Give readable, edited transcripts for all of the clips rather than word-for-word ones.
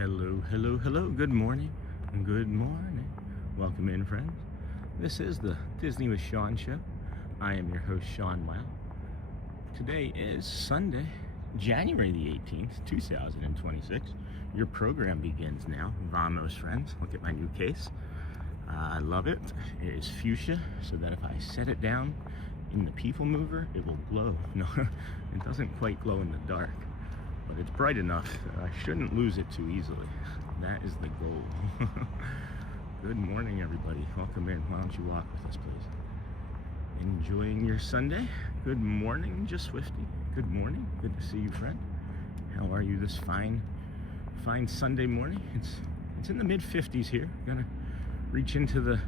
Hello, hello, hello. Good morning. Good morning. Welcome in, friends. This is the Disney with Sean show. I am your host, Sean Wow. Today is Sunday, January the 18th, 2026. Your program begins now. Vamos, friends. Look at my new case. I love it. It is fuchsia, so that if I set it down in the people mover, it will glow. No, it doesn't quite glow in the dark, but it's bright enough that I shouldn't lose it too easily. That is the goal. Good morning, everybody. Welcome in. Why don't you walk with us, please? Enjoying your Sunday? Good morning, Just Swifty. Good morning. Good to see you, friend. How are you this fine Sunday morning? It's in the mid 50s here. Gonna reach into the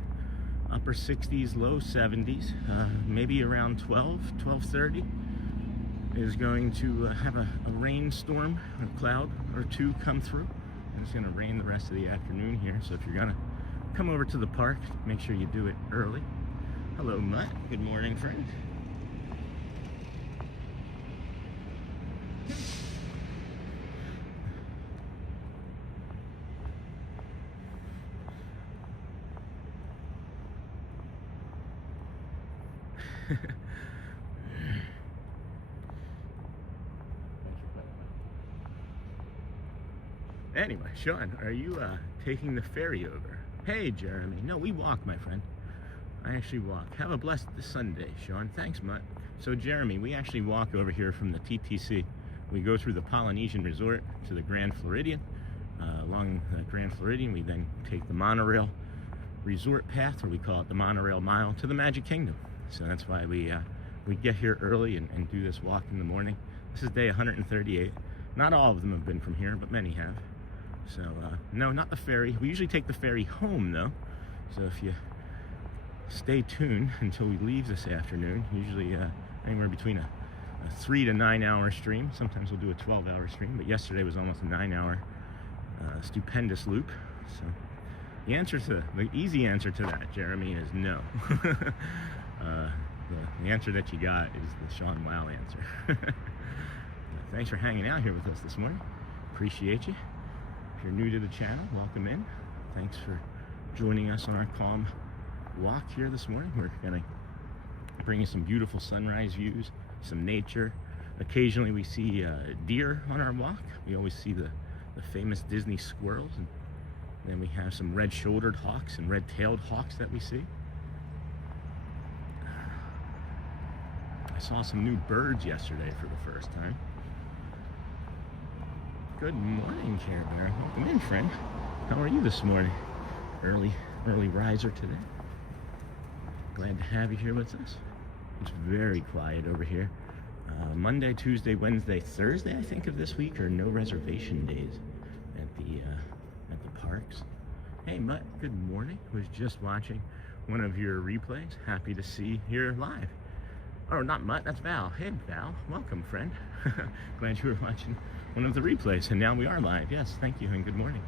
upper 60s, low 70s, maybe around 12:30 is going to have a rainstorm, a cloud or two come through. And it's going to rain the rest of the afternoon here, so if you're going to come over to the park, make sure you do it early. Hello, Mutt. Good morning, friend. Anyway, Sean, are you taking the ferry over? Hey, Jeremy. No, we walk, my friend. I actually walk. Have a blessed Sunday, Sean. Thanks, Mutt. So, Jeremy, we actually walk over here from the TTC. We go through the Polynesian Resort to the Grand Floridian. Along the Grand Floridian, we then take the monorail resort path, or we call it the monorail mile, to the Magic Kingdom. So that's why we get here early and do this walk in the morning. This is day 138. Not all of them have been from here, but many have. So, no, not the ferry. We usually take the ferry home, though. So if you stay tuned until we leave this afternoon, usually anywhere between a 3 to 9 hour stream. Sometimes we'll do a 12-hour stream, but yesterday was almost a 9-hour stupendous loop. So the easy answer to that, Jeremy, is no. The answer that you got is the Sean Wow answer. Thanks for hanging out here with us this morning. Appreciate you. If you're new to the channel, welcome in. Thanks for joining us on our calm walk here this morning. We're going to bring you some beautiful sunrise views, some nature. Occasionally we see deer on our walk. We always see the famous Disney squirrels, and then we have some red-shouldered hawks and red-tailed hawks that we see. I saw some new birds yesterday for the first time. Good morning, Care Bear. Welcome in, friend. How are you this morning? Early riser today. Glad to have you here with us. It's very quiet over here. Monday, Tuesday, Wednesday, Thursday, I think, of this week are no reservation days at the parks. Hey, Mutt. Good morning. Was just watching one of your replays. Happy to see here live. Oh, not Mutt, that's Val. Hey, Val. Welcome, friend. Glad you were watching one of the replays, and now we are live. Yes, thank you, and good morning.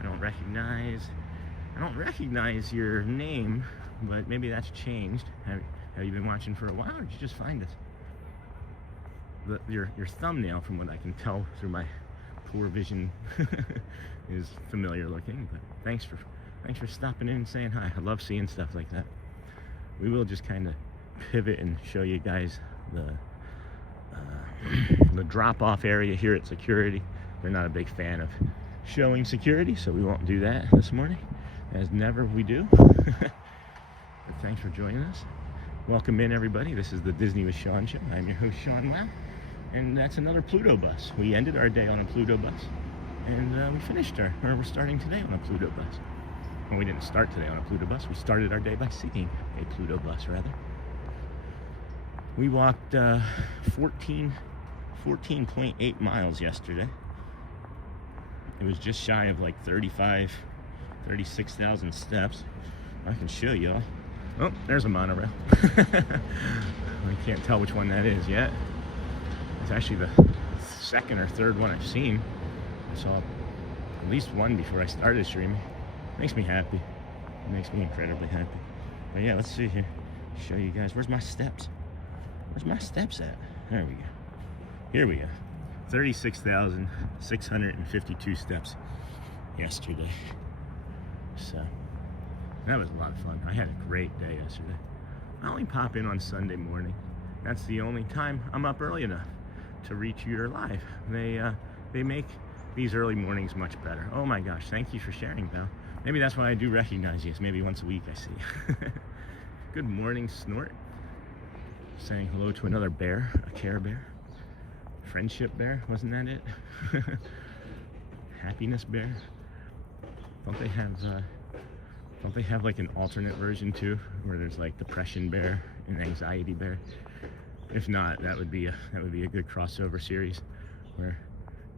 I don't recognize your name, but maybe that's changed. Have you been watching for a while, or did you just find us? Your thumbnail, from what I can tell through my poor vision, is familiar looking. But thanks for stopping in and saying hi. I love seeing stuff like that. We will just kind of pivot and show you guys the drop-off area here at security. They're not a big fan of showing security, so we won't do that this morning. As never we do. But thanks for joining us. Welcome in, everybody. This is the Disney with Sean show. I'm your host, Sean Wow, and that's another Pluto bus. We ended our day on a Pluto bus, and we're starting today on a Pluto bus. Well, we didn't start today on a Pluto bus. We started our day by seeing a Pluto bus, rather. We walked 14.8 miles yesterday. It was just shy of like 36,000 steps. I can show y'all. Oh, there's a monorail. I can't tell which one that is yet. It's actually the second or third one I've seen. I saw at least one before I started streaming. Makes me happy. It makes me incredibly happy. But yeah, let's see here. Show you guys. Where's my steps? Where's my steps at? There we go. Here we go. 36,652 steps. yesterday. So that was a lot of fun. I had a great day yesterday. I only pop in on Sunday morning. That's the only time I'm up early enough to reach you live. They make these early mornings much better. Oh my gosh, thank you for sharing, pal. Maybe that's why I do recognize you. It's maybe once a week I see you. Good morning, Snort. Saying hello to another bear, a Care Bear. Friendship Bear, wasn't that it? Happiness Bear. Don't they have like an alternate version too, where there's like Depression Bear and Anxiety Bear? If not, that would be a good crossover series where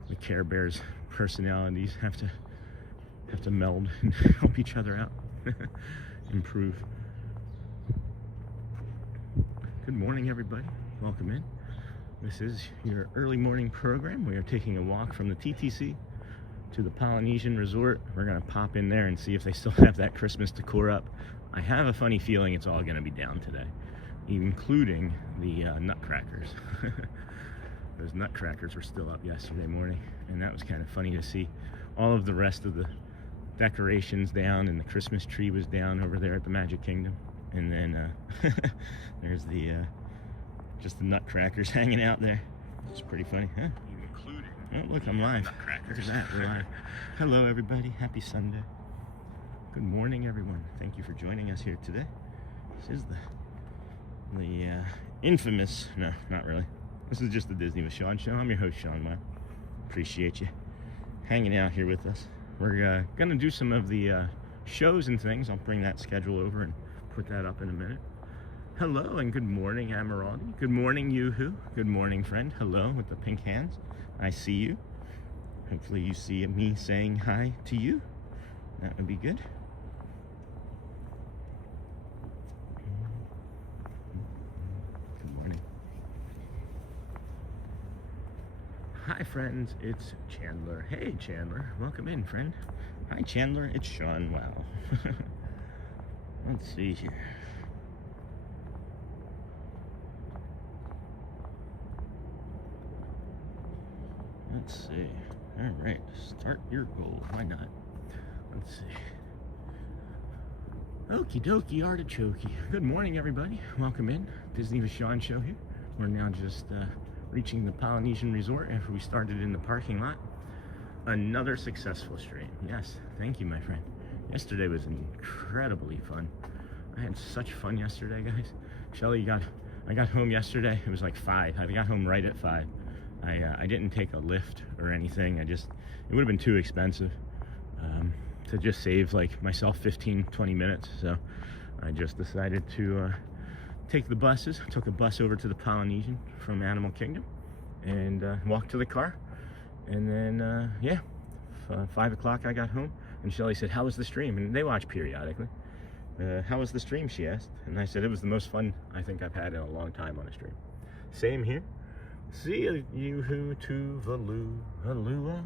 the Care Bears' personalities have to meld and help each other out, improve. Good morning, everybody. Welcome in. This is your early morning program. We are taking a walk from the TTC to the Polynesian Resort. We're gonna pop in there and see if they still have that Christmas decor up. I have a funny feeling it's all gonna be down today, including the nutcrackers. Those nutcrackers were still up yesterday morning, and that was kind of funny to see. All of the rest of the decorations down, and the Christmas tree was down over there at the Magic Kingdom. And then there's the just the nutcrackers hanging out there. It's pretty funny, huh? Oh, look, I'm live. Look at that, we're live. Hello, everybody. Happy Sunday. Good morning, everyone. Thank you for joining us here today. This is the infamous, no, not really. This is just the Disney with Sean show. I'm your host, Sean Weil. Appreciate you hanging out here with us. We're gonna do some of the shows and things. I'll bring that schedule over and put that up in a minute. Hello and good morning, Amiraldi. Good morning, Yoo-hoo. Good morning, friend. Hello with the pink hands. I see you. Hopefully you see me saying hi to you. That would be good. Good morning. Hi, friends. It's Chandler. Hey, Chandler. Welcome in, friend. Hi, Chandler. It's Sean Wow. Let's see here. Let's see. All right, start your goal. Why not? Let's see. Okie dokie, artichoke. Good morning, everybody. Welcome in. Disney with Sean show here. We're now just reaching the Polynesian Resort after we started in the parking lot. Another successful stream. Yes, thank you, my friend. Yesterday was incredibly fun. I had such fun yesterday, guys. Shelly I got home yesterday. It was like 5. I got home right at 5. I didn't take a lift or anything. It would have been too expensive to just save like myself 15-20 minutes. So I just decided to take the buses. I took a bus over to the Polynesian from Animal Kingdom and walked to the car. And then, yeah, 5 o'clock I got home, and Shelly said, how was the stream? And they watch periodically. How was the stream, she asked. And I said, it was the most fun I think I've had in a long time on a stream. Same here. See you to the loo, alua,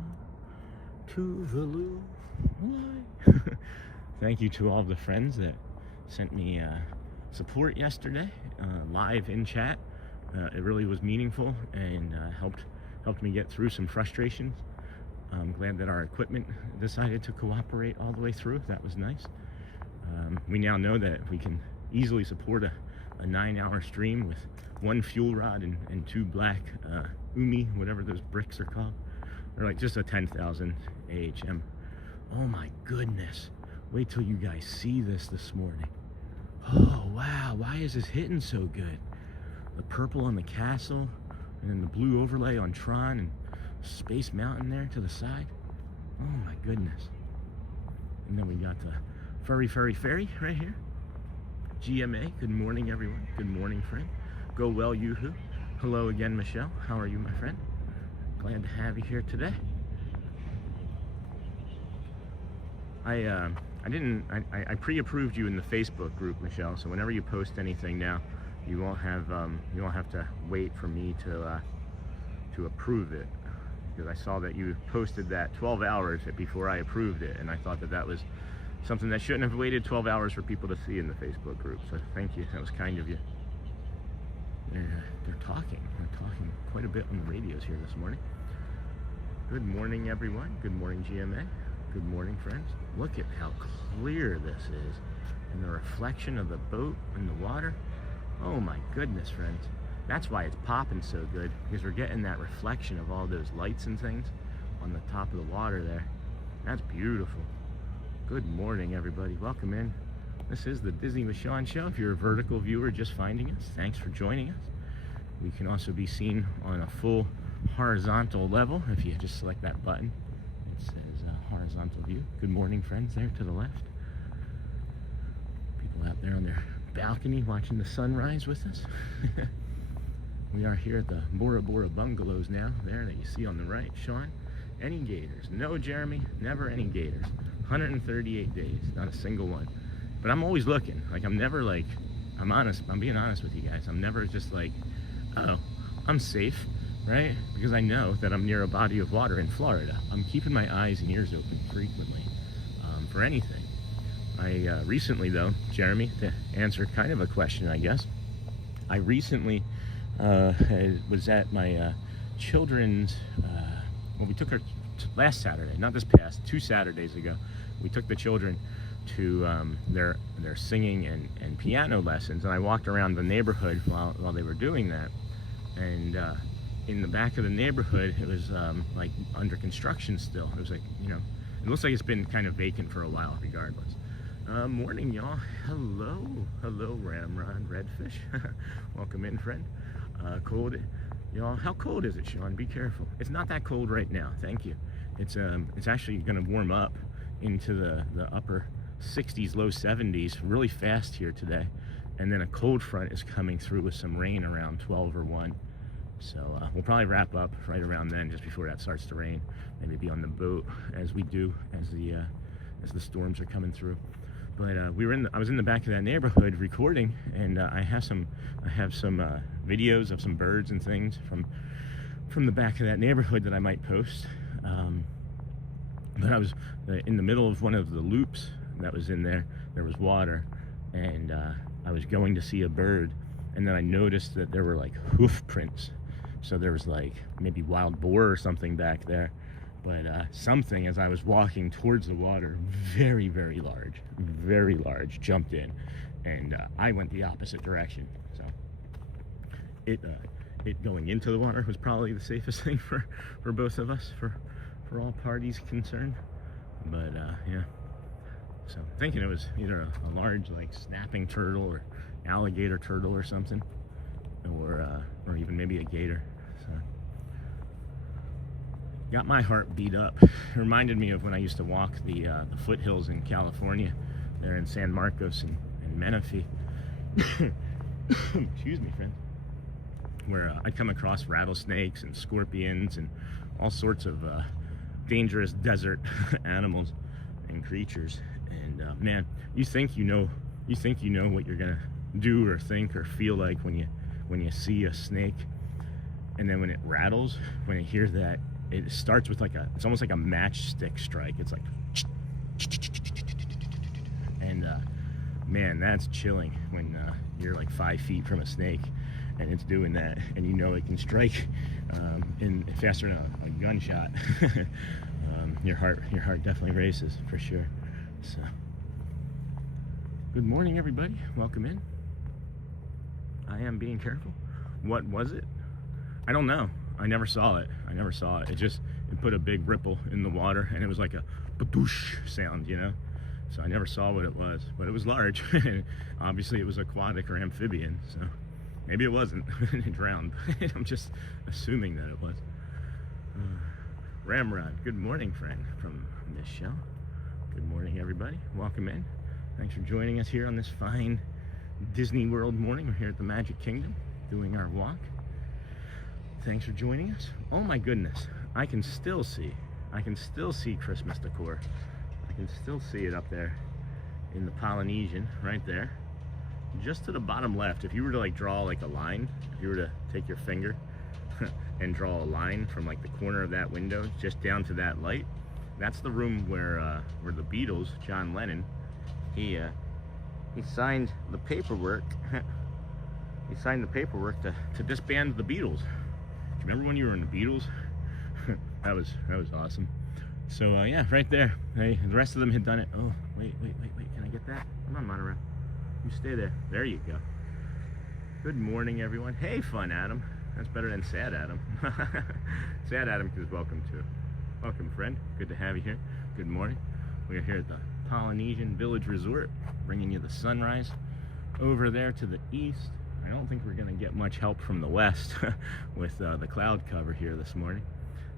to the loo. Thank you to all the friends that sent me support yesterday, live in chat. It really was meaningful and helped me get through some frustrations. I'm glad that our equipment decided to cooperate all the way through. That was nice. We now know that we can easily support a 9-hour stream with 1 fuel rod and 2 black umi, whatever those bricks are called. They're like just a 10,000 AHM. Oh my goodness. Wait till you guys see this morning. Oh wow, why is this hitting so good? The purple on the castle, and then the blue overlay on Tron, and Space Mountain there to the side. Oh my goodness. And then we got the Furry Ferry right here. GMA, good morning everyone. Good morning, friend. Go well, Yoo-hoo. Hello again, Michelle. How are you, my friend? Glad to have you here today. I pre-approved you in the Facebook group, Michelle. So whenever you post anything now, you won't have to wait for me to approve it, because I saw that you posted that 12 hours before I approved it, and I thought that was something that shouldn't have waited 12 hours for people to see in the Facebook group. So thank you. That was kind of you. They're talking quite a bit on the radios here this morning. Good morning, everyone. Good morning, GMA. Good morning, friends. Look at how clear this is. And the reflection of the boat in the water. Oh my goodness, friends. That's why it's popping so good, because we're getting that reflection of all those lights and things on the top of the water there. That's beautiful. Good morning, everybody. Welcome in. This is the Disney with Sean show. If you're a vertical viewer just finding us, thanks for joining us. We can also be seen on a full horizontal level if you just select that button. It says horizontal view. Good morning, friends, there to the left. People out there on their balcony watching the sunrise with us. We are here at the Bora Bora bungalows now, there that you see on the right. Sean, any gators? No, Jeremy, never any gators. 138 days, not a single one. But I'm always looking. Like, I'm never like, I'm being honest with you guys. I'm never just like, oh, I'm safe, right? Because I know that I'm near a body of water in Florida. I'm keeping my eyes and ears open frequently for anything. I recently, though, Jeremy, to answer kind of a question, I guess, I recently was at my children's, well, we took her last Saturday, not this past, 2 Saturdays ago. We took the children to their singing and piano lessons, and I walked around the neighborhood while they were doing that. And in the back of the neighborhood, it was like under construction still. It was like, you know, it looks like it's been kind of vacant for a while regardless. Morning, y'all. Hello, Ramrod Redfish. Welcome in, friend. Cold, y'all. How cold is it, Sean? Be careful. It's not that cold right now, thank you. It's actually going to warm up into the upper 60s, low 70s really fast here today. And then a cold front is coming through with some rain around 12 or 1. So we'll probably wrap up right around then, just before that starts to rain. Maybe be on the boat as we do as the storms are coming through. But I was in the back of that neighborhood recording, and I have some videos of some birds and things from the back of that neighborhood that I might post. But I was in the middle of one of the loops that was in there. There was water, and I was going to see a bird, and then I noticed that there were like hoof prints. So there was like maybe wild boar or something back there. But something, as I was walking towards the water, very, very large, jumped in, and I went the opposite direction. So it going into the water was probably the safest thing for both of us, for all parties concerned. But yeah, so thinking it was either a large like snapping turtle or alligator turtle or something, or even maybe a gator. So got my heart beat up. It reminded me of when I used to walk the foothills in California, there in San Marcos and Menifee. Excuse me, friend. Where I'd come across rattlesnakes and scorpions and all sorts of dangerous desert animals and creatures. And man, you think you know what you're gonna do or think or feel like when you see a snake, and then when it rattles, when you hear that, it starts with like it's almost like a matchstick strike. It's like, and man, that's chilling when you're like 5 feet from a snake and it's doing that, and you know it can strike in faster than a gunshot. Your heart definitely races for sure. So, good morning, everybody. Welcome in. I am being careful. What was it? I don't know. I never saw it. It put a big ripple in the water, and it was like a badoosh sound, you know? So I never saw what it was, but it was large. Obviously it was aquatic or amphibian, so maybe it wasn't. It drowned. I'm just assuming that it was. Ramrod, good morning, friend, from Miss Shell. Good morning, everybody. Welcome in. Thanks for joining us here on this fine Disney World morning. We're here at the Magic Kingdom doing our walk. Thanks for joining us. Oh my goodness, I can still see Christmas decor. I can still see it up there in the Polynesian, right there. Just to the bottom left, if you were to like draw like a line, if you were to take your finger and draw a line from like the corner of that window just down to that light, that's the room where the Beatles, John Lennon, he signed the paperwork. He signed the paperwork to disband the Beatles. Remember when you were in the Beatles? that was awesome. So yeah, right there. Hey, the rest of them had done it. Oh, wait. Can I get that? Come on, monorail. You stay there. There you go. Good morning, everyone. Hey, Fun Adam. That's better than Sad Adam. Sad Adam is welcome too. Welcome, friend. Good to have you here. Good morning. We are here at the Polynesian Resort, bringing you the sunrise over there to the east. I don't think we're going to get much help from the west with the cloud cover here this morning.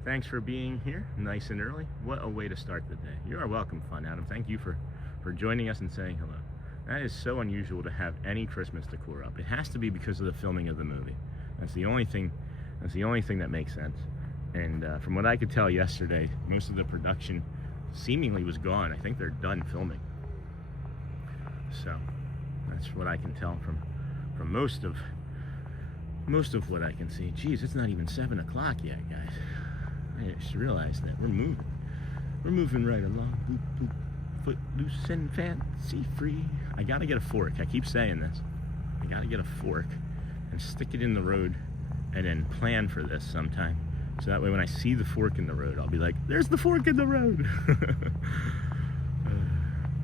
Thanks for being here nice and early. What a way to start the day. You are welcome, Fun Adam. Thank you for joining us and saying hello. That is so unusual to have any Christmas decor up. It has to be because of the filming of the movie. That's the only thing that makes sense. And from what I could tell yesterday, most of the production seemingly was gone. I think they're done filming. So that's what I can tell from most of what I can see. Geez, it's not even 7 o'clock yet, guys. I just realized that we're moving right along. Boop, boop. Foot loose and fancy free. I gotta get a fork. I keep saying this. I gotta get a fork and stick it in the road and then plan for this sometime. So that way when I see the fork in the road, I'll be like, there's the fork in the road.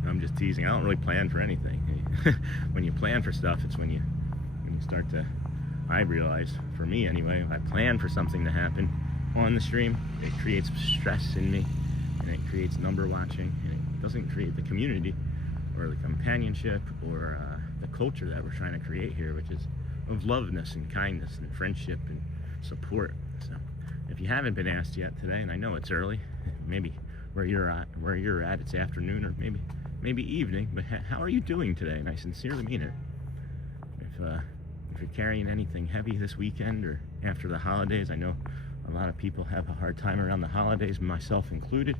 I'm just teasing. I don't really plan for anything. When you plan for stuff, it's when you start to, I realize, for me anyway, if I plan for something to happen on the stream, it creates stress in me, and it creates number watching, and it doesn't create the community or the companionship or the culture that we're trying to create here, which is of loveness and kindness and friendship and support. So if you haven't been asked yet today, and I know it's early, maybe where you're at it's afternoon, or maybe evening, but how are you doing today? And I sincerely mean it. If you're carrying anything heavy this weekend or after the holidays, I know a lot of people have a hard time around the holidays, myself included,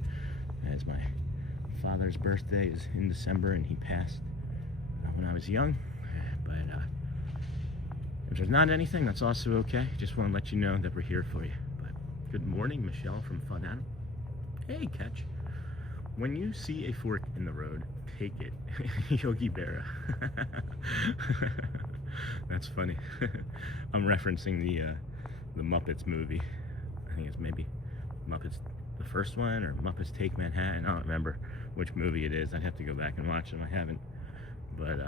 as my father's birthday is in December and he passed when I was young. But if there's not anything, that's also okay. Just want to let you know that we're here for you. But good morning, Michelle from Fun Adam. Hey, Catch. When you see a fork in the road, take it. Yogi Berra. That's funny. I'm referencing the Muppets movie. I think it's maybe Muppets the first one or Muppets Take Manhattan. I don't remember which movie it is. I'd have to go back and watch them. I haven't. But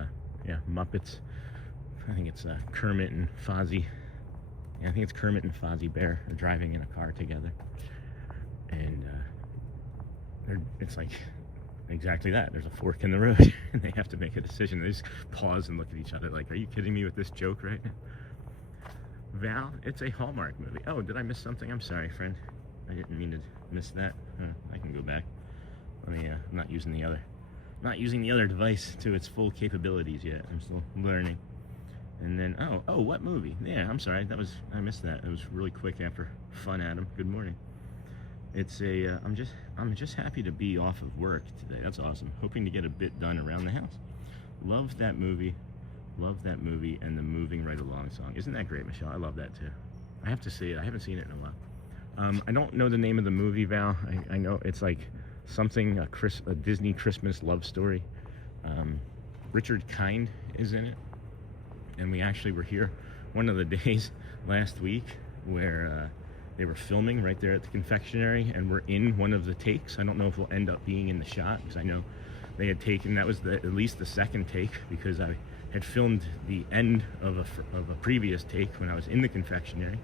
yeah, Muppets. I think it's Kermit and Fozzie. Yeah, I think it's Kermit and Fozzie Bear are driving in a car together. And it's like exactly that. There's a fork in the road and they have to make a decision. They just pause and look at each other like, are you kidding me with this joke right now? Val, it's a Hallmark movie. Oh, did I miss something? I'm sorry, friend. I didn't mean to miss that. I can go back. Let me, I'm not using the other device to its full capabilities yet. I'm still learning. And then, oh, what movie? Yeah, I'm sorry. I missed that. It was really quick after Fun Adam. Good morning. It's a, I'm just happy to be off of work today. That's awesome. Hoping to get a bit done around the house. Love that movie and the Moving Right Along song. Isn't that great, Michelle? I love that too. I have to see it. I haven't seen it in a while. I don't know the name of the movie, Val. I know it's like something, a Disney Christmas love story. Richard Kind is in it. And we actually were here one of the days last week where they were filming right there at the confectionery, and we're in one of the takes. I don't know if we'll end up being in the shot, because I know they had taken, that was at least the second take, because I had filmed the end of a previous take when I was in the confectionery.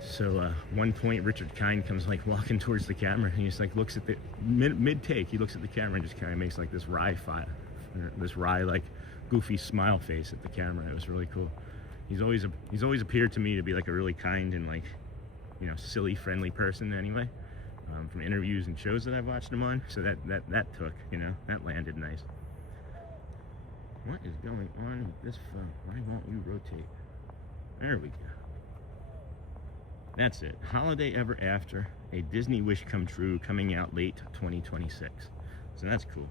So one point Richard Kind comes like walking towards the camera, and he just like looks at the mid take, he looks at the camera and just kind of makes like this wry like goofy smile face at the camera. It was really cool. He's always appeared to me to be like a really kind and like, you know, silly, friendly person anyway, from interviews and shows that I've watched him on. So that took, you know, that landed nice. What is going on with this phone? Why won't you rotate? There we go. That's it. Holiday Ever After, a Disney Wish Come True, coming out late 2026. So that's cool.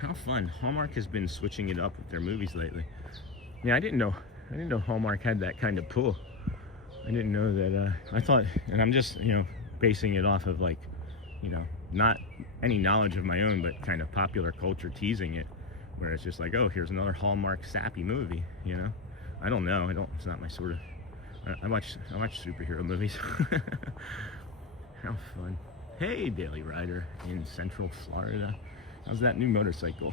How fun. Hallmark has been switching it up with their movies lately. Yeah, I didn't know Hallmark had that kind of pull. I didn't know that, I thought, and I'm just, you know, basing it off of like, you know, not any knowledge of my own, but kind of popular culture teasing it, where it's just like, oh, here's another Hallmark sappy movie, you know? I don't know, it's not my sort of, I watch superhero movies. How fun. Hey, daily rider in Central Florida. How's that new motorcycle?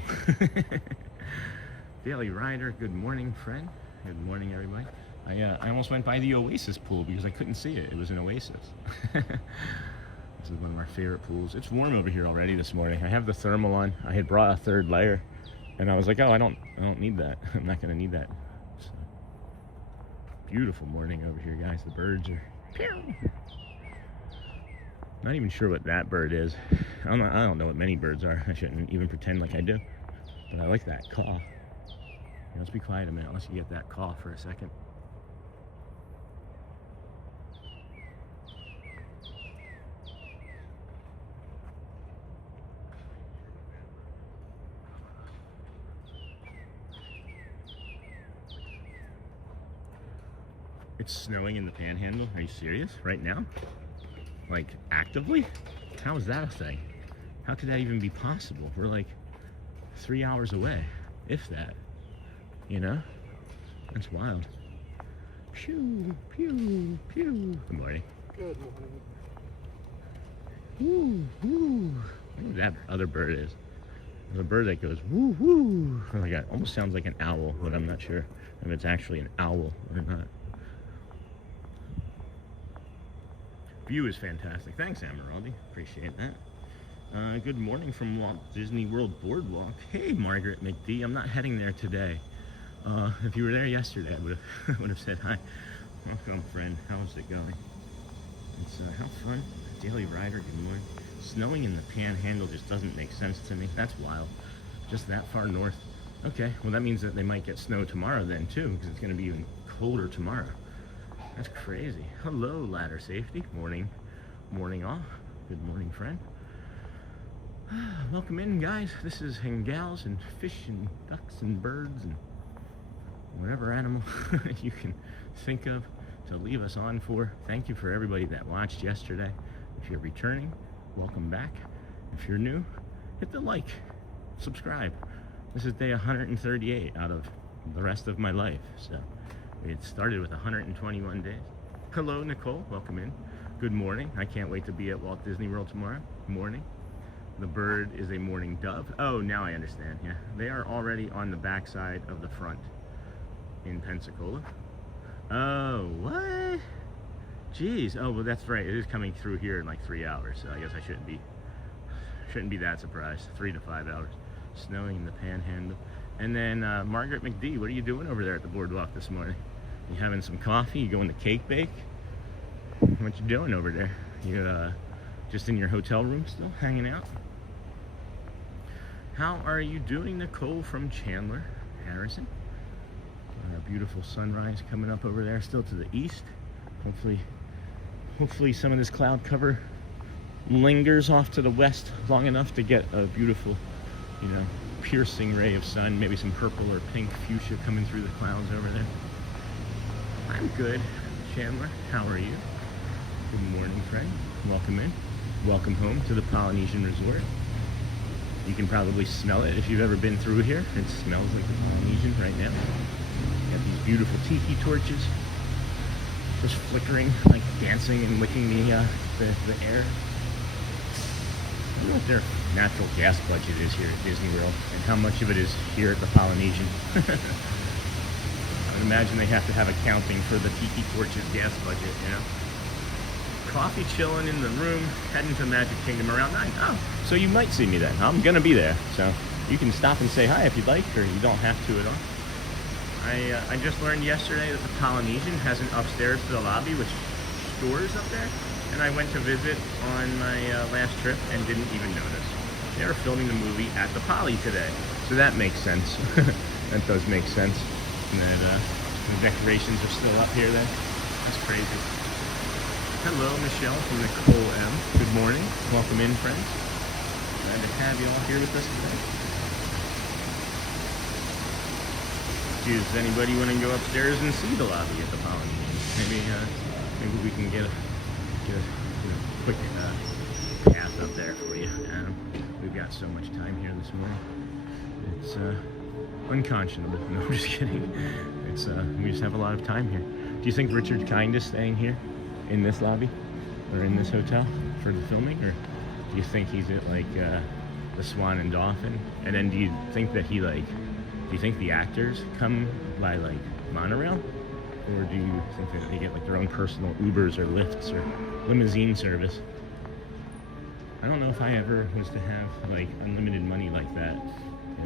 Daily rider, good morning, friend. Good morning, everybody. I almost went by the Oasis pool because I couldn't see it. It was an oasis. This is one of our favorite pools. It's warm over here already this morning. I have the thermal on. I had brought a third layer, and I was like, oh, I don't need that. I'm not gonna need that. So, beautiful morning over here, guys. The birds are. Not even sure what that bird is. I don't know what many birds are. I shouldn't even pretend like I do. But I like that caw. Yeah, let's be quiet a minute. Let's get that caw for a second. It's snowing in the Panhandle. Are you serious? Right now? Like, actively? How is that a thing? How could that even be possible? We're like 3 hours away, if that. You know? That's wild. Pew, pew, pew. Good morning. Good morning. Woo, woo. I think that other bird is. There's a bird that goes woo, woo. Oh my god, almost sounds like an owl, but I'm not sure if it's actually an owl or not. View is fantastic. Thanks, Amiraldi. Appreciate that. Good morning from Walt Disney World Boardwalk. Hey, Margaret McD. I'm not heading there today. If you were there yesterday, I would have said hi. Welcome, friend. How's it going? It's how fun. Daily rider. Good morning. Snowing in the Panhandle just doesn't make sense to me. That's wild. Just that far north. Okay. Well, that means that they might get snow tomorrow then too, because it's going to be even colder tomorrow. That's crazy. Hello, ladder safety. Morning. Morning all. Good morning, friend. Welcome in, guys. This is and gals and fish and ducks and birds and whatever animal you can think of to leave us on for. Thank you for everybody that watched yesterday. If you're returning, welcome back. If you're new, hit the like, subscribe. This is day 138 out of the rest of my life. So it started with 121 days. Hello, Nicole. Welcome in. Good morning. I can't wait to be at Walt Disney World tomorrow morning. The bird is a mourning dove. Oh, now I understand. Yeah, they are already on the backside of the front in Pensacola. Oh, what? Jeez. Oh, well, that's right. It is coming through here in like 3 hours. So I guess I shouldn't be that surprised. 3 to 5 hours. Snowing in the Panhandle. And then Margaret McD, what are you doing over there at the boardwalk this morning? You having some coffee? You going to cake bake? What you doing over there? You just in your hotel room still, hanging out? How are you doing, Nicole from Chandler, Harrison? Beautiful sunrise coming up over there, still to the east. Hopefully some of this cloud cover lingers off to the west long enough to get a beautiful, you know, piercing ray of sun, maybe some purple or pink fuchsia coming through the clouds over there. I'm good, Chandler. How are you? Good morning, friend. Welcome in. Welcome home to the Polynesian Resort. You can probably smell it if you've ever been through here. It smells like the Polynesian right now. You got these beautiful tiki torches just flickering, like dancing and licking the air. I wonder what their natural gas budget is here at Disney World and how much of it is here at the Polynesian. I would imagine they have to have accounting for the tiki torches gas budget, you know? Coffee chilling in the room, heading to Magic Kingdom around 9. Oh, so you might see me then. I'm gonna be there, so you can stop and say hi if you'd like, or you don't have to at all. I just learned yesterday that the Polynesian has an upstairs to the lobby with stores up there, and I went to visit on my last trip and didn't even notice. They were filming the movie at the Poly today, so that makes sense. That does make sense. And that the decorations are still up here then. That's crazy. Hello, Michelle from Nicole M. Good morning. Welcome in, friends. Glad to have you all here with us today. Does anybody want to go upstairs and see the lobby at the Polynesian? Maybe we can get a quick path up there for you, Adam. We've got so much time here this morning. It's unconscionable. No, I'm just kidding. It's we just have a lot of time here. Do you think Richard Kind is staying here in this lobby or in this hotel for the filming, or Do you think he's at like the Swan and Dolphin? And then do you think that do you think the actors come by like monorail? Or do you think that they get like their own personal Ubers or Lyfts or limousine service? I don't know if I ever was to have like unlimited money like that,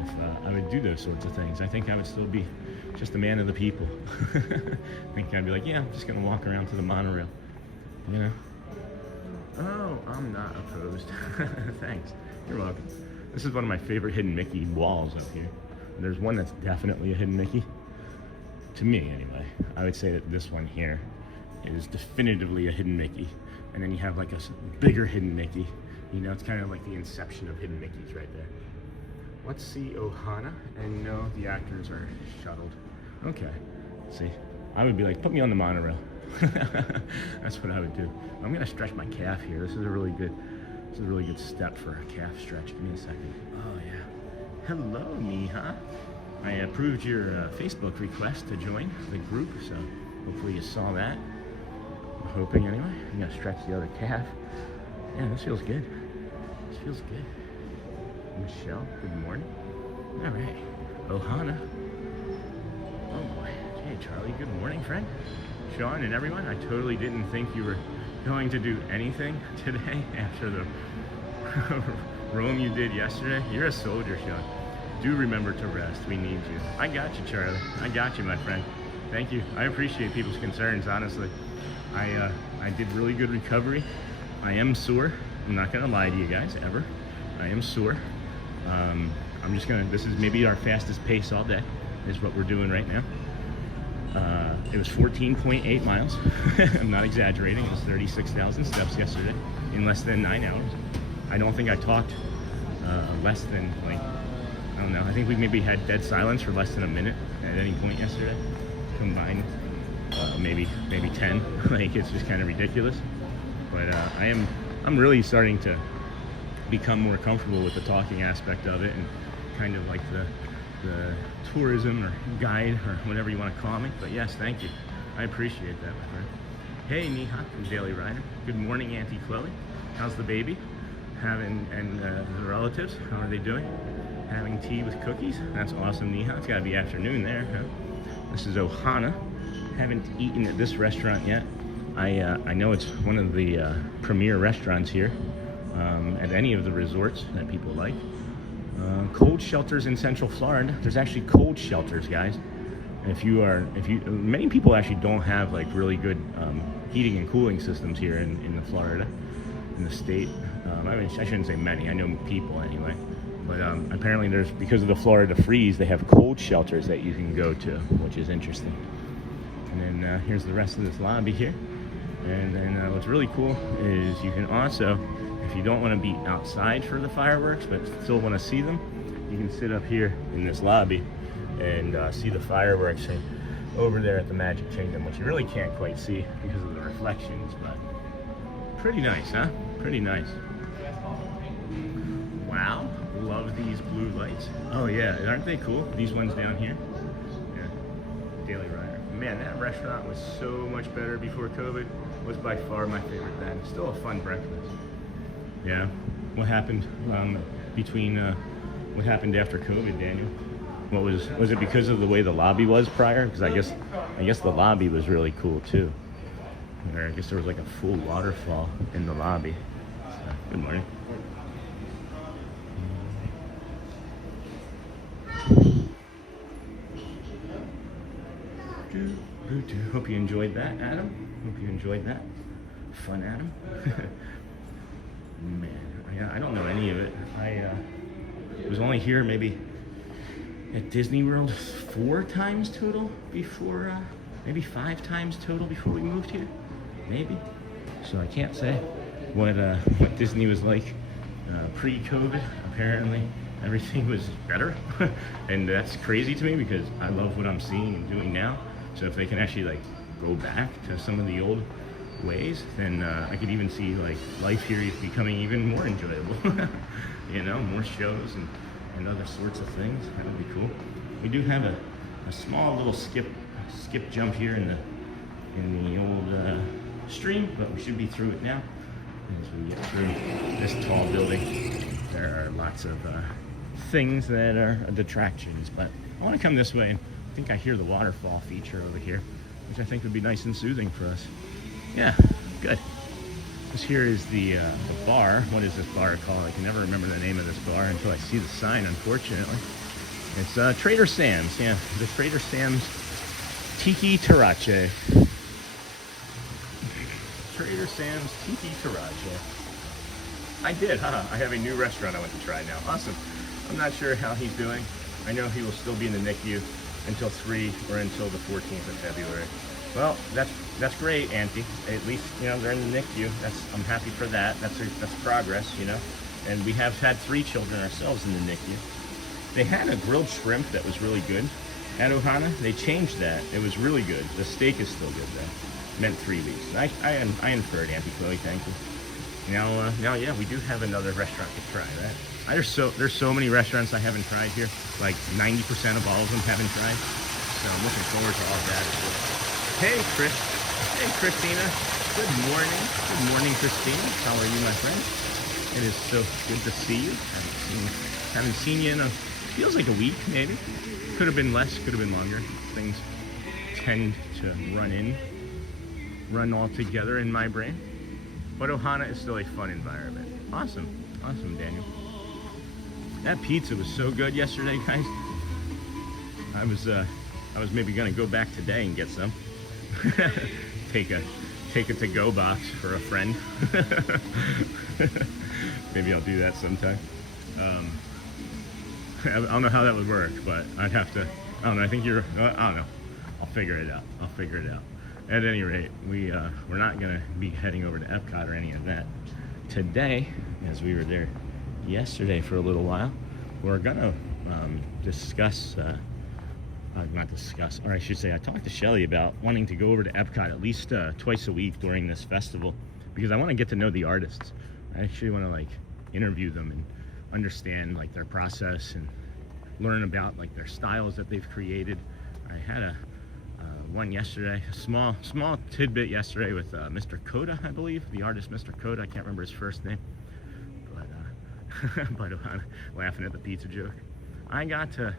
if I would do those sorts of things. I think I would still be just a man of the people. I think I'd be like, yeah, I'm just gonna walk around to the monorail, you know? Oh, I'm not opposed. Thanks, you're welcome. This is one of my favorite hidden Mickey walls up here. There's one that's definitely a hidden Mickey. To me, anyway. I would say that this one here is definitively a hidden Mickey. And then you have like a bigger hidden Mickey. You know, it's kind of like the inception of hidden Mickeys right there. Let's see Ohana, and no, the actors are shuttled. Okay, see, I would be like, put me on the monorail. That's what I would do. I'm gonna stretch my calf here. This is a really good step for a calf stretch. Give me a second. Oh yeah. Hello, Niha. I approved your Facebook request to join the group, so hopefully you saw that. I'm hoping anyway. I'm gonna stretch the other calf. Yeah, this feels good. This feels good. Michelle, good morning. All right, Ohana. Oh boy. Hey, Charlie, good morning, friend. Sean and everyone, I totally didn't think you were going to do anything today after the roam you did yesterday. You're a soldier, Sean. Do remember to rest. We need you. I got you, Charlie. I got you, my friend. Thank you. I appreciate people's concerns, honestly. I did really good recovery. I am sore. I'm not gonna lie to you guys, ever. I am sore. This is maybe our fastest pace all day, is what we're doing right now. It was 14.8 miles. I'm not exaggerating. It was 36,000 steps yesterday in less than 9 hours. I don't think I talked less than, like, I don't know. I think we maybe had dead silence for less than a minute at any point yesterday. Combined, maybe 10. Like, it's just kind of ridiculous. But I'm really starting to become more comfortable with the talking aspect of it, and kind of like the tourism or guide or whatever you want to call me. But yes, thank you. I appreciate that, my friend. Hey, Niha from Daily Rider. Good morning, Auntie Chloe. How's the baby? And the relatives, how are they doing? Having tea with cookies? That's awesome, Niha. It's got to be afternoon there, huh? This is Ohana. Haven't eaten at this restaurant yet. I know it's one of the premier restaurants here at any of the resorts that people like. Cold shelters in Central Florida. There's actually cold shelters, guys. Many people actually don't have like really good heating and cooling systems here in Florida, in the state. I mean, I shouldn't say many. I know people anyway. But apparently because of the Florida freeze, they have cold shelters that you can go to, which is interesting. And then here's the rest of this lobby here. And then what's really cool is you can also, if you don't want to be outside for the fireworks but still want to see them, you can sit up here in this lobby and see the fireworks over there at the Magic Kingdom, which you really can't quite see because of the reflections, but pretty nice, huh? Pretty nice. Wow, love these blue lights. Oh yeah, aren't they cool? These ones down here. Yeah, Daily Rider. Man, that restaurant was so much better before COVID. Was by far my favorite then. Still a fun breakfast. Yeah. What happened what happened after COVID, Daniel? What was it because of the way the lobby was prior? Because I guess the lobby was really cool too. Or I guess there was like a full waterfall in the lobby. So, good morning. Hope you enjoyed that, Adam. Hope you enjoyed that. Fun, Adam. Man, I don't know any of it. I was only here maybe at Disney World 4 times total before, maybe 5 times total before we moved here, maybe. So I can't say what Disney was like pre-COVID. Apparently everything was better, and that's crazy to me because I love what I'm seeing and doing now. So if they can actually like go back to some of the old ways, then I could even see like life here becoming even more enjoyable. You know, more shows and other sorts of things. That would be cool. We do have a small little skip jump here in the old stream, but we should be through it now. as we get through this tall building. There are lots of things that are detractions, but I want to come this way, and I think I hear the waterfall feature over here, which I think would be nice and soothing for us. Yeah, good. This here is the bar. What is this bar called? I can never remember the name of this bar until I see the sign, unfortunately. It's Trader Sam's. Yeah, the Trader Sam's Tiki Tarache. Trader Sam's Tiki Tarache. I did, huh? I have a new restaurant I want to try now. Awesome. I'm not sure how he's doing. I know he will still be in the NICU until 3 or until the 14th of February. Well, that's great, Auntie. At least, you know, they're in the NICU. I'm happy for that. That's progress, you know. And we have had 3 children ourselves in the NICU. They had a grilled shrimp that was really good at Ohana. They changed that. It was really good. The steak is still good though. Meant 3 weeks. I inferred, Auntie Chloe. Thank you. Now, yeah, we do have another restaurant to try, right? There's so many restaurants I haven't tried here. Like 90% of all of them haven't tried. So I'm looking forward to all that. Hey, Chris. Hey, Christina. Good morning. Good morning, Christina. How are you, my friend? It is so good to see you. Haven't seen you in feels like a week, maybe. Could have been less, could have been longer. Things tend to run all together in my brain. But Ohana is still a fun environment. Awesome. Awesome, Daniel. That pizza was so good yesterday, guys. I was maybe gonna go back today and get some. take a to-go box for a friend. Maybe I'll do that sometime. I don't know how that would work, but I'd have to. I don't know. I think I don't know. I'll figure it out. At any rate, we're not gonna be heading over to Epcot or any of that today, as we were there yesterday for a little while. We're gonna discuss. Not discuss, or I should say, I talked to Shelly about wanting to go over to Epcot at least twice a week during this festival, because I want to get to know the artists. I actually want to like interview them and understand like their process and learn about like their styles that they've created. I had one yesterday, a small tidbit yesterday with Mr. Koda, I believe, the artist Mr. Koda. I can't remember his first name, but I'm laughing at the pizza joke. I got to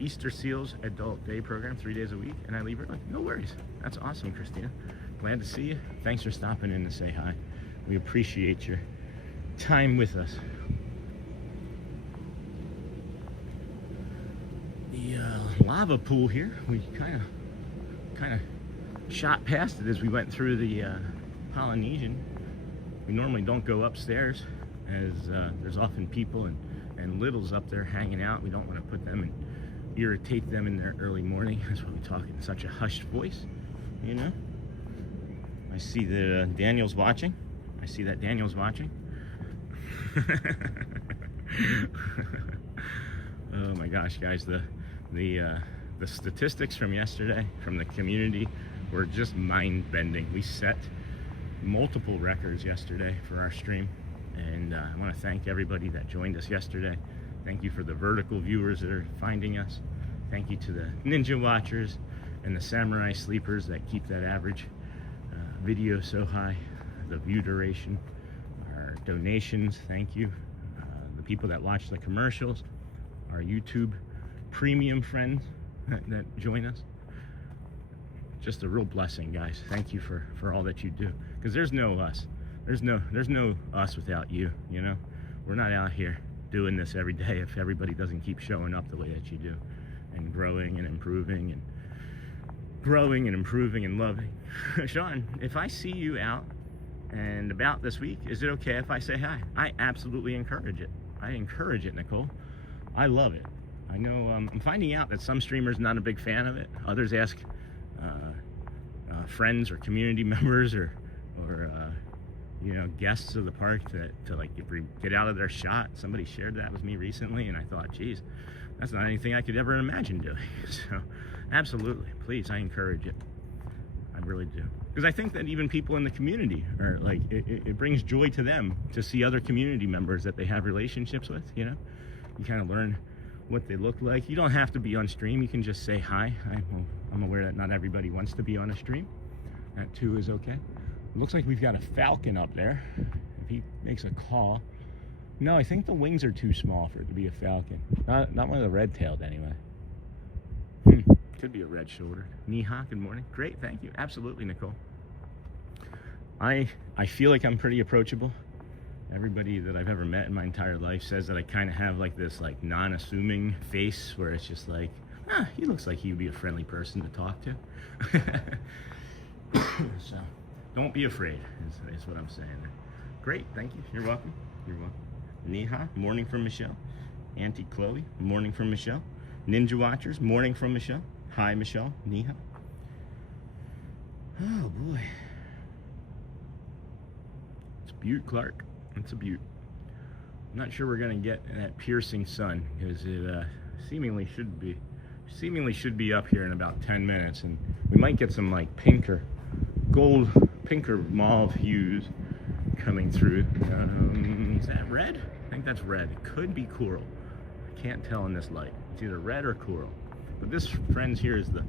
Easter Seals Adult Day program 3 days a week, and I leave her like, no worries. That's awesome, Christina. Glad to see you. Thanks for stopping in to say hi. We appreciate your time with us. The lava pool here, we kind of shot past it as we went through the Polynesian. We normally don't go upstairs, as there's often people and littles up there hanging out. We don't want to put them and irritate them in their early morning. That's why we talk in such a hushed voice, you know. I see that Daniel's watching. I see that Daniel's watching. Oh my gosh, guys, the statistics from yesterday from the community were just mind-bending. We set multiple records yesterday for our stream, and I want to thank everybody that joined us yesterday. Thank you for the vertical viewers that are finding us. Thank you to the Ninja Watchers and the Samurai Sleepers that keep that average video so high, the view duration, our donations, thank you. The people that watch the commercials, our YouTube premium friends that join us. Just a real blessing, guys. Thank you for all that you do. Because there's no us. There's no us without you, you know? We're not out here doing this every day if everybody doesn't keep showing up the way that you do, and growing and improving and loving. Sean, if I see you out and about this week, is it okay if I say hi? I absolutely encourage it. I encourage it, Nicole. I love it. I know I'm finding out that some streamers not a big fan of it. Others ask friends or community members or you know, guests of the park to like get out of their shot. Somebody shared that with me recently, and I thought, geez, that's not anything I could ever imagine doing. So absolutely, please, I encourage it. I really do. Because I think that even people in the community are like, it brings joy to them to see other community members that they have relationships with, you know? You kind of learn what they look like. You don't have to be on stream. You can just say hi. I'm aware that not everybody wants to be on a stream. That too is okay. It looks like we've got a falcon up there. If he makes a call. No, I think the wings are too small for it to be a falcon. Not one of the red-tailed anyway. Could be a red-shouldered. Niha, good morning. Great, thank you. Absolutely, Nicole. I feel like I'm pretty approachable. Everybody that I've ever met in my entire life says that I kind of have like this like non-assuming face where it's just like, he looks like he would be a friendly person to talk to. So don't be afraid is what I'm saying there. Great, thank you. You're welcome. You're welcome. Niha, morning from Michelle. Auntie Chloe, morning from Michelle. Ninja Watchers, morning from Michelle. Hi, Michelle. Niha. Oh boy. It's Butte, Clark. It's a beaut. I'm not sure we're gonna get that piercing sun because it seemingly should be up here in about 10 minutes, and we might get some like pinker mauve hues coming through. Is that red? I think that's red. It could be coral. I can't tell in this light. It's either red or coral. But this, friends, here is the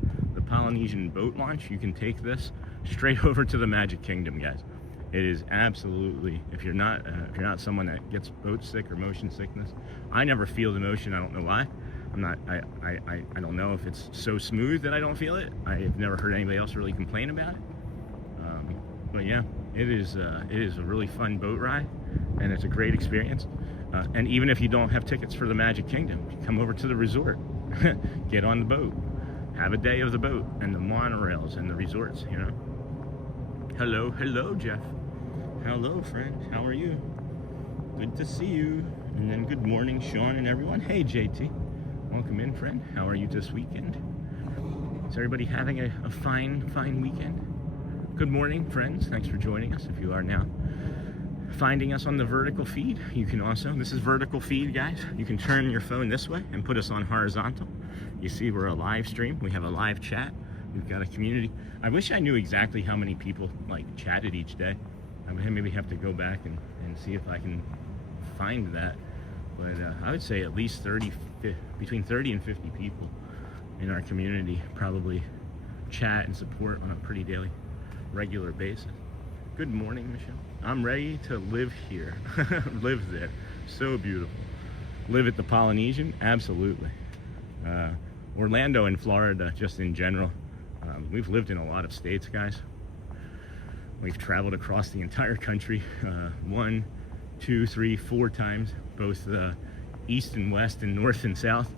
Polynesian boat launch. You can take this straight over to the Magic Kingdom, guys. It is absolutely, if you're not someone that gets boat sick or motion sickness, I never feel the motion. I don't know why. I don't know if it's so smooth that I don't feel it. I've never heard anybody else really complain about it. But yeah, it is a really fun boat ride, and it's a great experience. And even if you don't have tickets for the Magic Kingdom, come over to the resort, get on the boat, have a day of the boat and the monorails and the resorts, you know. Hello, Jeff. Hello, friend. How are you? Good to see you. And then good morning, Sean and everyone. Hey, JT. Welcome in, friend. How are you this weekend? Is everybody having a fine weekend? Good morning, friends. Thanks for joining us. If you are now finding us on the vertical feed, you can also, this is vertical feed, guys. You can turn your phone this way and put us on horizontal. You see we're a live stream. We have a live chat. We've got a community. I wish I knew exactly how many people like chatted each day. I would maybe have to go back and see if I can find that. But I would say at least between 30 and 50 people in our community probably chat and support on a pretty regular basis. Good morning, Michelle. I'm ready to live here. Live there. So beautiful. Live at the Polynesian? Absolutely. Orlando and Florida, just in general. We've lived in a lot of states, guys. We've traveled across the entire country 1, 2, 3, 4 times, both east and west and north and south.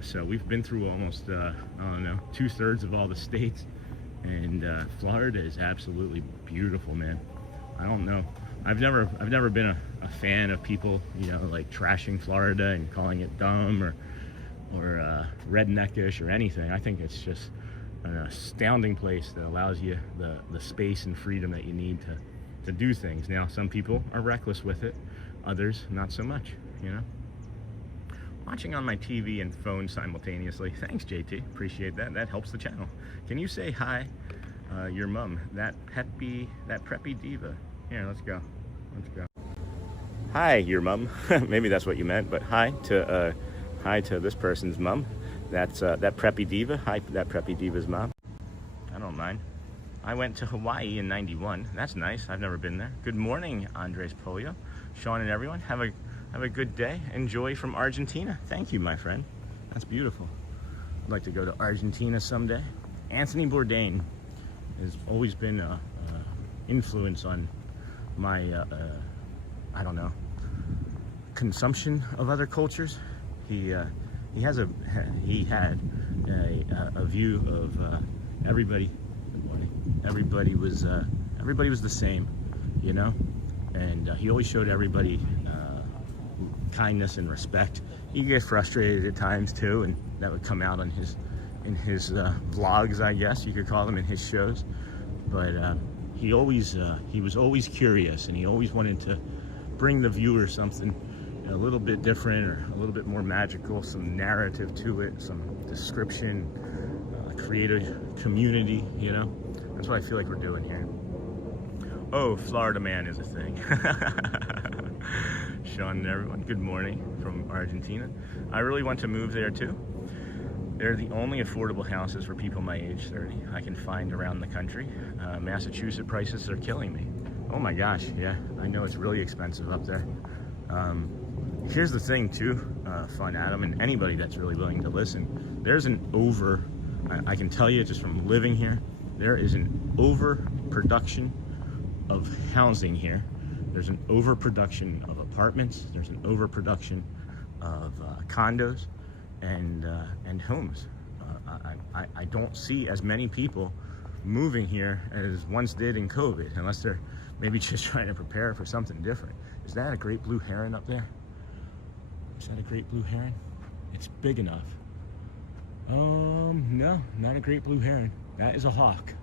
So we've been through almost, I don't know, 2/3 of all the states. And Florida is absolutely beautiful, man. I don't know. I've never been a fan of people, you know, like trashing Florida and calling it dumb or redneckish or anything. I think it's just an astounding place that allows you the space and freedom that you need to do things. Now, some people are reckless with it, others not so much, you know. Watching on my TV and phone simultaneously. Thanks, JT. Appreciate that. That helps the channel. Can you say hi, your mom, that preppy diva? Here, let's go. Hi, your mom. Maybe that's what you meant, but hi to this person's mom. That's that preppy diva. Hi, that preppy diva's mom. I don't mind. I went to Hawaii in '91. That's nice. I've never been there. Good morning, Andres Polio, Sean, and everyone. Have a good day. Enjoy from Argentina. Thank you, my friend. That's beautiful. I'd like to go to Argentina someday. Anthony Bourdain has always been an influence on my, I don't know, consumption of other cultures. He had a view of everybody. Everybody was the same, you know, and he always showed everybody kindness and respect. He get frustrated at times too, and that would come out on in his vlogs, I guess you could call them, in his shows. But he was always curious, and he always wanted to bring the viewer something a little bit different or a little bit more magical, some narrative to it, some description, create a community, you know. That's what I feel like we're doing here. Oh, Florida man is a thing. Sean and everyone, good morning from Argentina. I really want to move there too. They're the only affordable houses for people my age, 30, I can find around the country. Massachusetts prices are killing me. Oh my gosh, yeah, I know it's really expensive up there. Here's the thing too, Fun Adam, and anybody that's really willing to listen, there's an I can tell you just from living here, there is an overproduction of housing here. There's an overproduction of apartments. There's an overproduction of condos and homes. I don't see as many people moving here as once did in COVID, unless they're maybe just trying to prepare for something different. Is that a great blue heron up there? Is that a great blue heron? It's big enough. No, not a great blue heron. That is a hawk.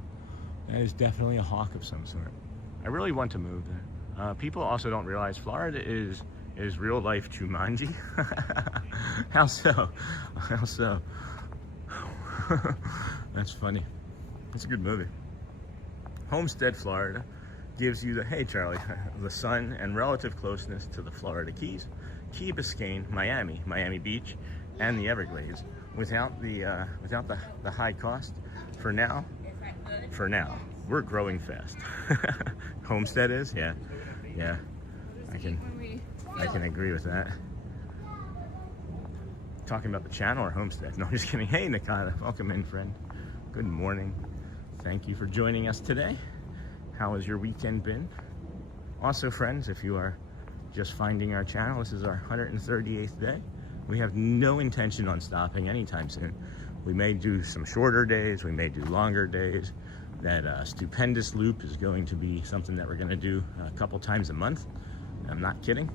That is definitely a hawk of some sort. I really want to move there. People also don't realize Florida is real life Jumanji. How so? How so? That's funny. It's a good movie. Homestead, Florida gives you the, hey Charlie, the sun and relative closeness to the Florida Keys, Key Biscayne, Miami Beach, and the Everglades without the high cost. For now, we're growing fast. Homestead is, yeah. I can agree with that. Talking about the channel or Homestead? No, I'm just kidding. Hey Nakata, welcome in, friend. Good morning. Thank you for joining us today. How has your weekend been? Also, friends, if you are just finding our channel, this is our 138th day. We have no intention on stopping anytime soon. We may do some shorter days, we may do longer days. That stupendous loop is going to be something that we're going to do a couple times a month. I'm not kidding.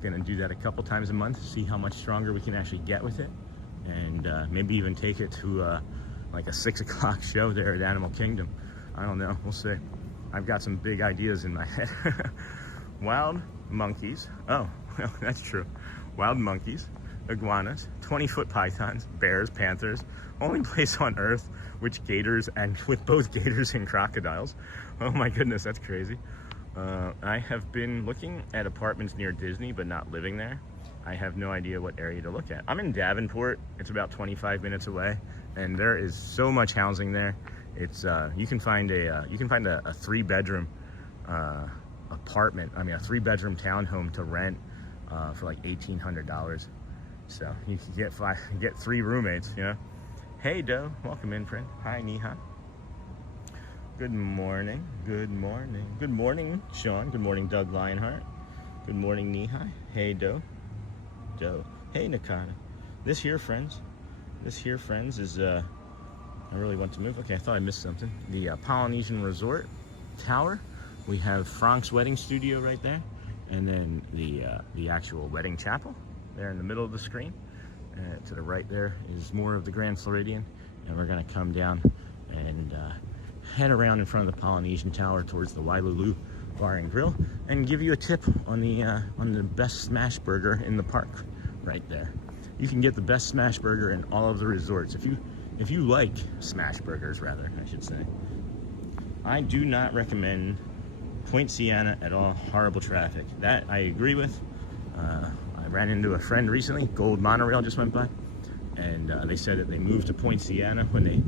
Going to do that a couple times a month, see how much stronger we can actually get with it, and maybe even take it to like a 6 o'clock show there at Animal Kingdom. I don't know, we'll see. I've got some big ideas in my head. Wild monkeys, oh, well, that's true. Wild monkeys, iguanas, 20-foot pythons, bears, panthers, only place on earth with both gators and crocodiles. Oh my goodness, that's crazy. I have been looking at apartments near Disney, but not living there. I have no idea what area to look at. I'm in Davenport. It's about 25 minutes away, and there is so much housing there. It's you can find a 3-bedroom apartment. I mean, a 3-bedroom townhome to rent for like $1,800. So you can get 3 roommates. You know. Hey Doe, welcome in, friend. Hi Neha. Good morning. Good morning. Good morning, Sean. Good morning, Doug Lionheart. Good morning, Neha. Hey Doe. Hey Nakata. This here, friends, is I really want to move. Okay, I thought I missed something. The Polynesian Resort Tower. We have Frank's wedding studio right there, and then the actual wedding chapel there in the middle of the screen. To the right there is more of the Grand Floridian, and we're gonna come down and head around in front of the Polynesian Tower towards the Wailulu Bar and Grill, and give you a tip on the best smash burger in the park right there. You can get the best smash burger in all of the resorts if you like smash burgers, rather, I should say. I do not recommend Point Siena at all. Horrible traffic. That I agree with. I ran into a friend recently. Gold monorail just went by, and they said that they moved to Point Siena when they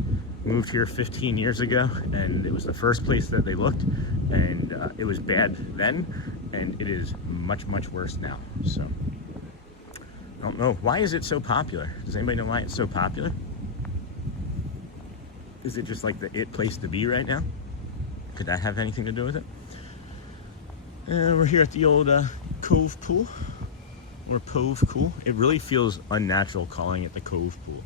moved here 15 years ago, and it was the first place that they looked, and it was bad then, and it is much worse now. So I don't know, why is it so popular? Does anybody know why it's so popular? Is it just like the it place to be right now? Could that have anything to do with it? We're here at the old Cove Pool, or Pove Pool. It really feels unnatural calling it the Cove Pool.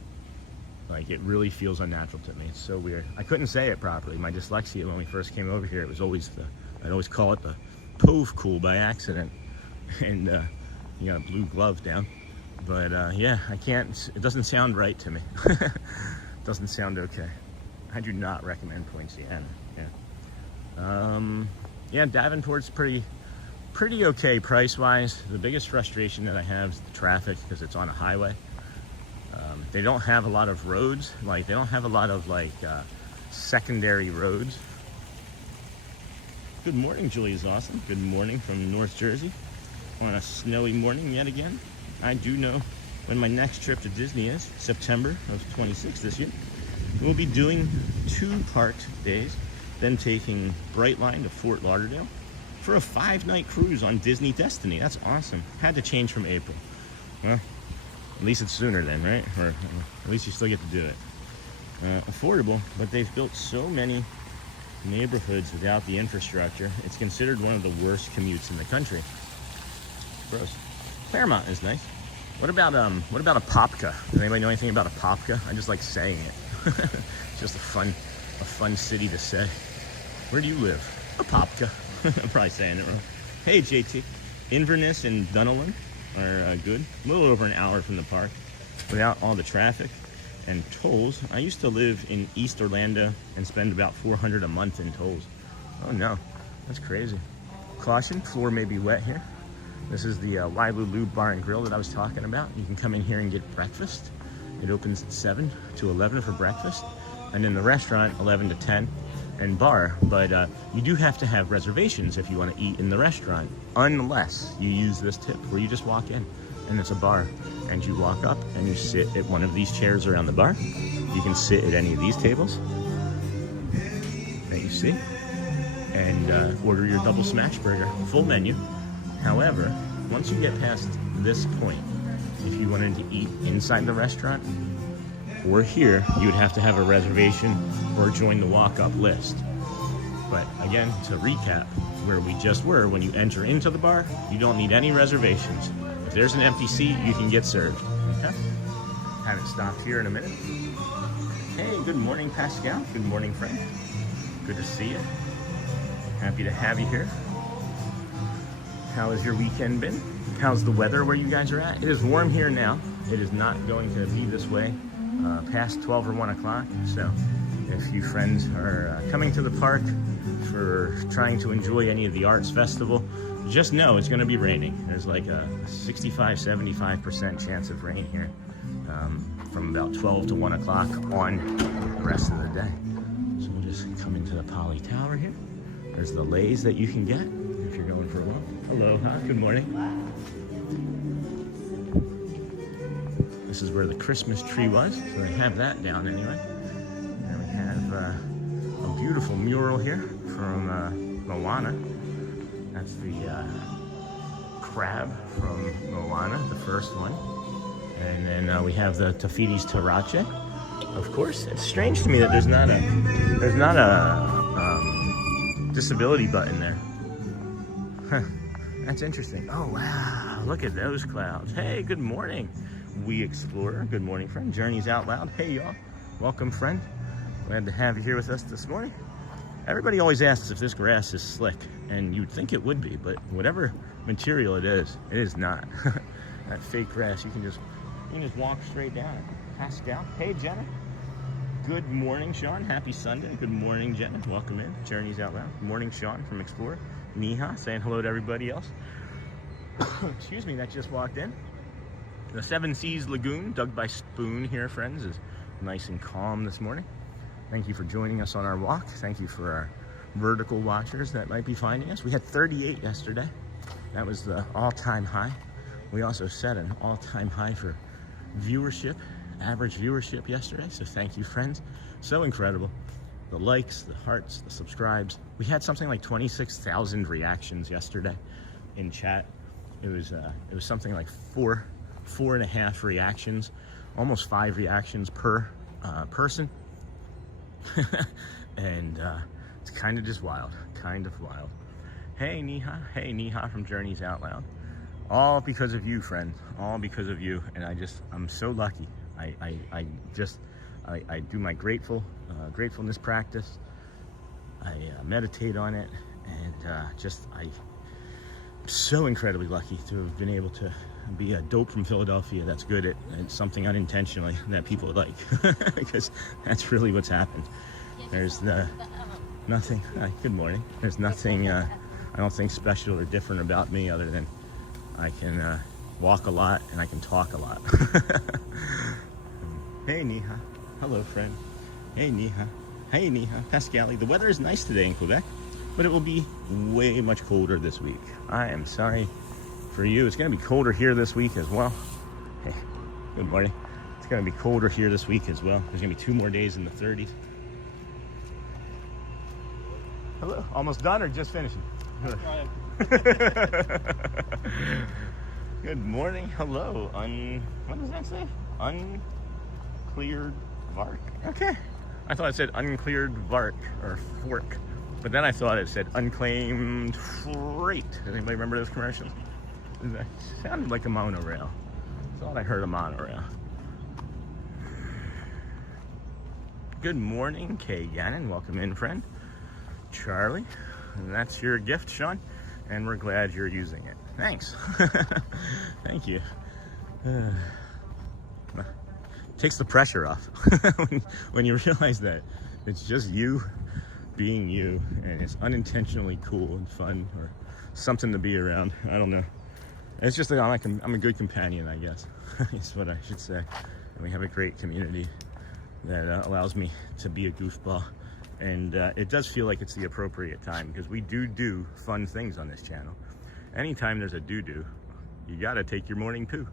Like, it really feels unnatural to me. It's so weird. I couldn't say it properly. My dyslexia when we first came over here, it was always I'd always call it the Pove Pool by accident. And you got a blue glove down. But yeah, I can't, it doesn't sound right to me. It doesn't sound okay. I do not recommend Point Siena. Yeah. Yeah, Davenport's pretty okay price-wise. The biggest frustration that I have is the traffic, because it's on a highway. They don't have a lot of roads. Like, they don't have a lot of secondary roads. Good morning, Julia's awesome. Good morning from North Jersey on a snowy morning yet again. I do know when my next trip to Disney is, September of 26 this year. We'll be doing 2 parked days, then taking Brightline to Fort Lauderdale, for a 5-night cruise on Disney Destiny. That's awesome. Had to change from April. Well, at least it's sooner then, right? Or at least you still get to do it. Affordable, but they've built so many neighborhoods without the infrastructure. It's considered one of the worst commutes in the country. Gross. Claremont is nice. What about Apopka? Does anybody know anything about Apopka? I just like saying it. It's just a fun city to say. Where do you live? Apopka. I'm probably saying it wrong. Hey JT. Inverness and Dunolin are good. A little over an hour from the park without all the traffic and tolls. I used to live in East Orlando and spend about $400 a month in tolls. Oh no, that's crazy. Caution, floor may be wet here. This is the Wailulu Bar and Grill that I was talking about. You can come in here and get breakfast. It opens at 7 to 11 for breakfast, and then the restaurant 11 to 10 and bar. But you do have to have reservations if you want to eat in the restaurant, unless you use this tip where you just walk in and it's a bar, and you walk up and you sit at one of these chairs around the bar. You can sit at any of these tables that you see and order your double smash burger, full menu. However, once you get past this point, if you wanted to eat inside the restaurant or here, you would have to have a reservation or join the walk-up list. But again, to recap, where we just were, when you enter into the bar, you don't need any reservations. If there's an empty seat, you can get served. Okay? Haven't stopped here in a minute. Hey, good morning, Pascal. Good morning, friend. Good to see you. Happy to have you here. How has your weekend been? How's the weather where you guys are at? It is warm here now. It is not going to be this way past 12 or 1 o'clock. So if you friends are coming to the park for trying to enjoy any of the arts festival, just know it's going to be raining. There's like a 65-75% chance of rain here from about 12 to 1 o'clock on the rest of the day. So we'll just come into the Poly Tower here. There's the lays that you can get if you're going for a walk. Aloha, good morning. This is where the Christmas tree was, so they have that down anyway. And we have a beautiful mural here from Moana. That's the crab from Moana, the first one. And then we have the Tafiti's Tarache. Of course, it's strange to me that there's not a disability button there. Huh, that's interesting. Oh wow, look at those clouds. Hey, good morning, We Explorer. Good morning, friend. Journeys Out Loud. Hey y'all, welcome, friend. Glad to have you here with us this morning. Everybody always asks if this grass is slick, and you'd think it would be, but whatever material it is not. That fake grass, you can just walk straight down it. Pascal. Hey Jenna. Good morning, Sean. Happy Sunday. Good morning, Jenna. Welcome in. Journeys Out Loud. Good morning, Sean from Explorer. Niha saying hello to everybody else. Excuse me, that just walked in. The Seven Seas Lagoon, dug by Spoon here, friends, is nice and calm this morning. Thank you for joining us on our walk. Thank you for our vertical watchers that might be finding us. We had 38 yesterday. That was the all-time high. We also set an all-time high for viewership, average viewership yesterday. So thank you, friends. So incredible. The likes, the hearts, the subscribes. We had something like 26,000 reactions yesterday in chat. It was something like four and a half reactions, almost 5 reactions per person. And it's kind of just wild, kind of wild. Hey Niha from Journeys Out Loud. All because of you, friend, all because of you. And I'm so lucky. I do my gratefulness practice. I meditate on it, and I'm so incredibly lucky to have been able to be a dope from Philadelphia that's good at something unintentionally that people like, because that's really what's happened. There's nothing. Good morning. There's nothing I don't think special or different about me other than I can walk a lot and I can talk a lot. Hey Niha. Hello, friend. Hey Niha. Hey Niha. Pascali. The weather is nice today in Quebec, but it will be way much colder this week. I am sorry for you. It's going to be colder here this week as well. Hey, good morning. It's going to be colder here this week as well. There's going to be 2 more days in the 30s. Hello. Almost done or just finishing? Good morning. Hello. What does that say? Uncleared Vark. Okay. I thought it said uncleared Vark or fork. But then I thought it said unclaimed freight. Does anybody remember those commercials? That sounded like a monorail. I thought I heard a monorail. Good morning, Kay Gannon. Welcome in, friend. Charlie. And that's your gift, Sean. And we're glad you're using it. Thanks. Thank you. Takes the pressure off when you realize that it's just you being you, and it's unintentionally cool and fun, or something to be around. I don't know. It's just like I'm a good companion, I guess. Is what I should say. And we have a great community that allows me to be a goofball, and it does feel like it's the appropriate time, because we do fun things on this channel. Anytime there's a doo-doo, you gotta take your morning poo.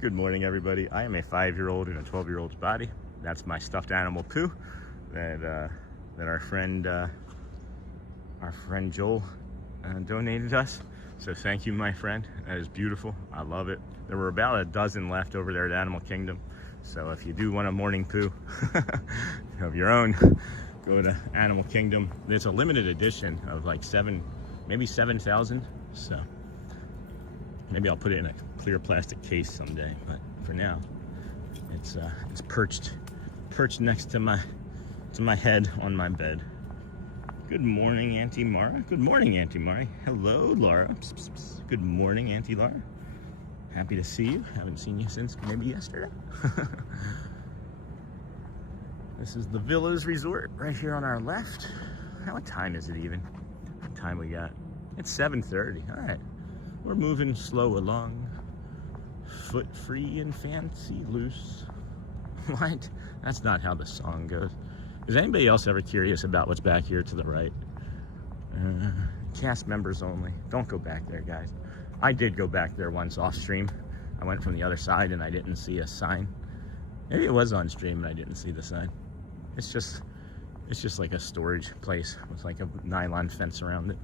Good morning, everybody. I am a 5-year-old in a 12-year-old's body. That's my stuffed animal poo that our friend Joel donated us. So thank you, my friend. That is beautiful. I love it. There were about a dozen left over there at Animal Kingdom. So if you do want a morning poo of your own, go to Animal Kingdom. There's a limited edition of like maybe 7,000. So maybe I'll put it in a clear plastic case someday. But for now, it's perched next to my head on my bed. Good morning, Auntie Mara. Good morning, Auntie Mara. Hello, Laura. Psst, psst, psst. Good morning, Auntie Laura. Happy to see you. Haven't seen you since maybe yesterday. This is the Villas Resort right here on our left. What time is it even? What time we got? It's 7:30. All right. We're moving slow along. Foot free and fancy loose. What? That's not how the song goes. Is anybody else ever curious about what's back here to the right? Cast members only. Don't go back there, guys. I did go back there once off stream. I went from the other side and I didn't see a sign. Maybe it was on stream and I didn't see the sign. It's just like a storage place with like a nylon fence around it.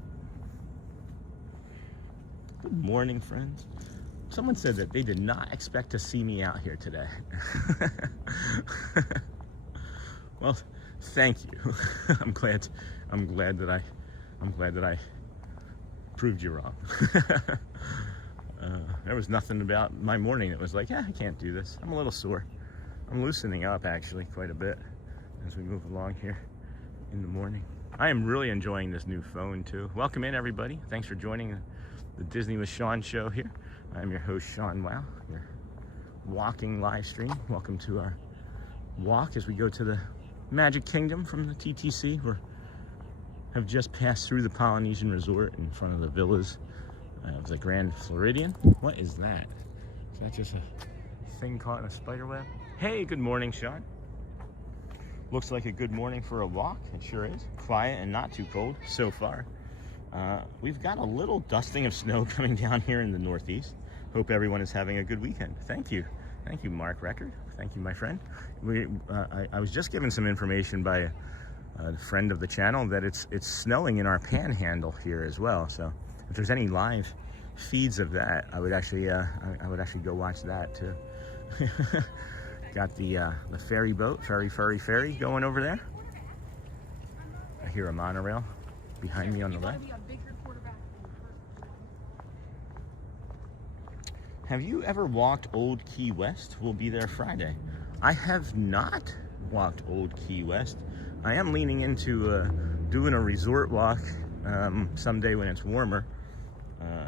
Good morning, friends. Someone said that they did not expect to see me out here today. Well, thank you. I'm glad that I proved you wrong. There was nothing about my morning that was like, yeah, I can't do this. I'm a little sore. I'm loosening up actually quite a bit as we move along here in the morning. I am really enjoying this new phone too. Welcome in, everybody. Thanks for joining the Disney with Sean show here. I'm your host, Sean Wow, your walking live stream. Welcome to our walk as we go to the Magic Kingdom from the TTC. We have just passed through the Polynesian Resort in front of the villas of the Grand Floridian. What is that? Is that just a thing caught in a spider web? Hey, good morning, Sean. Looks like a good morning for a walk. It sure is. Quiet and not too cold so far. We've got a little dusting of snow coming down here in the Northeast. Hope everyone is having a good weekend. Thank you. Thank you, Mark Record. Thank you, my friend. I was just given some information by a friend of the channel that it's snowing in our panhandle here as well. So if there's any live feeds of that, I would actually go watch that too. Got the ferry boat, ferry going over there. I hear a monorail behind me on the left. Have you ever walked Old Key West? We'll be there Friday. I have not walked Old Key West. I am leaning into doing a resort walk someday when it's warmer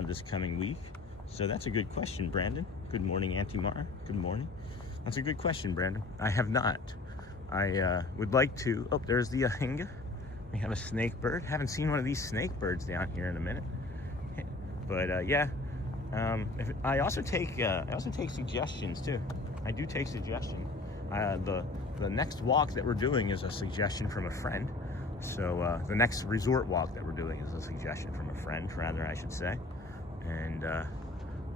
this coming week. So that's a good question, Brandon. Good morning, Auntie Mara. Good morning. That's a good question, Brandon. I have not. I would like to. Oh, there's the Ahinga. We have a snake bird. Haven't seen one of these snake birds down here in a minute. But yeah. I also take suggestions too. I do take suggestions. The next walk that we're doing is a suggestion from a friend. So the next resort walk that we're doing is a suggestion from a friend, rather I should say. And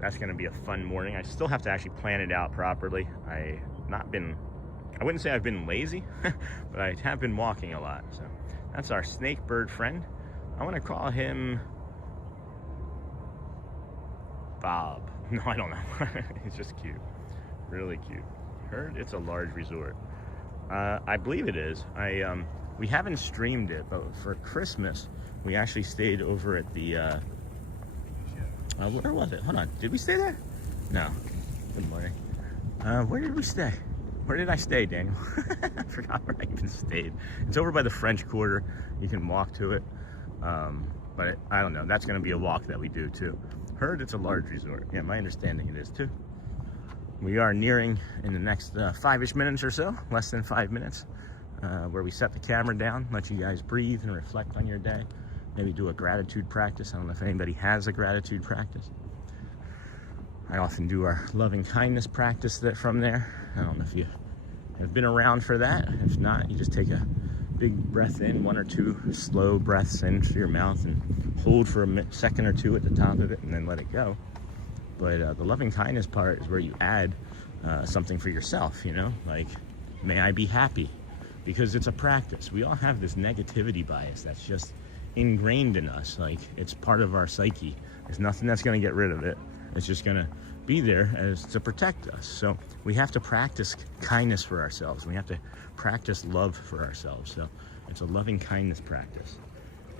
that's going to be a fun morning. I still have to actually plan it out properly. I wouldn't say I've been lazy, but I have been walking a lot. So that's our snake bird friend. I want to call him Bob. No, I don't know. He's just cute. Really cute. Heard it's a large resort. I believe it is. We haven't streamed it, but for Christmas, we actually stayed over at the, where was it? Hold on. Did we stay there? No. Good morning. Where did we stay? Where did I stay, Daniel? I forgot where I even stayed. It's over by the French Quarter. You can walk to it. But I don't know. That's going to be a walk that we do, too. Heard it's a large resort. Yeah, my understanding it is, too. We are nearing, in the next 5-ish minutes or so, less than 5 minutes, where we set the camera down, let you guys breathe and reflect on your day. Maybe do a gratitude practice. I don't know if anybody has a gratitude practice. I often do our loving kindness practice from there. I don't know if you have been around for that. If not, you just take a big breath in, 1 or 2 slow breaths in through your mouth and hold for a second or 2 at the top of it and then let it go. But the loving kindness part is where you add something for yourself, you know, like, may I be happy, because it's a practice. We all have this negativity bias that's just ingrained in us. Like, it's part of our psyche. There's nothing that's going to get rid of it. It's just going to be there as to protect us. So we have to practice kindness for ourselves. We have to practice love for ourselves. So it's a loving kindness practice.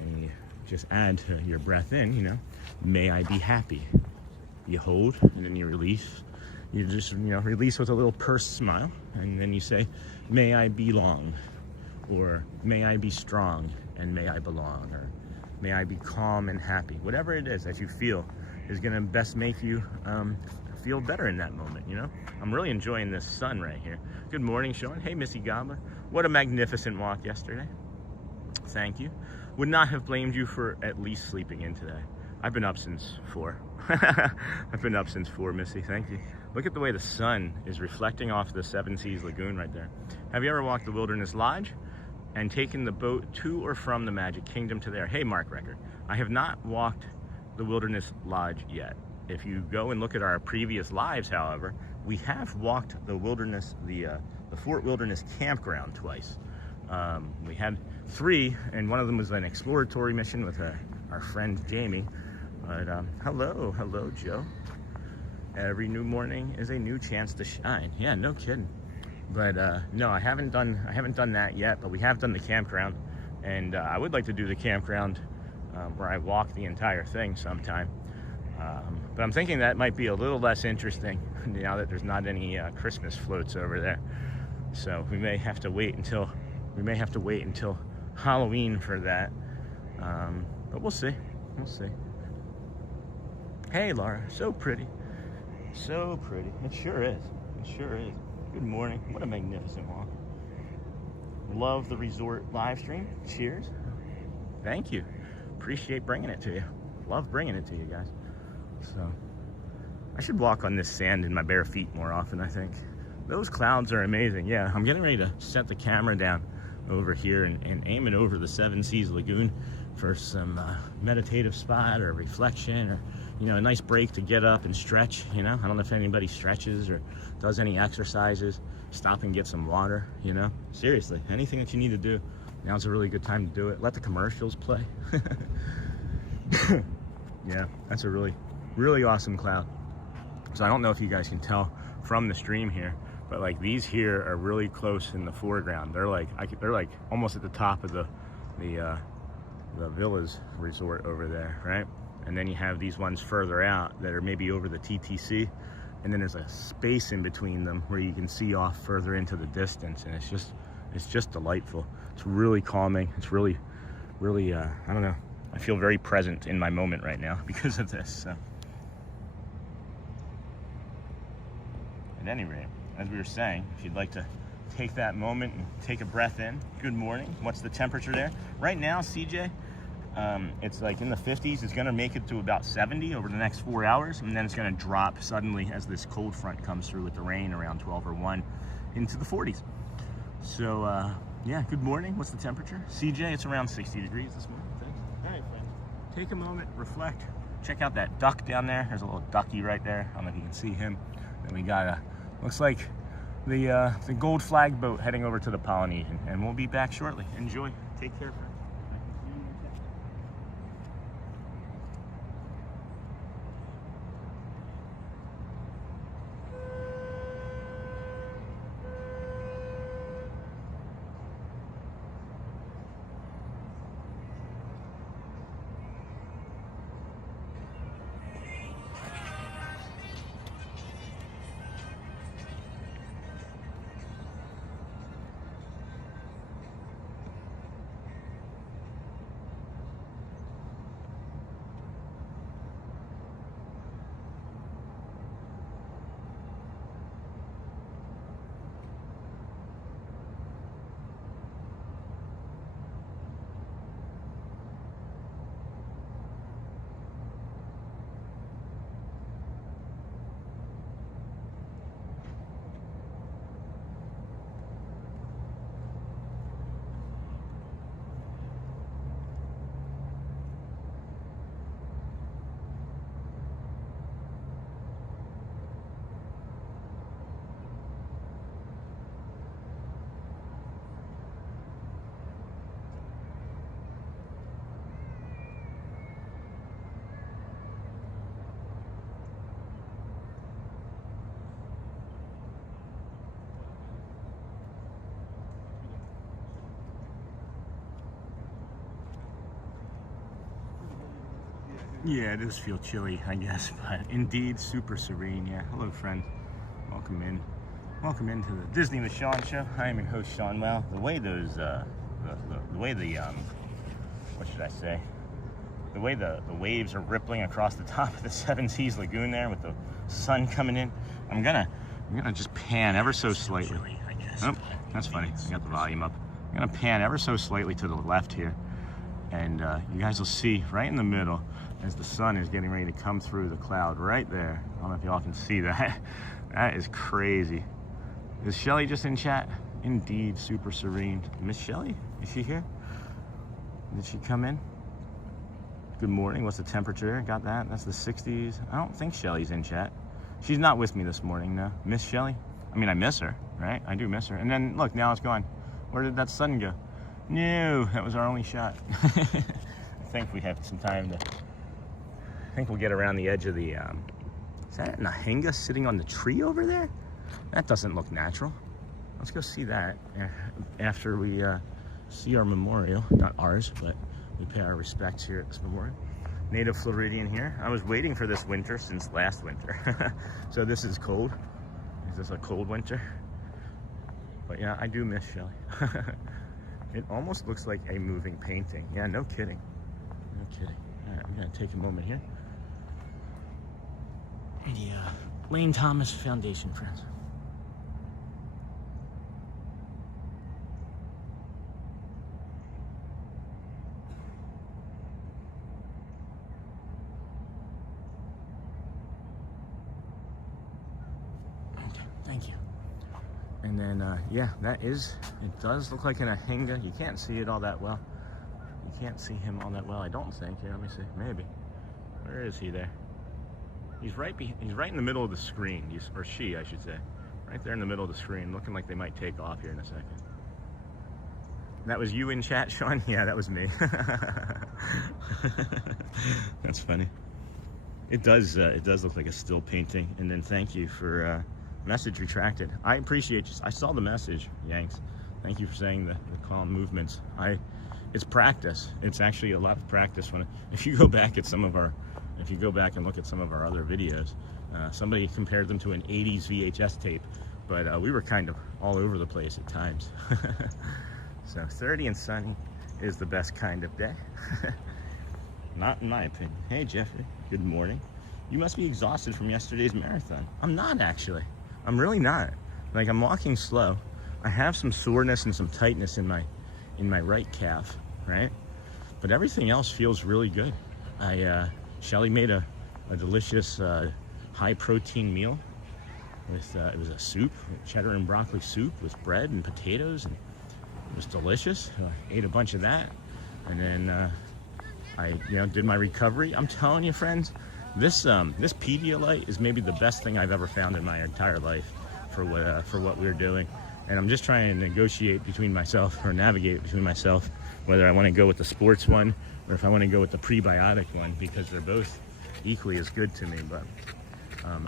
And you just add to your breath in, you know, may I be happy. You hold and then you release. You just, you know, release with a little pursed smile. And then you say, may I belong. Or may I be strong and may I belong. Or may I be calm and happy. Whatever it is that you feel is going to best make you feel better in that moment, you know? I'm really enjoying this sun right here. Good morning, Sean. Hey, Missy Gaba. What a magnificent walk yesterday. Thank you. Would not have blamed you for at least sleeping in today. I've been up since 4. I've been up since 4, Missy. Thank you. Look at the way the sun is reflecting off the Seven Seas Lagoon right there. Have you ever walked the Wilderness Lodge and taken the boat to or from the Magic Kingdom to there? Hey, Mark Record. I have not walked the Wilderness Lodge yet. If you go and look at our previous lives, however, we have walked the Wilderness, the Fort Wilderness Campground twice. We had 3, and one of them was an exploratory mission with our friend Jamie. But hello, Joe. Every new morning is a new chance to shine. Yeah, no kidding. But no, I haven't done that yet. But we have done the campground, and I would like to do the campground where I walk the entire thing sometime. But I'm thinking that might be a little less interesting now that there's not any Christmas floats over there. So we may have to wait until Halloween for that. But we'll see. We'll see. Hey, Laura, so pretty. So pretty. It sure is. It sure is. Good morning. What a magnificent walk. Love the resort live stream. Cheers. Thank you. Appreciate bringing it to you. Love bringing it to you guys. So I should walk on this sand in my bare feet more often, I think. Those clouds are amazing. Yeah, I'm getting ready to set the camera down over here and aim it over the Seven Seas Lagoon for some meditative spot or reflection, or, you know, a nice break to get up and stretch, you know. I don't know if anybody stretches or does any exercises. Stop and get some water, you know. Seriously, anything that you need to do, now's a really good time to do it. Let the commercials play. Yeah, that's a really, really awesome cloud. So I don't know if you guys can tell from the stream here, but like these here are really close in the foreground. They're like almost at the top of the Villas Resort over there, right? And then you have these ones further out that are maybe over the TTC, and then there's a space in between them where you can see off further into the distance, and it's just delightful. It's really calming. It's really, really I don't know. I feel very present in my moment right now because of this. So. At any rate, as we were saying, if you'd like to take that moment and take a breath in. Good morning. What's the temperature there? Right now, CJ, it's like in the 50s. It's going to make it to about 70 over the next 4 hours, and then it's going to drop suddenly as this cold front comes through with the rain around 12 or 1 into the 40s. So, yeah, good morning. What's the temperature? CJ, it's around 60 degrees this morning. Thanks. All right, friend. Take a moment, reflect. Check out that duck down there. There's a little ducky right there. I don't know if you can see him. Then we got a, looks like the gold flag boat heading over to the Polynesian, and we'll be back shortly. Enjoy. Take care, friend. Yeah, it does feel chilly, I guess, but indeed super serene. Yeah, hello friend. Welcome in. Welcome into the Disney with Sean show. I am your host, Sean. Well, the way those, the way the, what should I say? The way the waves are rippling across the top of the Seven Seas Lagoon there with the sun coming in, I'm gonna just pan ever so slightly. Oh, that's funny. I got the volume up. I'm gonna pan ever so slightly to the left here, and you guys will see right in the middle as the sun is getting ready to come through the cloud right there. I don't know if y'all can see that. That is crazy. Is Shelly just in chat? Indeed, super serene. Miss Shelly, is she here? Did she come in? Good morning. What's the temperature? Got that. That's the 60s. I don't think Shelly's in chat. She's not with me this morning, no. Miss Shelly? I mean, I miss her, right? I do miss her. And then, look, now it's gone. Where did that sun go? No, that was our only shot. I think we have some time to... I think we'll get around the edge of the... Is that Nahenga sitting on the tree over there? That doesn't look natural. Let's go see that after we see our memorial. Not ours, but we pay our respects here at this memorial. Native Floridian here. I was waiting for this winter since last winter. So this is cold. Is this a cold winter? But yeah, I do miss Shelly. It almost looks like a moving painting. Yeah, no kidding. No kidding. All right, I'm gonna take a moment here. The Lane Thomas Foundation, friends. Okay, thank you. And then, yeah, that is, it does look like an Nahenga. You can't see it all that well. You can't see him all that well, I don't think. Here, let me see, maybe. Where is he there? He's right in the middle of the screen, or she, I should say. Right there in the middle of the screen, looking like they might take off here in a second. That was you in chat, Sean? Yeah, that was me. That's funny. It does look like a still painting. And then thank you for message retracted. I appreciate you. I saw the message, Yanks. Thank you for saying the calm movements. It's practice. It's actually a lot of practice. If you go back and look at some of our other videos, somebody compared them to an 80s VHS tape, but we were kind of all over the place at times. So 30 and sunny is the best kind of day. Not in my opinion. Hey Jeffrey, good morning. You must be exhausted from yesterday's marathon. I'm not actually. I'm really not. Like, I'm walking slow. I have some soreness and some tightness in my right calf, right? But everything else feels really good. Shelly made a delicious high protein meal with it was a soup, cheddar and broccoli soup with bread and potatoes, and it was delicious. I ate a bunch of that, and then I did my recovery. I'm telling you, friends, this Pedialyte is maybe the best thing I've ever found in my entire life for what we're doing. And I'm just trying to navigate between myself, whether I want to go with the sports one or if I want to go with the prebiotic one, because they're both equally as good to me. But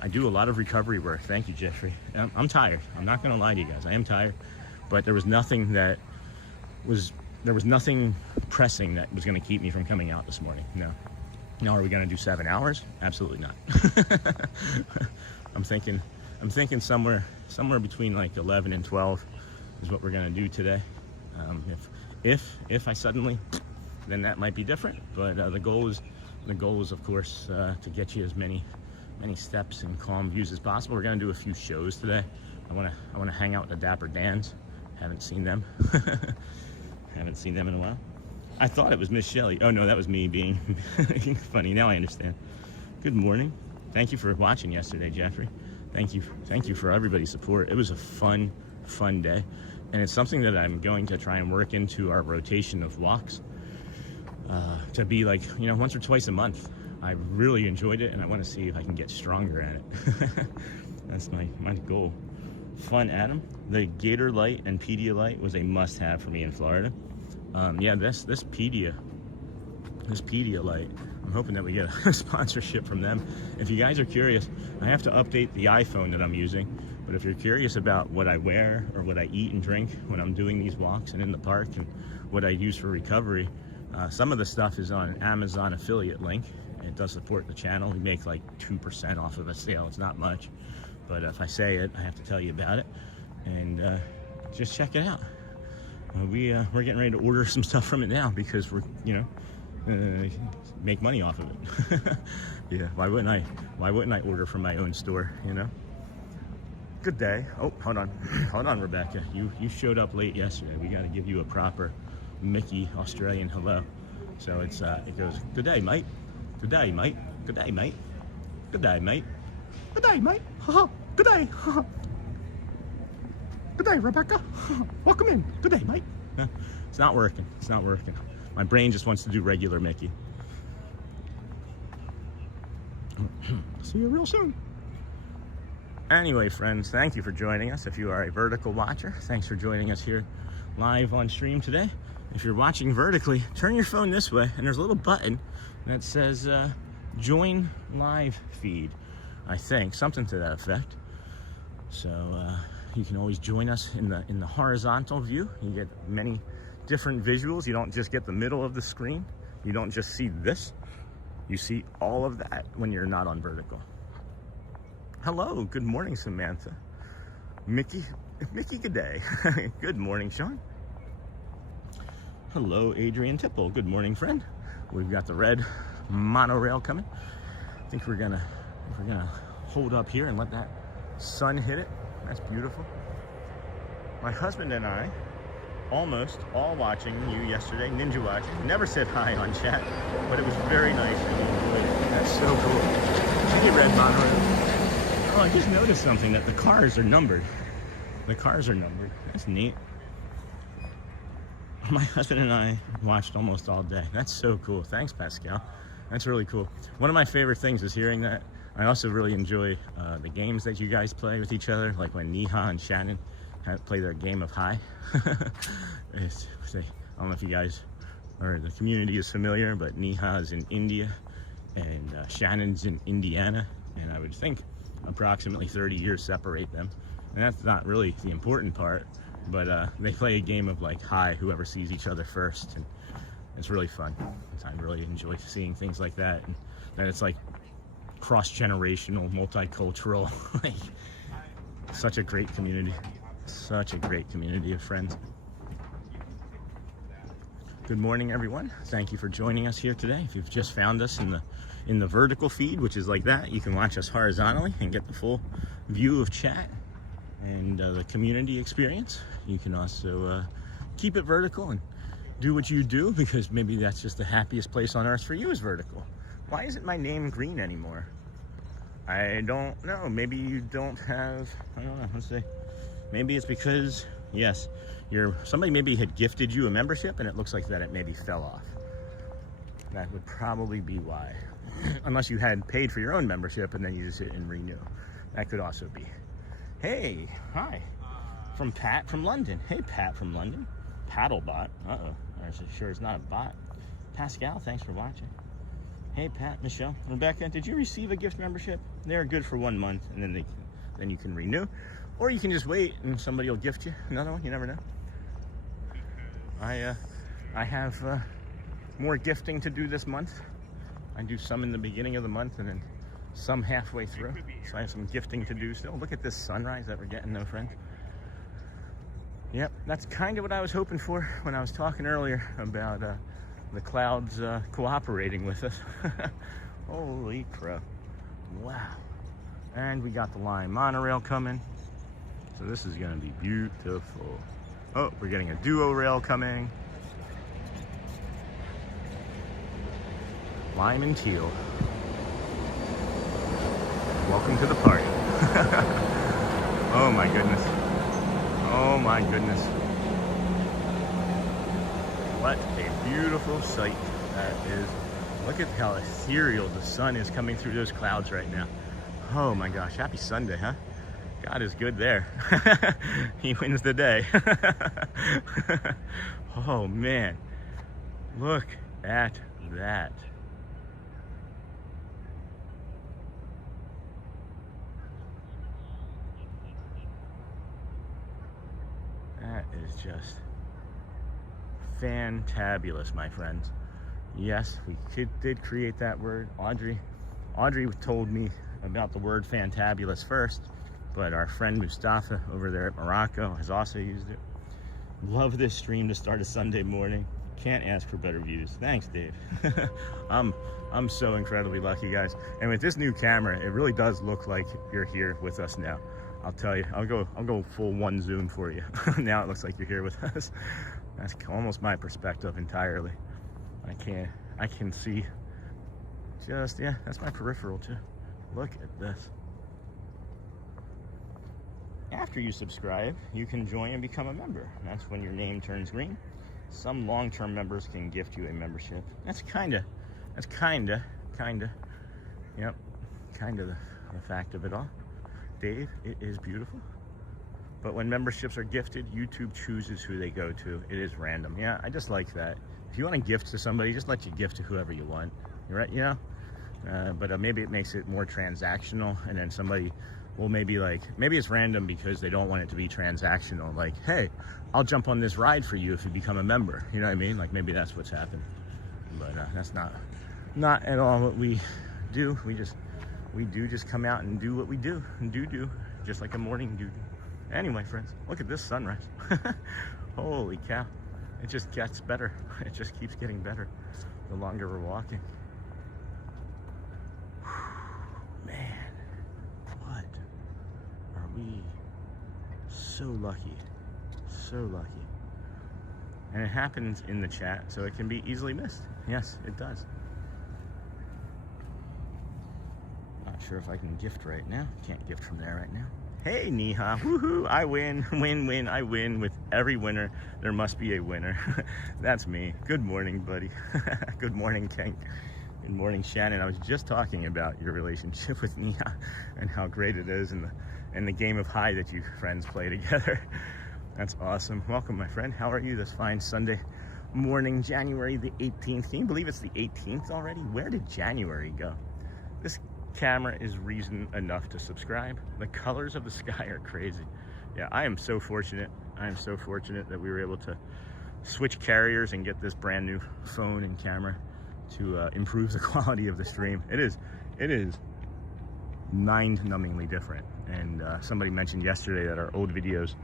I do a lot of recovery work. Thank you, Jeffrey. I'm tired. I'm not going to lie to you guys. I am tired, but there was nothing pressing that was going to keep me from coming out this morning. No. Now, are we going to do 7 hours? Absolutely not. I'm thinking somewhere between like 11 and 12 is what we're going to do today. If I suddenly, then that might be different. But the goal is of course to get you as many steps and calm views as possible. We're going to do a few shows today. I want to hang out with the Dapper Dans. Haven't seen them. Haven't seen them in a while. I thought it was Miss Shelly. Oh no, that was me being funny. Now I understand. Good morning. Thank you for watching yesterday, Jeffrey. Thank you for everybody's support. It was a fun day, and it's something that I'm going to try and work into our rotation of walks to be like, once or twice a month. I really enjoyed it, and I want to see if I can get stronger at it. That's my goal. Fun, Adam. The Gator Light and Pedialyte was a must-have for me in Florida. Yeah, this Pedialyte, I'm hoping that we get a sponsorship from them. If you guys are curious, I have to update the iPhone that I'm using, but if you're curious about what I wear or what I eat and drink when I'm doing these walks and in the park and what I use for recovery, Some of the stuff is on an Amazon affiliate link. It does support the channel. We make like 2% off of a sale. It's not much, but if I say it, I have to tell you about it. And just check it out. We're getting ready to order some stuff from it now because we're, make money off of it. Yeah, why wouldn't I order from my own store, Good day. Oh, hold on, Rebecca. You showed up late yesterday. We got to give you a proper Mickey Australian hello. So it goes, good day, mate. Good day, mate. Good day, mate. Good day, mate. Good day, mate. Ha Good day. Ha Good day, Rebecca. Welcome in. Good day, mate. It's not working. It's not working. My brain just wants to do regular Mickey. See you real soon. Anyway, friends, thank you for joining us. If you are a vertical watcher, thanks for joining us here live on stream today. If you're watching vertically, turn your phone this way, and there's a little button that says join live feed, I think, something to that effect. So you can always join us in the horizontal view. You get many different visuals. You don't just get the middle of the screen. You don't just see this. You see all of that when you're not on vertical. Hello, good morning, Samantha. Mickey, good day. Good morning, Sean. Hello, Adrian Tipple. Good morning, friend. We've got the red monorail coming. I think we're gonna hold up here and let that sun hit it. That's beautiful. My husband and I almost all watching you yesterday, ninja watching. Never said hi on chat, but it was very nice and we enjoyed it. That's so cool. Hey, red monorail. Oh, I just noticed something, that the cars are numbered. The cars are numbered. That's neat. My husband and I watched almost all day. That's so cool. Thanks, Pascal. That's really cool. One of my favorite things is hearing that. I also really enjoy the games that you guys play with each other, like when Neha and Shannon play their game of Hi. I don't know if you guys or the community is familiar, but Neha is in India and Shannon's in Indiana, and I would think approximately 30 years separate them. And that's not really the important part, but they play a game of like Hi, whoever sees each other first, and it's really fun. I really enjoy seeing things like that, and that it's like cross-generational, multicultural, like such a great community. Such a great community of friends. Good morning, everyone. Thank you for joining us here today. If you've just found us in the vertical feed, which is like that, you can watch us horizontally and get the full view of chat and the community experience. You can also keep it vertical and do what you do, because maybe that's just the happiest place on earth for you is vertical. Why isn't my name green anymore? I don't know. Maybe you don't have, I don't know, let's see. Maybe it's because, yes, somebody maybe had gifted you a membership and it looks like that it maybe fell off. That would probably be why. Unless you had paid for your own membership and then you just hit and renew. That could also be. Hey, hi. From Pat from London. Hey, Pat from London. Paddlebot. Uh-oh. I'm sure it's not a bot. Pascal, thanks for watching. Hey, Pat, Michelle, Rebecca, did you receive a gift membership? They're good for 1 month, and then you can renew. Or you can just wait and somebody will gift you another one. You never know. I have more gifting to do this month. I do some in the beginning of the month and then some halfway through. So I have some gifting to do still. Look at this sunrise that we're getting though, friends. Yep, that's kind of what I was hoping for when I was talking earlier about the clouds cooperating with us. Holy crap. Wow. And we got the line monorail coming. So this is gonna be beautiful. Oh, we're getting a duo rail coming. Lime and teal. Welcome to the party. Oh my goodness. Oh my goodness. What a beautiful sight that is. Look at how ethereal the sun is coming through those clouds right now. Oh my gosh, happy Sunday, huh? God is good there. He wins the day. Oh man, look at that. That is just fantabulous, my friends. Yes, we did create that word. Audrey told me about the word fantabulous first, but our friend Mustafa over there at Morocco has also used it. Love this stream to start a Sunday morning. Can't ask for better views. Thanks, Dave. I'm so incredibly lucky, guys. And with this new camera, it really does look like you're here with us now. I'll tell you, I'll go full one zoom for you. Now it looks like you're here with us. That's almost my perspective entirely. I can see just, yeah, that's my peripheral too. Look at this. After you subscribe, you can join and become a member. That's when your name turns green. Some long-term members can gift you a membership. That's kinda, yep, kinda the fact of it all. Dave, it is beautiful. But when memberships are gifted, YouTube chooses who they go to. It is random. Yeah, I just like that. If you want to gift to somebody, just let you gift to whoever you want. You're right, you know? But maybe it makes it more transactional, and then somebody will maybe it's random because they don't want it to be transactional. Like, hey, I'll jump on this ride for you if you become a member. You know what I mean? Like, maybe that's what's happened. But that's not at all what we do. We do just come out and do what we do, and do just like a morning do. Anyway, friends, look at this sunrise. Holy cow. It just gets better. It just keeps getting better the longer we're walking. Man, what are we so lucky. So lucky. And it happens in the chat, so it can be easily missed. Yes, it does. Not sure if I can gift right now. Can't gift from there right now. Hey, Neha, woohoo, I win, win, I win. With every winner, there must be a winner. That's me. Good morning, buddy. Good morning, King. Good morning, Shannon. I was just talking about your relationship with Neha and how great it is, and the game of High that you friends play together. That's awesome. Welcome, my friend. How are you this fine Sunday morning, January the 18th? Can you believe it's the 18th already? Where did January go? This camera is reason enough to subscribe. The colors of the sky are crazy. Yeah, I am so fortunate. I am so fortunate that we were able to switch carriers and get this brand new phone and camera to improve the quality of the stream. It is mind-numbingly different. And somebody mentioned yesterday that our old videos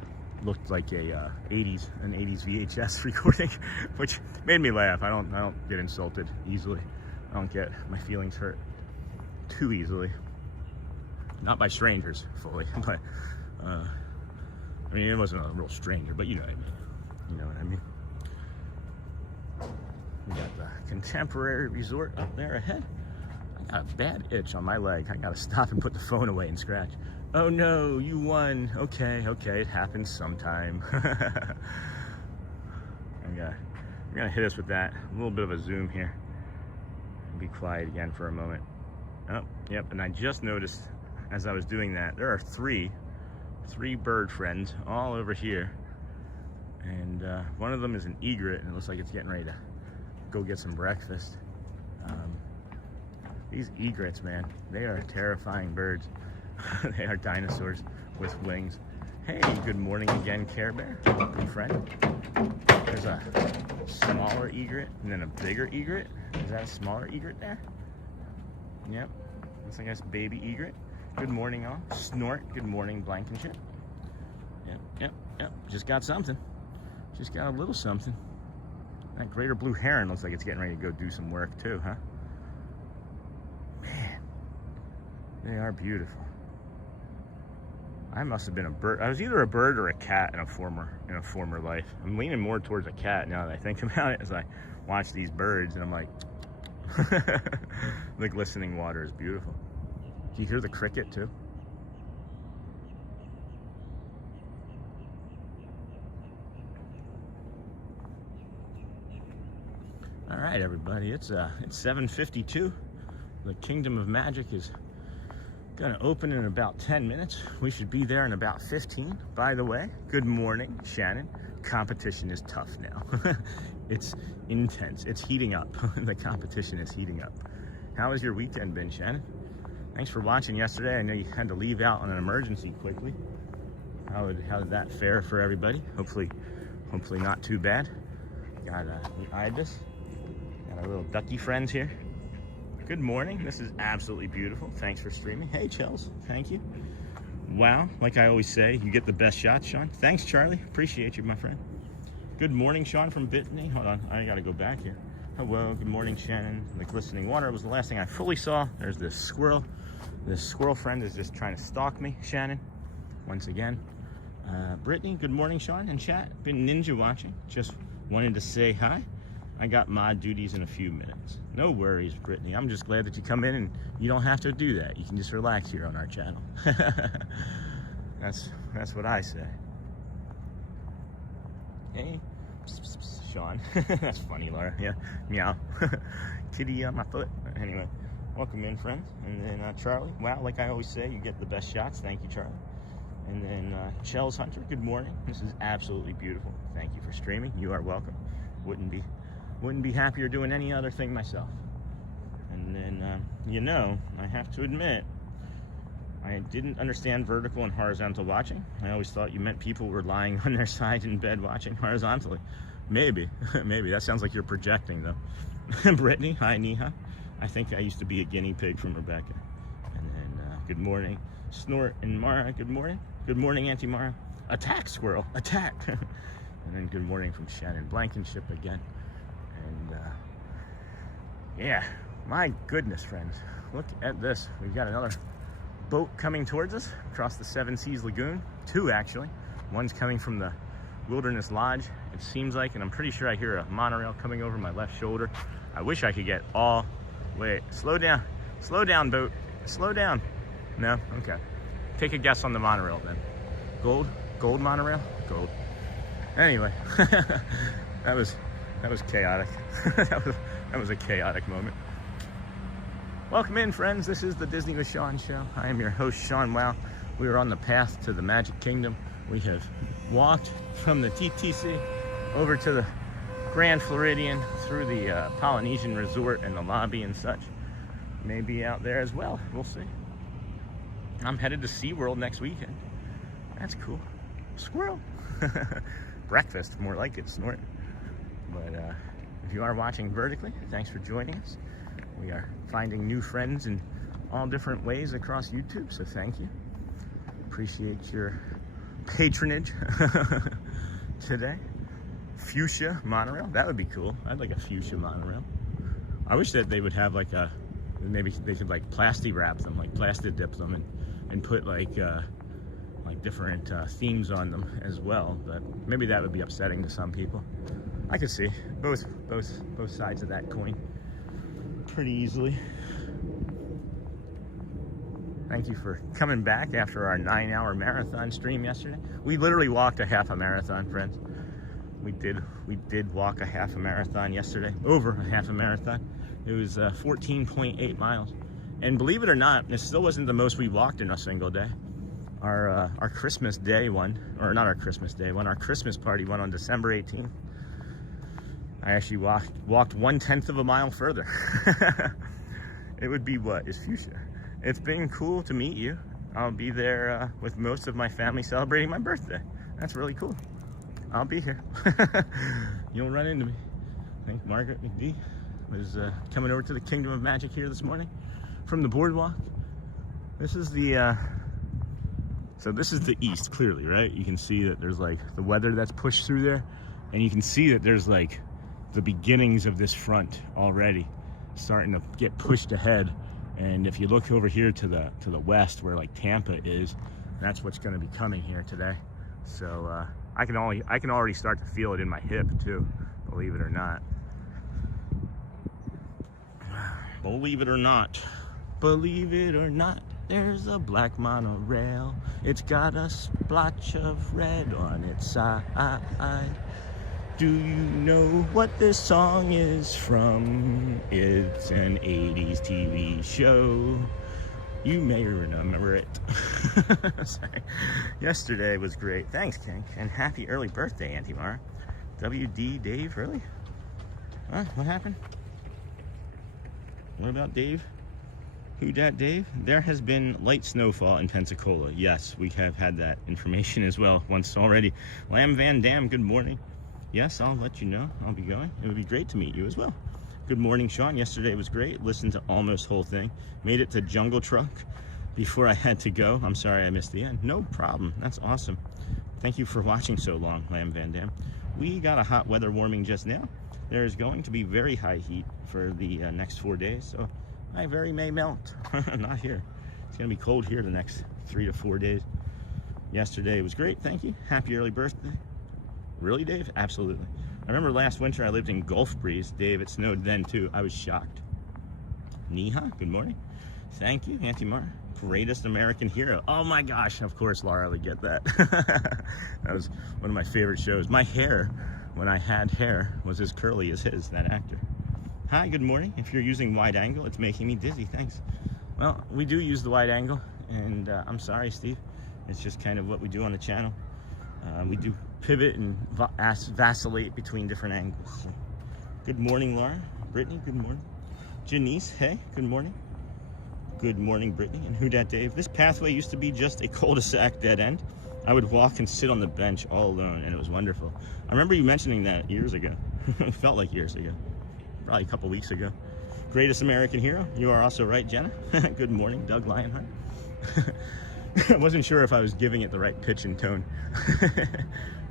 looked like an 80s VHS recording, which made me laugh. I don't get insulted easily. I don't get my feelings hurt too easily. Not by strangers fully, but I mean, it wasn't a real stranger, but you know what I mean. You know what I mean. We got the Contemporary Resort up there ahead. I got a bad itch on my leg. I gotta stop and put the phone away and scratch. Oh no, you won. Okay, it happens sometime. We're gonna hit us with that. A little bit of a zoom here. Be quiet again for a moment. Oh, yep, and I just noticed as I was doing that, there are three bird friends all over here. And one of them is an egret, and it looks like it's getting ready to go get some breakfast. These egrets, man, they are terrifying birds. They are dinosaurs with wings. Hey, good morning again, Care Bear, good friend. There's a smaller egret and then a bigger egret. Is that a smaller egret there? Yep, looks like that's baby egret. Good morning, all. Snort, good morning, Blankenship. Yep, just got something. Just got a little something. That greater blue heron looks like it's getting ready to go do some work too, huh? Man, they are beautiful. I must have been a bird. I was either a bird or a cat in a former life. I'm leaning more towards a cat now that I think about it as I watch these birds, and I'm like, the glistening water is beautiful. Do you hear the cricket too? All right, everybody, it's 7:52. The Kingdom of Magic is gonna open in about 10 minutes. We should be there in about 15. By the way, good morning, Shannon. Competition is tough now. It's intense. It's heating up. The competition is heating up. How has your weekend been, Shannon? Thanks for watching yesterday. I know you had to leave out on an emergency quickly. How did that fare for everybody? Hopefully not too bad. Got the ibis. Got our little ducky friends here. Good morning. This is absolutely beautiful. Thanks for streaming. Hey, Chels. Thank you. Wow. Like I always say, you get the best shots, Sean. Thanks, Charlie. Appreciate you, my friend. Good morning, Sean from Brittany. Hold on. I got to go back here. Hello. Good morning, Shannon. The glistening water was the last thing I fully saw. There's this squirrel. This squirrel friend is just trying to stalk me, Shannon. Once again. Brittany, good morning, Sean and chat. Been ninja watching. Just wanted to say hi. I got mod duties in a few minutes. No worries, Brittany. I'm just glad that you come in and you don't have to do that. You can just relax here on our channel. That's what I say. Hey, psst, psst, psst, Sean. That's funny, Laura. Yeah, meow. Kitty on my foot. Anyway, welcome in, friends. And then Charlie. Wow, like I always say, you get the best shots. Thank you, Charlie. And then Chels Hunter. Good morning. This is absolutely beautiful. Thank you for streaming. You are welcome. Wouldn't be happier doing any other thing myself. And then, you know, I have to admit, I didn't understand vertical and horizontal watching. I always thought you meant people were lying on their side in bed watching horizontally. Maybe, maybe. That sounds like you're projecting, though. Brittany, hi, Neha. I think I used to be a guinea pig from Rebecca. And then, good morning, Snort and Mara. Good morning. Good morning, Auntie Mara. Attack, squirrel, attack. And then good morning from Shannon Blankenship again. And yeah, my goodness, friends, look at this. We've got another boat coming towards us across the Seven Seas Lagoon. Two, actually. One's coming from the Wilderness Lodge, it seems like, and I'm pretty sure I hear a monorail coming over my left shoulder. I wish I could get all... Wait, slow down, boat, slow down. No? Okay. Take a guess on the monorail then. Gold monorail? Gold. Anyway, that was chaotic. that was a chaotic moment. Welcome in, friends. This is the Disney with Sean show. I am your host, Sean Wow. We are on the path to the Magic Kingdom. We have walked from the TTC over to the Grand Floridian through the Polynesian Resort and the lobby and such. Maybe out there as well. We'll see. I'm headed to SeaWorld next weekend. That's cool. Squirrel. Breakfast, more like it, Snort. But if you are watching vertically, thanks for joining us. We are finding new friends in all different ways across YouTube, so thank you. Appreciate your patronage today. Fuchsia monorail, that would be cool. I'd like a fuchsia monorail. I wish that they would have like a, maybe they could like plastic wrap them, like plastic dip them and put like different themes on them as well, but maybe that would be upsetting to some people. I could see both sides of that coin pretty easily. Thank you for coming back after our 9-hour marathon stream yesterday. We literally walked a half a marathon, friends. We did walk a half a marathon yesterday, over a half a marathon. It was 14.8 miles. And believe it or not, it still wasn't the most we walked in a single day. Our Christmas day one, or not our Christmas day one, our Christmas party one on December 18th. I actually walked 1/10 of a mile further. It would be what is fuchsia. It's been cool to meet you. I'll be there with most of my family celebrating my birthday. That's really cool. I'll be here. You'll run into me. I think Margaret McD was coming over to the Kingdom of Magic here this morning from the boardwalk. This is the so this is the east, clearly, right? You can see that there's like the weather that's pushed through there, and you can see that there's like the beginnings of this front already starting to get pushed ahead. And if you look over here to the west, where like Tampa is, that's what's going to be coming here today. So I can already start to feel it in my hip too, believe it or not. Believe it or not. Believe it or not, there's a black monorail. It's got a splotch of red on its side. Do you know what this song is from? It's an 80s TV show. You may remember it. Sorry. Yesterday was great. Thanks, King. And happy early birthday, Auntie Mara. WD Dave, really? Huh? What happened? What about Dave? Who dat Dave? There has been light snowfall in Pensacola. Yes, we have had that information as well once already. Lamb Van Dam, good morning. Yes, I'll let you know. I'll be going. It would be great to meet you as well. Good morning, Sean. Yesterday was great. Listened to almost whole thing. Made it to Jungle Truck before I had to go. I'm sorry I missed the end. No problem. That's awesome. Thank you for watching so long, Lamb Van Dam. We got a hot weather warming just now. There's going to be very high heat for the next 4 days, so I very may melt. Not here. It's going to be cold here the next 3 to 4 days. Yesterday was great. Thank you. Happy early birthday. Really, Dave? Absolutely. I remember last winter I lived in Gulf Breeze. Dave, it snowed then too. I was shocked. Niha, good morning. Thank you, Auntie Mar. Greatest American Hero. Oh my gosh, of course Laura would get that. That was one of my favorite shows. My hair, when I had hair, was as curly as his, that actor. Hi, good morning. If you're using wide angle, it's making me dizzy, thanks. Well, we do use the wide angle, and I'm sorry, Steve. It's just kind of what we do on the channel. We do pivot and vacillate between different angles. So, good morning, Laura. Brittany, good morning. Janice, hey, good morning. Good morning, Brittany. And who dat Dave? This pathway used to be just a cul-de-sac dead end. I would walk and sit on the bench all alone, and it was wonderful. I remember you mentioning that years ago. It felt like years ago. Probably a couple weeks ago. Greatest American Hero. You are also right, Jenna. Good morning, Doug Lionheart. I wasn't sure if I was giving it the right pitch and tone.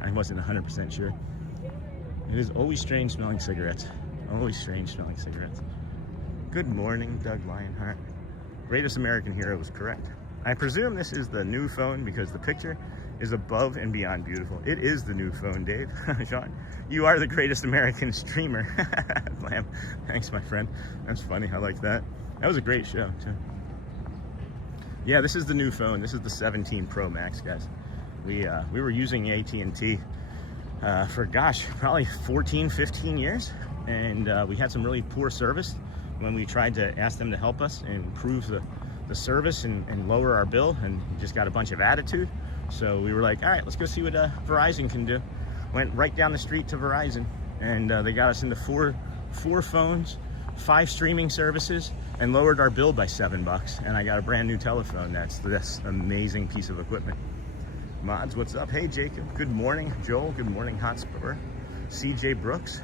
I wasn't 100% sure. It is always strange smelling cigarettes. Always strange smelling cigarettes. Good morning, Doug Lionheart. Greatest American Hero was correct. I presume this is the new phone because the picture is above and beyond beautiful. It is the new phone, Dave. Sean, you are the greatest American streamer. Lamb, thanks, my friend. That's funny. I like that. That was a great show, too. Yeah, this is the new phone. This is the 17 Pro Max, guys. We were using AT&T for, gosh, probably 14, 15 years. And we had some really poor service when we tried to ask them to help us and improve the service and lower our bill, and just got a bunch of attitude. So we were like, all right, let's go see what Verizon can do. Went right down the street to Verizon, and they got us into four phones, 5 streaming services, and lowered our bill by $7. And I got a brand new telephone. That's this amazing piece of equipment. Mods, what's up? Hey, Jacob. Good morning. Joel, good morning. Hotspur. CJ Brooks.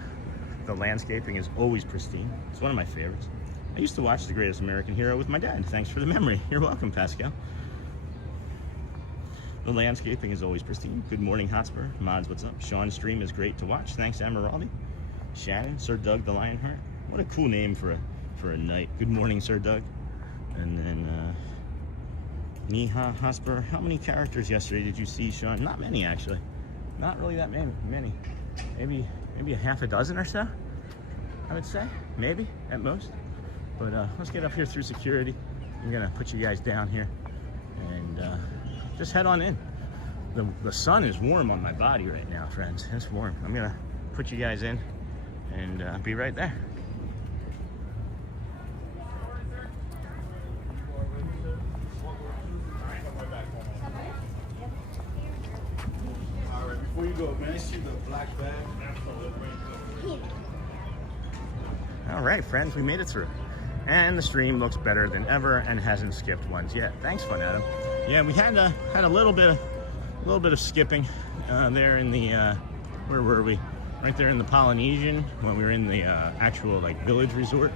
The landscaping is always pristine. It's one of my favorites. I used to watch The Greatest American Hero with my dad. Thanks for the memory. You're welcome, Pascal. The landscaping is always pristine. Good morning, Hotspur. Mods, what's up? Sean's stream is great to watch. Thanks, Amiraldi. Shannon, Sir Doug the Lionheart. What a cool name for a night. Good morning, Sir Doug. And then Niha, Hotspur. How many characters yesterday did you see, Sean? Not many, actually. Not really that many. Maybe a half a dozen or so, I would say. Maybe, at most. But let's get up here through security. I'm gonna put you guys down here and just head on in. The sun is warm on my body right now, friends. It's warm. I'm gonna put you guys in and be right there. Before you go, man, see the black bag? All right, friends, we made it through. And the stream looks better than ever and hasn't skipped once yet. Thanks, Fun Adam. Yeah, we had a little bit of skipping there in the where were we? Right there in the Polynesian when we were in the actual like village resort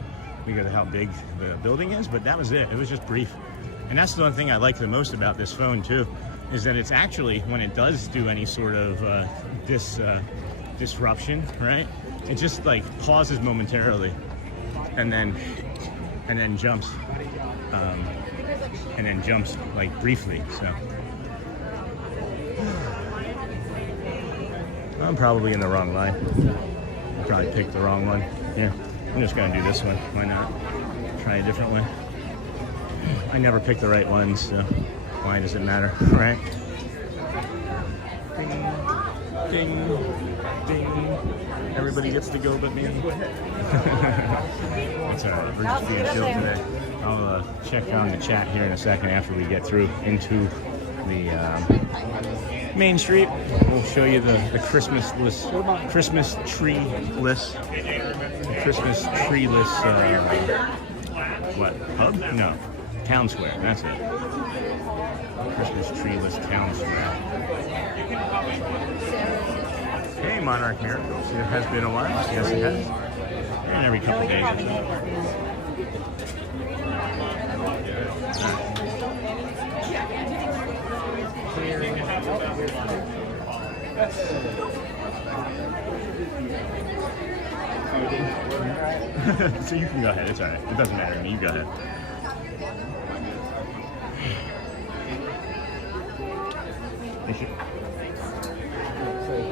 because of how big the building is. But that was it. It was just brief. And that's the one thing I like the most about this phone too, is that it's actually, when it does do any sort of disruption, right? It just like pauses momentarily and then jumps like briefly. So I'm probably in the wrong line. I probably picked the wrong one. Yeah, I'm just gonna do this one. Why not? Try a different one. I never pick the right ones, so why does it matter, right? Ding, ding, ding. Everybody gets to go but me. That's all right. We're just being chill today. I'll check on the chat here in a second after we get through into the Main Street. We'll show you the Christmas tree-less, what, hub? No, town square, that's it. Christmas tree-less town square. Hey, Monarch Miracles. It has been a while. Yes, it has. in every couple days. So you can go ahead. It's all right. It doesn't matter to me. You go ahead.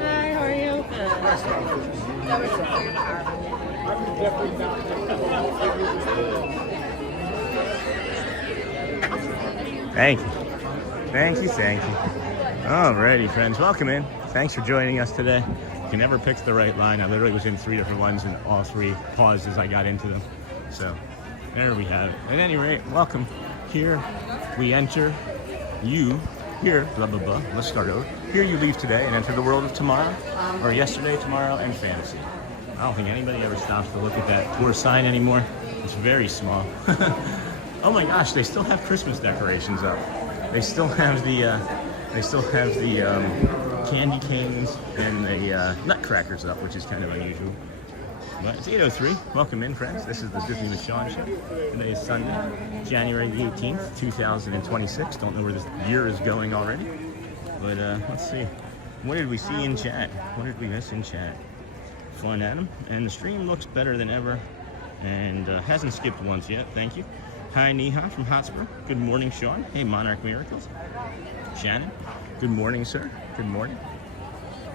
Hi, how are you? Thank you. Thank you, thank you. Alrighty, friends. Welcome in. Thanks for joining us today. You can never pick the right line. I literally was in 3 different ones and all 3 paused as I got into them. So, there we have it. At any rate, welcome. Here we enter. You, here, blah, blah, blah. Let's start over. Here you leave today and enter the world of tomorrow, or yesterday, tomorrow, and fantasy. I don't think anybody ever stops to look at that tour sign anymore. It's very small. Oh my gosh, they still have Christmas decorations up. They still have the candy canes and the nutcrackers up, which is kind of unusual. But it's 8:03. Welcome in, friends. This is the Disney with Sean show. Today is Sunday, January the 18th, 2026. Don't know where this year is going already. But let's see. What did we see in chat? What did we miss in chat? Fun, Adam. And the stream looks better than ever. And hasn't skipped once yet. Thank you. Hi, Neha from Hotspur. Good morning, Sean. Hey, Monarch Miracles. Shannon. Good morning, sir. Good morning.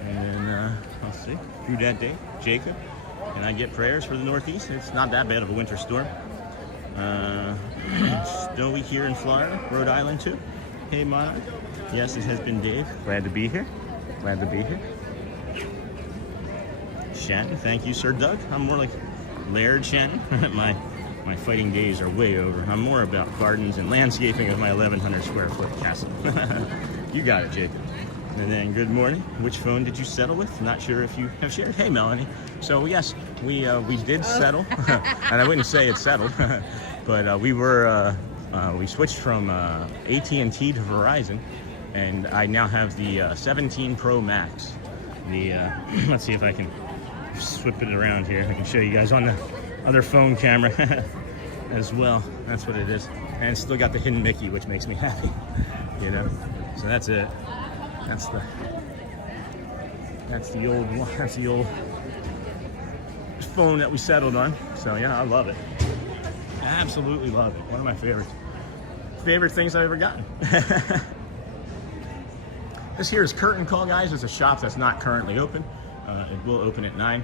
And let's see. Who that day? Jacob. Can I get prayers for the Northeast? It's not that bad of a winter storm. Snowy here in Florida, Rhode Island too. Hey, Monarch. Yes, it has been Dave. Glad to be here. Glad to be here. Shannon, thank you, Sir Doug. I'm more like Laird Shannon. My fighting days are way over. I'm more about gardens and landscaping of my 1,100 square foot castle. You got it, Jacob. And then good morning. Which phone did you settle with? Not sure if you have shared. Hey, Melanie. So yes, we did settle, and I wouldn't say it's settled, but we switched from AT&T to Verizon, and I now have the 17 Pro Max. The let's see if I can swip it around here. I can show you guys on the other phone camera as well. That's what it is, and it's still got the hidden Mickey, which makes me happy. You know, so that's it. That's the old phone that we settled on. So yeah, I love it. Absolutely love it. One of my favorite things I've ever gotten. This here is Curtain Call, guys. It's a shop that's not currently open. It will open at 9.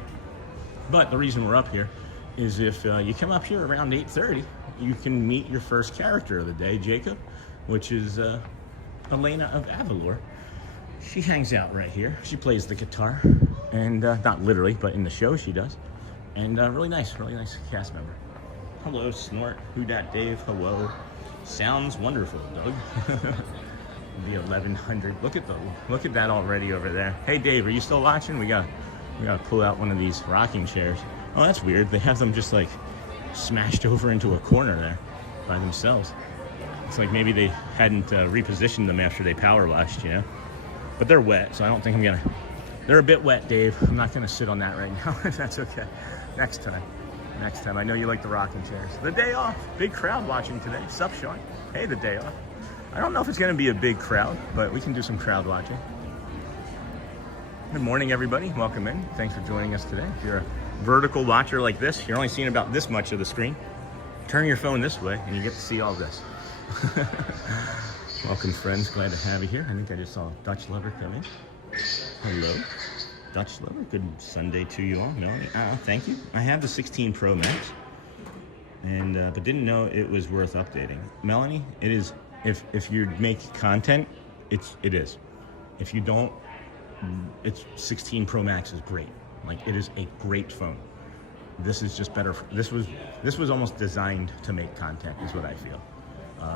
But the reason we're up here is if you come up here around 8:30, you can meet your first character of the day, Jacob, which is Elena of Avalor. She hangs out right here. She plays the guitar, and not literally, but in the show she does. And really nice cast member. Hello, Snort. Who dat Dave? Hello. Sounds wonderful, Doug. The 1100. Look at that already over there. Hey, Dave, are you still watching? We gotta pull out one of these rocking chairs. Oh, that's weird. They have them just like smashed over into a corner there by themselves. It's like maybe they hadn't repositioned them after they power washed, you know. But they're wet, so I don't think I'm gonna. They're a bit wet, Dave. I'm not gonna sit on that right now. If that's okay. Next time. I know you like the rocking chairs. The day off. Big crowd watching today. Sup, Sean? Hey, the day off. I don't know if it's gonna be a big crowd, but we can do some crowd watching. Good morning, everybody. Welcome in. Thanks for joining us today. If you're a vertical watcher like this, you're only seeing about this much of the screen. Turn your phone this way, and you get to see all this. Welcome, friends. Glad to have you here. I think I just saw Dutch Lover come in. Hello, Dutch Lover. Good Sunday to you all. Melanie, thank you. I have the 16 Pro Max, and but didn't know it was worth updating. Melanie, it is. If you make content, it is. If you don't, it's 16 Pro Max is great. Like, it is a great phone. This is just better. This was almost designed to make content, is what I feel.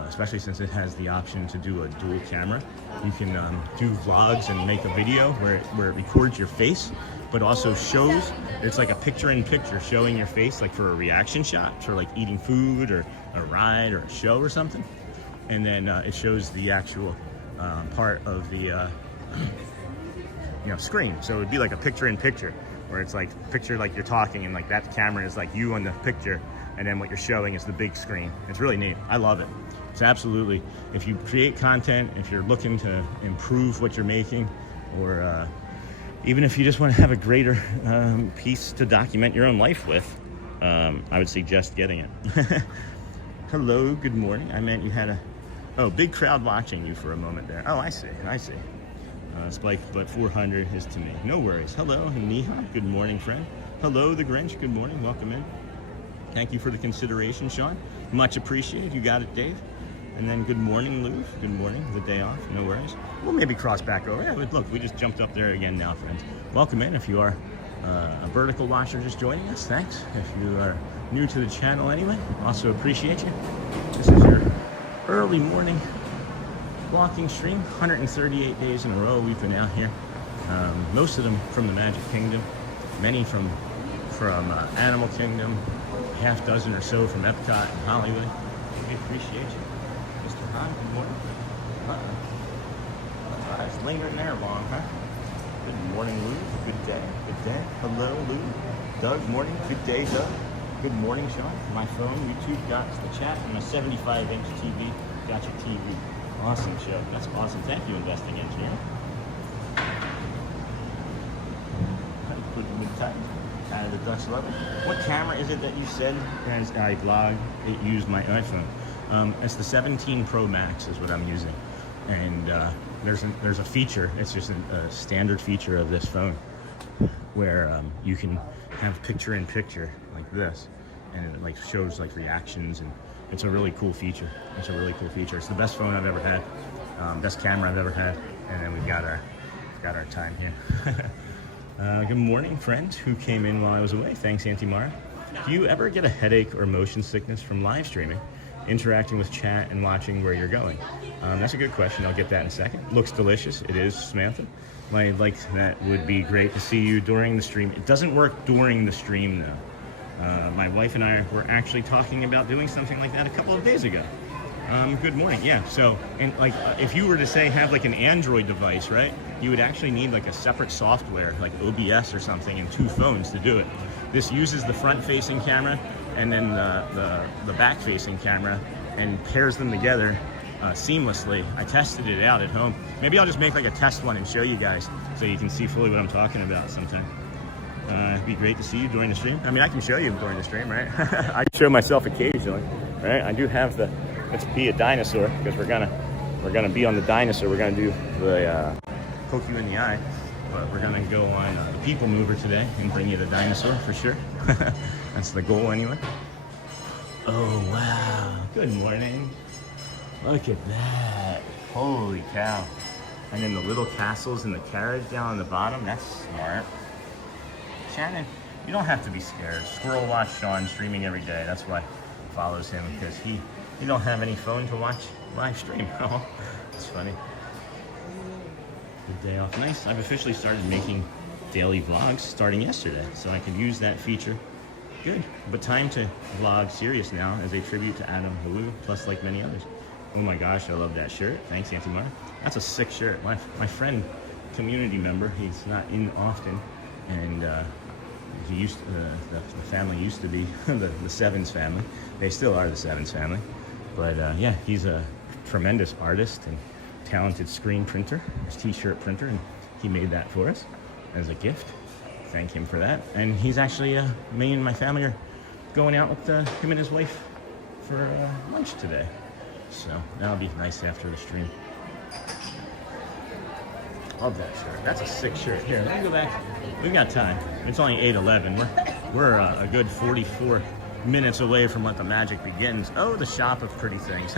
Especially since it has the option to do a dual camera. You can do vlogs and make a video where it records your face, but also shows, it's like a picture-in-picture showing your face, like for a reaction shot, for like eating food or a ride or a show or something. And then it shows the actual part of the screen. So it would be like a picture-in-picture where it's like picture like you're talking and like that camera is like you on the picture, and then what you're showing is the big screen. It's really neat. I love it. It's absolutely, if you create content, if you're looking to improve what you're making, or even if you just want to have a greater piece to document your own life with, I would suggest getting it. Hello, good morning. I meant you had a big crowd watching you for a moment there. Oh, I see. Spike, but 400 is to me. No worries. Hello, Niha. Good morning, friend. Hello, the Grinch. Good morning. Welcome in. Thank you for the consideration, Sean. Much appreciated. You got it, Dave. And then good morning, Lou. Good morning. The day off. No worries. We'll maybe cross back over. Yeah, look, we just jumped up there again now, friends. Welcome in. If you are a vertical watcher just joining us, thanks. If you are new to the channel anyway, also appreciate you. This is your early morning walking stream. 138 days in a row we've been out here. Most of them from the Magic Kingdom, many from Animal Kingdom, half dozen or so from Epcot and Hollywood. We appreciate you. Mr. Han, good morning. It's lingering there long, huh? Good morning, Lou. Good day. Good day. Hello, Lou. Doug, morning. Good day, Doug. Good morning, Sean. My phone, YouTube got the chat, and my 75-inch TV got your TV. Awesome show. That's awesome. Thank you, investing engineer. Put them in tight. Out of the Dutch level. What camera is it that you said as I vlog? It used my iPhone. It's the 17 Pro Max is what I'm using, and there's a feature. It's just a standard feature of this phone where you can have picture-in-picture like this, and it like shows like reactions, and it's a really cool feature. It's the best phone I've ever had, best camera I've ever had, and then we've got our time here. Good morning, friend who came in while I was away. Thanks, Auntie Mara. Do you ever get a headache or motion sickness from live streaming, interacting with chat and watching where you're going? That's a good question. I'll get that in a second. Looks delicious. It is, Samantha. My like that would be great to see you during the stream. It doesn't work during the stream though. My wife and I were actually talking about doing something like that a couple of days ago. Good morning. Yeah. So, and like, if you were to say have like an Android device, right? You would actually need like a separate software, like OBS or something, and 2 phones to do it. This uses the front-facing camera and then the back-facing camera and pairs them together seamlessly. I tested it out at home. Maybe I'll just make like a test one and show you guys so you can see fully what I'm talking about sometime. It'd be great to see you during the stream. I mean, I can show you during the stream, right? I can show myself occasionally, right? I do have the let's be a dinosaur, because we're gonna be on the dinosaur. We're gonna do the poke you in the eye, but we're gonna go on the people mover today and bring you the dinosaur for sure. That's the goal anyway. Oh wow! Good morning. Look at that! Holy cow! And then the little castles and the carriage down on the bottom. That's smart. Shannon, you don't have to be scared. Squirrel watch Sean streaming every day. That's why follows him, because he don't have any phone to watch live stream. Oh, that's funny. Good day off. Nice. I've officially started making daily vlogs starting yesterday, so I can use that feature. Good. But time to vlog serious now as a tribute to Adam Halou, plus like many others. Oh my gosh, I love that shirt. Thanks, Auntie Mara. That's a sick shirt. My friend, community member, he's not in often, and he used to, the family used to be the Sevens family. They still are the Sevens family. But yeah, he's a tremendous artist and talented screen printer, his t-shirt printer, and he made that for us as a gift. Thank him for that. And he's actually, me and my family are going out with him and his wife for lunch today. So that'll be nice after the stream. Love that shirt. That's a sick shirt. Here, let me go back. We've got time. It's only 8:11. We're a good 44 minutes away from when the magic begins. Oh, the shop of pretty things.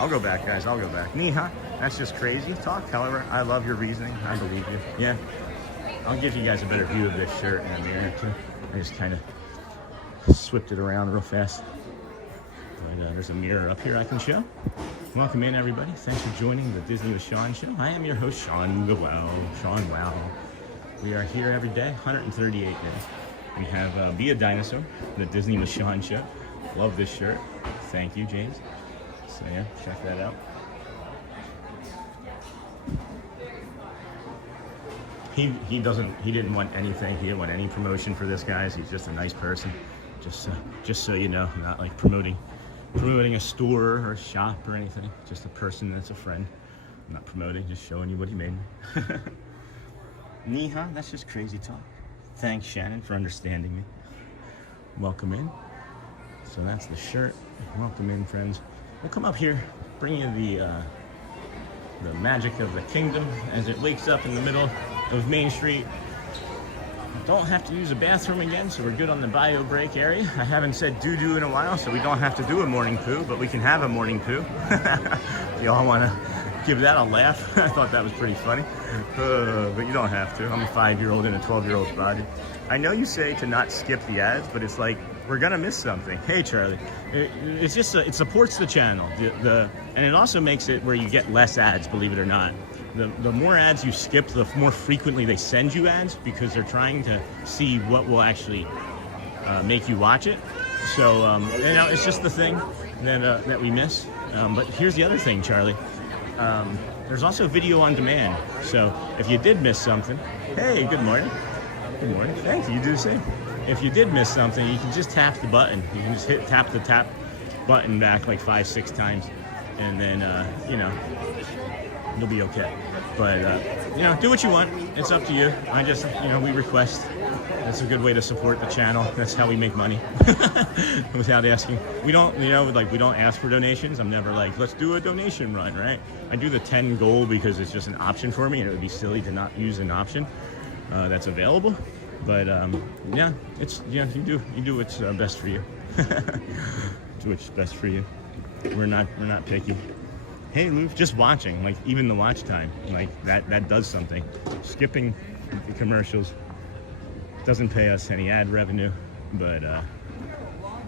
I'll go back, guys. I'll go back. Niha, that's just crazy talk. However, I love your reasoning. I believe you. Yeah. I'll give you guys a better view of this shirt in the mirror, too. I just kind of swept it around real fast. But there's a mirror up here I can show. Welcome in, everybody. Thanks for joining the Disney with Sean show. I am your host, Sean Wow. Sean Wow. We are here every day, 138 days. We have Be a Dinosaur, the Disney with Sean show. Love this shirt. Thank you, James. So yeah, check that out. he didn't want anything. He didn't want any promotion for this, guys. He's just a nice person. Just so you know, not like promoting a store or a shop or anything. Just a person that's a friend. I'm not promoting, just showing you what he made me. Niha, that's just crazy talk. Thanks, Shannon, for understanding me. Welcome in. So that's the shirt. Welcome in, friends. We'll come up here, bring you the magic of the kingdom as it wakes up in the middle of Main Street. Don't have to use a bathroom again, so we're good on the bio break area. I haven't said doo-doo in a while, so we don't have to do a morning poo, but we can have a morning poo. If y'all want to give that a laugh, I thought that was pretty funny. But you don't have to. I'm a 5-year-old in a 12-year-old's body. I know you say to not skip the ads, but it's like, we're gonna miss something. Hey, Charlie. It's just, it supports the channel. And it also makes it where you get less ads, believe it or not. The more ads you skip, the more frequently they send you ads, because they're trying to see what will actually make you watch it. So, you know, it's just the thing that we miss. But here's the other thing, Charlie. There's also video on demand. So if you did miss something, hey, good morning. Good morning. Thank you. You do the same. If you did miss something, you can just tap the button. You can just tap the tap button back like 5-6 times, and then you know, you'll be okay. But you know, do what you want. It's up to you. I just, you know, we request. That's a good way to support the channel. That's how we make money without asking. We don't, you know, like, we don't ask for donations. I'm never like, let's do a donation run, right? I do the 10 goal because it's just an option for me, and it would be silly to not use an option that's available. But yeah, it's, yeah, you do what's best for you. Do what's best for you. We're not picky. Hey, Lou, just watching, like, even the watch time, like, that does something. Skipping the commercials doesn't pay us any ad revenue, but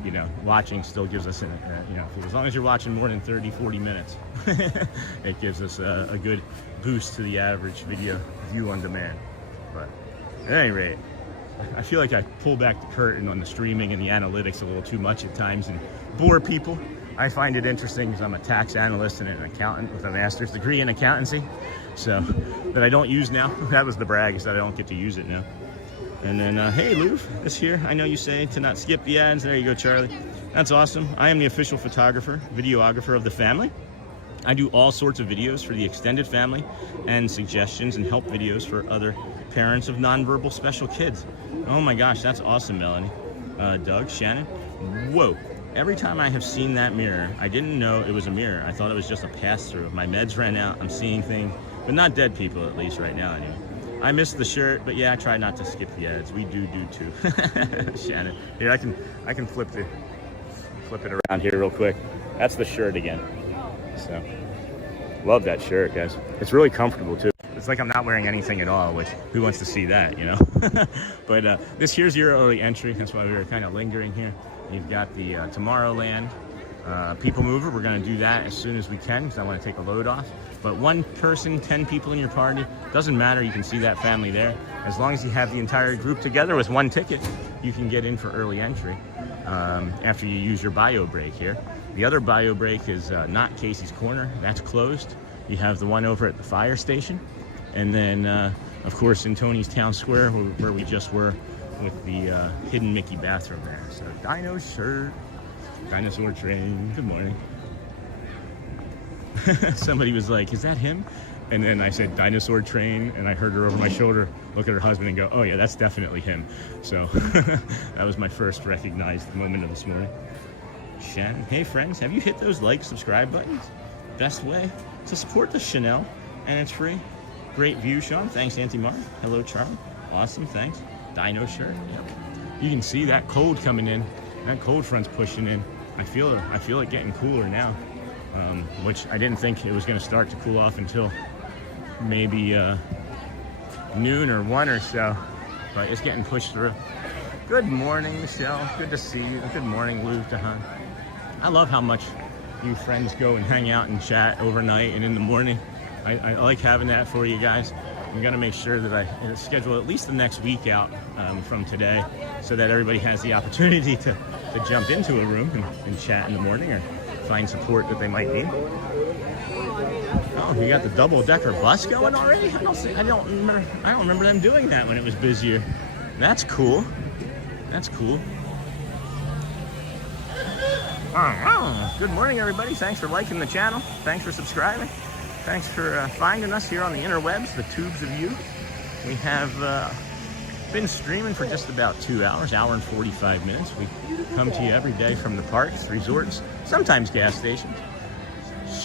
you know, watching still gives us, you know, as long as you're watching more than 30-40 minutes, it gives us a good boost to the average video view on demand. But at any rate, I feel like I pull back the curtain on the streaming and the analytics a little too much at times and bore people. I find it interesting because I'm a tax analyst and an accountant with a master's degree in accountancy, so that I don't use now. That was the brag, is that I don't get to use it now. And then, hey, Lou, this here, I know you say to not skip the ads. There you go, Charlie. That's awesome. I am the official photographer, videographer of the family. I do all sorts of videos for the extended family and suggestions and help videos for other parents of nonverbal special kids. Oh my gosh, that's awesome, Melanie. Doug, Shannon, whoa. Every time I have seen that mirror, I didn't know it was a mirror. I thought it was just a pass-through. My meds ran out, I'm seeing things, but not dead people, at least right now anyway. I missed the shirt, but yeah, I try not to skip the ads. We do too. Shannon, here, I can flip it around here real quick. That's the shirt again. So, love that shirt, guys. It's really comfortable too. It's like I'm not wearing anything at all, which, who wants to see that, you know? But this here's your early entry. That's why we were kind of lingering here. You've got the Tomorrowland people mover. We're going to do that as soon as we can because I want to take a load off. But 1 person, 10 people in your party, doesn't matter. You can see that family there. As long as you have the entire group together with 1 ticket, you can get in for early entry after you use your bio break here. The other bio break is not Casey's Corner. That's closed. You have the one over at the fire station. And then, of course, in Tony's Town Square, where we just were, with the hidden Mickey bathroom there. So, Dino shirt, dinosaur train, good morning. Somebody was like, is that him? And then I said, dinosaur train, and I heard her over my shoulder look at her husband and go, oh yeah, that's definitely him. So, that was my first recognized moment of this morning. Shannon, hey friends, have you hit those like, subscribe buttons? Best way to support the Chanel, and it's free. Great view, Sean. Thanks, Auntie Mar. Hello, Charlie. Awesome, thanks. Dino shirt. Yep. You can see that cold coming in. That cold front's pushing in. I feel it getting cooler now, which I didn't think it was going to start to cool off until maybe noon or 1 or so, but it's getting pushed through. Good morning, Michelle. Good to see you. Good morning, Lou Tahan. I love how much you friends go and hang out and chat overnight and in the morning. I like having that for you guys. I'm gonna make sure that I schedule at least the next week out from today, so that everybody has the opportunity to jump into a room and chat in the morning or find support that they might need. Oh, you got the double-decker bus going already? I don't remember them doing that when it was busier. That's cool. That's cool. Good morning, everybody. Thanks for liking the channel. Thanks for subscribing. Thanks for finding us here on the interwebs, the tubes of you. We have been streaming for just about 2 hours, hour and 45 minutes. We come to you every day from the parks, resorts, sometimes gas stations.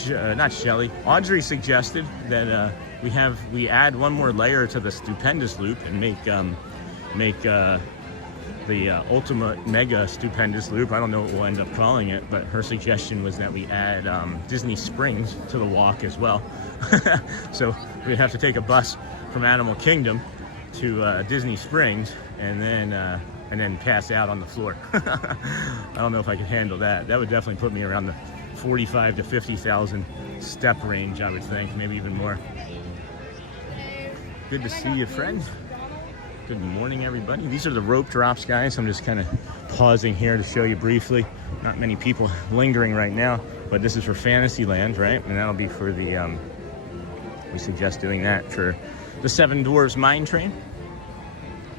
Not Shelly. Audrey suggested that we add one more layer to the stupendous loop and make the ultimate mega stupendous loop. I don't know what we'll end up calling it, but her suggestion was that we add Disney Springs to the walk as well. So we'd have to take a bus from Animal Kingdom to Disney Springs and then pass out on the floor. I don't know if I could handle that. That would definitely put me around the 45 to 50,000 step range, I would think, maybe even more. Good to see you, friend. Good morning, everybody. These are the rope drops, guys. I'm just kind of pausing here to show you briefly. Not many people lingering right now, but this is for Fantasyland, right? And that'll be for the, we suggest doing that for the Seven Dwarfs Mine Train.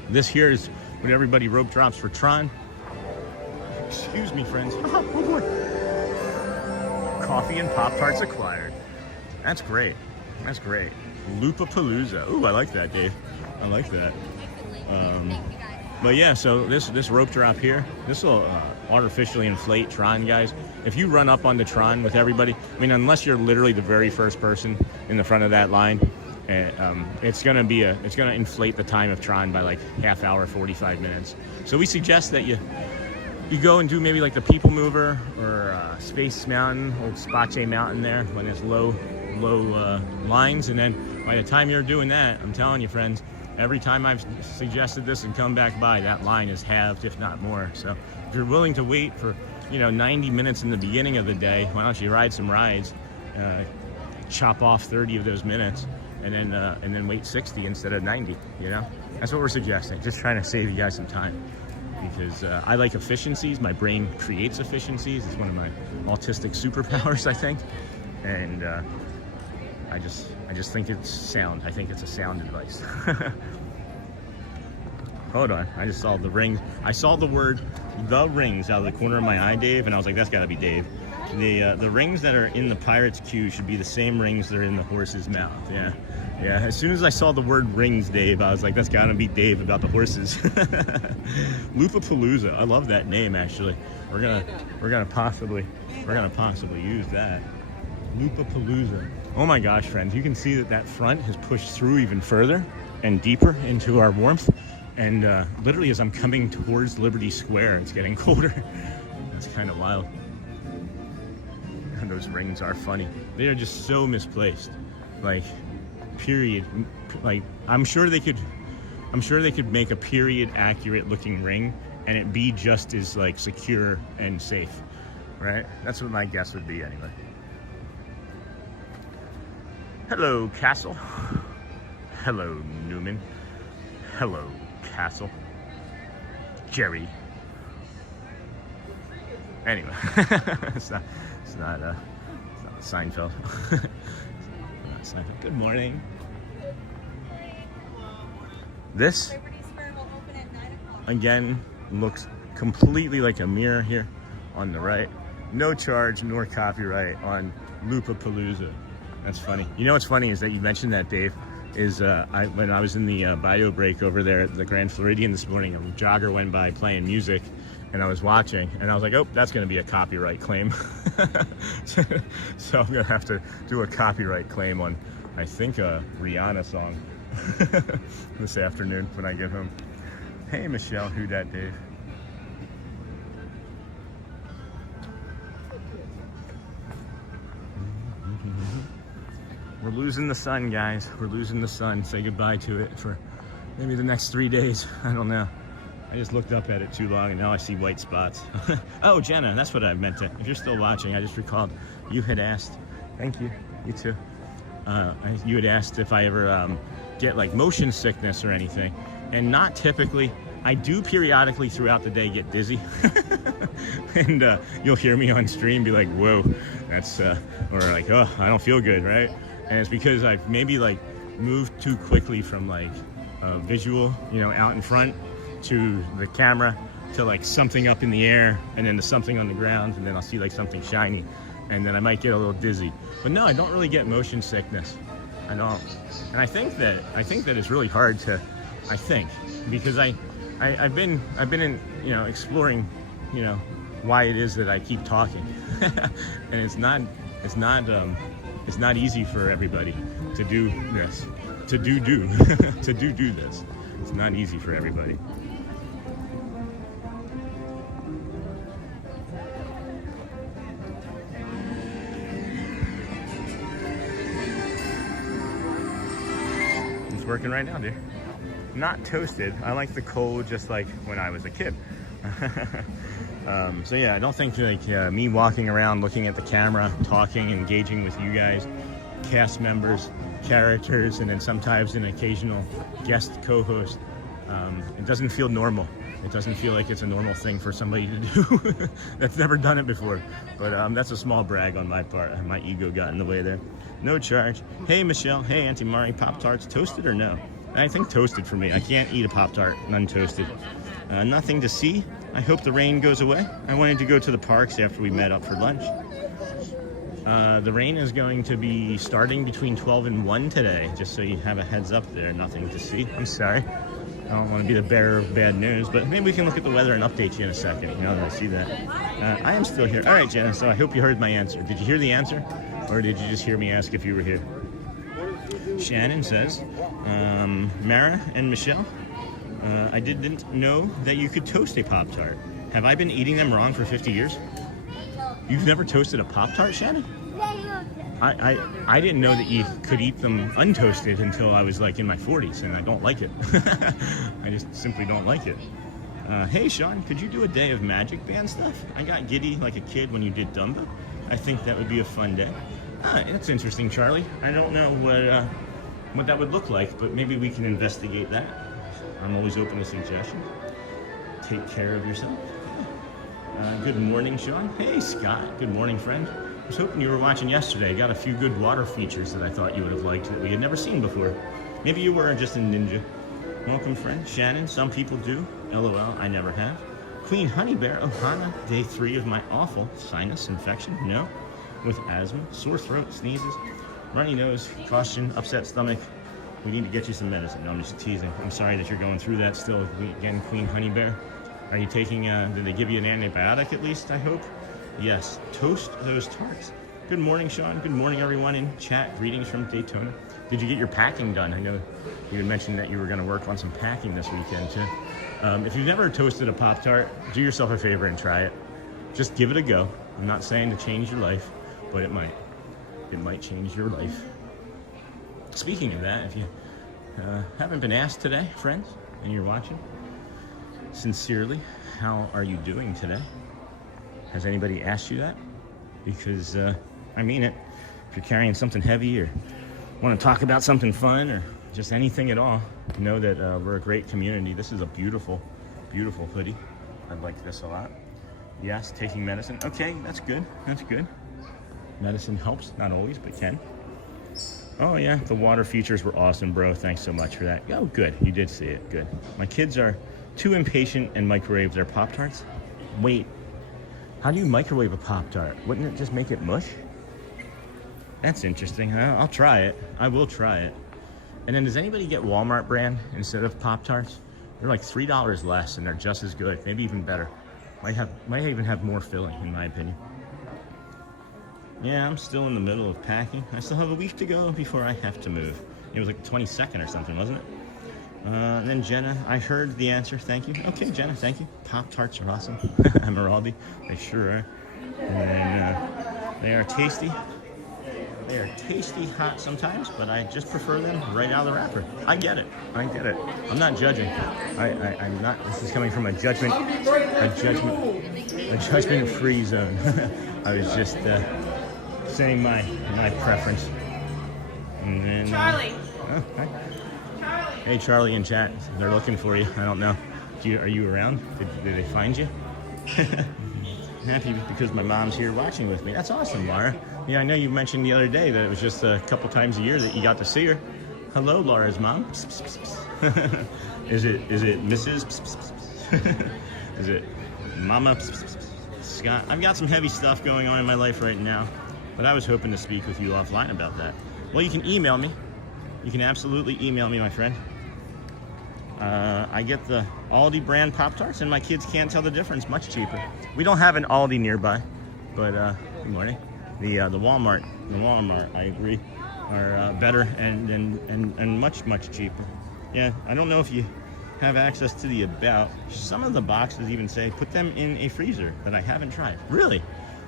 This here is what everybody rope drops for Tron. Excuse me, friends. Oh boy. Coffee and Pop-Tarts acquired. That's great. That's great. Loopapalooza. Ooh, I like that, Dave. I like that. But yeah, so this rope drop here, this will artificially inflate Tron, guys. If you run up on the Tron with everybody, I mean, unless you're literally the very first person in the front of that line, it's gonna inflate the time of Tron by like half hour, 45 minutes. So we suggest that you go and do maybe like the People Mover or Space Mountain, old Spache Mountain there when it's low lines, and then by the time you're doing that, I'm telling you, friends, every time I've suggested this and come back by, that line is halved, if not more. So if you're willing to wait for 90 minutes in the beginning of the day, why don't you ride some rides, chop off 30 of those minutes, and then wait 60 instead of 90. That's what we're suggesting. Just trying to save you guys some time, because I like efficiencies. My brain creates efficiencies. It's one of my autistic superpowers, I think, and I just think it's sound. I think it's a sound advice. Hold on, I just saw the ring. I saw the word "the rings" out of the corner of my eye, Dave, and I was like, that's gotta be Dave. The rings that are in the Pirate's queue should be the same rings that are in the horse's mouth. Yeah. As soon as I saw the word rings, Dave, I was like, that's gotta be Dave about the horses. Loopapalooza. I love that name, actually. We're gonna possibly use that. Loopapalooza. Oh my gosh, friends, you can see that front has pushed through even further and deeper into our warmth. And literally as I'm coming towards Liberty Square, it's getting colder. That's kind of wild. And those rings are funny. They are just so misplaced. Like, period. Like, I'm sure they could make a period accurate looking ring and it be just as like secure and safe, right? That's what my guess would be anyway. Hello, Castle. Hello, Newman. Hello, Castle. Jerry. Anyway, it's not Seinfeld. Seinfeld. Good morning. This, again, looks completely like a mirror here on the right. No charge nor copyright on Loopapalooza. That's funny. You know what's funny is that you mentioned that, Dave, is when I was in the bio break over there at the Grand Floridian this morning, a jogger went by playing music, and I was watching, and I was like, oh, that's going to be a copyright claim. So I'm going to have to do a copyright claim on, I think, a Rihanna song this afternoon when I get home. Hey, Michelle, who dat, Dave? We're losing the sun, guys. We're losing the sun. Say goodbye to it for maybe the next 3 days. I don't know. I just looked up at it too long and now I see white spots. Oh, Jenna, that's what I meant to. If you're still watching, I just recalled you had asked. Thank you. You too. You had asked if I ever get like motion sickness or anything. And not typically. I do periodically throughout the day get dizzy. And you'll hear me on stream be like, whoa, that's, or like, oh, I don't feel good, right? And it's because I've maybe like moved too quickly from like visual, you know, out in front to the camera to like something up in the air and then to something on the ground, and then I'll see like something shiny and then I might get a little dizzy. But no, I don't really get motion sickness. I don't. And I think that it's really hard to, because I've been in, you know, exploring, you know, why it is that I keep talking. And it's not easy for everybody to do this, to do this. It's not easy for everybody. It's working right now, dear. Not toasted. I like the cold, just like when I was a kid. So yeah, I don't think like me walking around looking at the camera, talking, engaging with you guys, cast members, characters, and then sometimes an occasional guest co-host, it doesn't feel normal. It doesn't feel like it's a normal thing for somebody to do that's never done it before. But that's a small brag on my part. My ego got in the way there. No charge. Hey Michelle, hey Auntie Mari, Pop-Tarts toasted or no? I think toasted for me. I can't eat a Pop-Tart untoasted. Nothing to see. I hope the rain goes away. I wanted to go to the parks after we met up for lunch. The rain is going to be starting between 12 and 1 today, just so you have a heads up there. Nothing to see. I'm sorry. I don't want to be the bearer of bad news, but maybe we can look at the weather and update you in a second, now that I see that. I am still here. All right, Jenna, so I hope you heard my answer. Did you hear the answer? Or did you just hear me ask if you were here? Shannon says, Mara and Michelle, I didn't know that you could toast a Pop-Tart. Have I been eating them wrong for 50 years? You've never toasted a Pop-Tart, Shannon? I didn't know that you could eat them untoasted until I was like in my 40s, and I don't like it. I just simply don't like it. Hey Sean, could you do a day of Magic Band stuff? I got giddy like a kid when you did Dumbo. I think that would be a fun day. That's interesting, Charlie. I don't know what that would look like, but maybe we can investigate that. I'm always open to suggestions. Take care of yourself. Good morning, Sean. Hey, Scott. Good morning, friend. I was hoping you were watching yesterday. I got a few good water features that I thought you would have liked that we had never seen before. Maybe you were just a ninja. Welcome, friend. Shannon, some people do. LOL, I never have. Queen Honey Bear, Ohana, day 3 of my awful sinus infection. No. With asthma, sore throat, sneezes, runny nose, caution, upset stomach. We need to get you some medicine. No, I'm just teasing. I'm sorry that you're going through that still. Again, Queen Honey Bear. Are you taking, did they give you an antibiotic at least, I hope? Yes. Toast those tarts. Good morning, Sean. Good morning, everyone in chat. Greetings from Daytona. Did you get your packing done? I know you had mentioned that you were going to work on some packing this weekend, too. If you've never toasted a Pop-Tart, do yourself a favor and try it. Just give it a go. I'm not saying to change your life, but it might. It might change your life. Speaking of that, if you haven't been asked today, friends, and you're watching, sincerely, how are you doing today? Has anybody asked you that? Because, I mean it. If you're carrying something heavy or want to talk about something fun or just anything at all, know that we're a great community. This is a beautiful, beautiful hoodie. I like this a lot. Yes, taking medicine. Okay, that's good. That's good. Medicine helps, not always, but can. Oh yeah, the water features were awesome, bro. Thanks so much for that. Oh, good. You did see it. Good. My kids are too impatient and microwave their Pop-Tarts. Wait, how do you microwave a Pop-Tart? Wouldn't it just make it mush? That's interesting. I'll try it. I will try it. And then does anybody get Walmart brand instead of Pop-Tarts? They're like $3 less and they're just as good, maybe even better. Might even have more filling, in my opinion. Yeah, I'm still in the middle of packing. I still have a week to go before I have to move. It was like the 22nd or something, wasn't it? And then Jenna, I heard the answer. Thank you. Okay, Jenna, thank you. Pop-Tarts are awesome. Emeraldi, they sure are. And then they are tasty. They are tasty hot sometimes, but I just prefer them right out of the wrapper. I get it. I get it. I'm not judging. I'm not. This is coming from a judgment-free zone. I was just saying my preference. And then, Charlie. Oh, hi. Charlie. Hey, Charlie in chat. They're looking for you. I don't know. Are you around? Did they find you? Happy because my mom's here watching with me. That's awesome, Laura. Yeah, I know you mentioned the other day that it was just a couple times a year that you got to see her. Hello, Laura's mom. Is it Mrs.? Is it Mama? Scott? I've got some heavy stuff going on in my life right now, but I was hoping to speak with you offline about that. Well, you can email me. You can absolutely email me, my friend. I get the Aldi brand Pop-Tarts, and my kids can't tell the difference. Much cheaper. We don't have an Aldi nearby, but good morning. The Walmart, I agree, are better and much cheaper. Yeah, I don't know if you have access to the about. Some of the boxes even say put them in a freezer that I haven't tried. Really?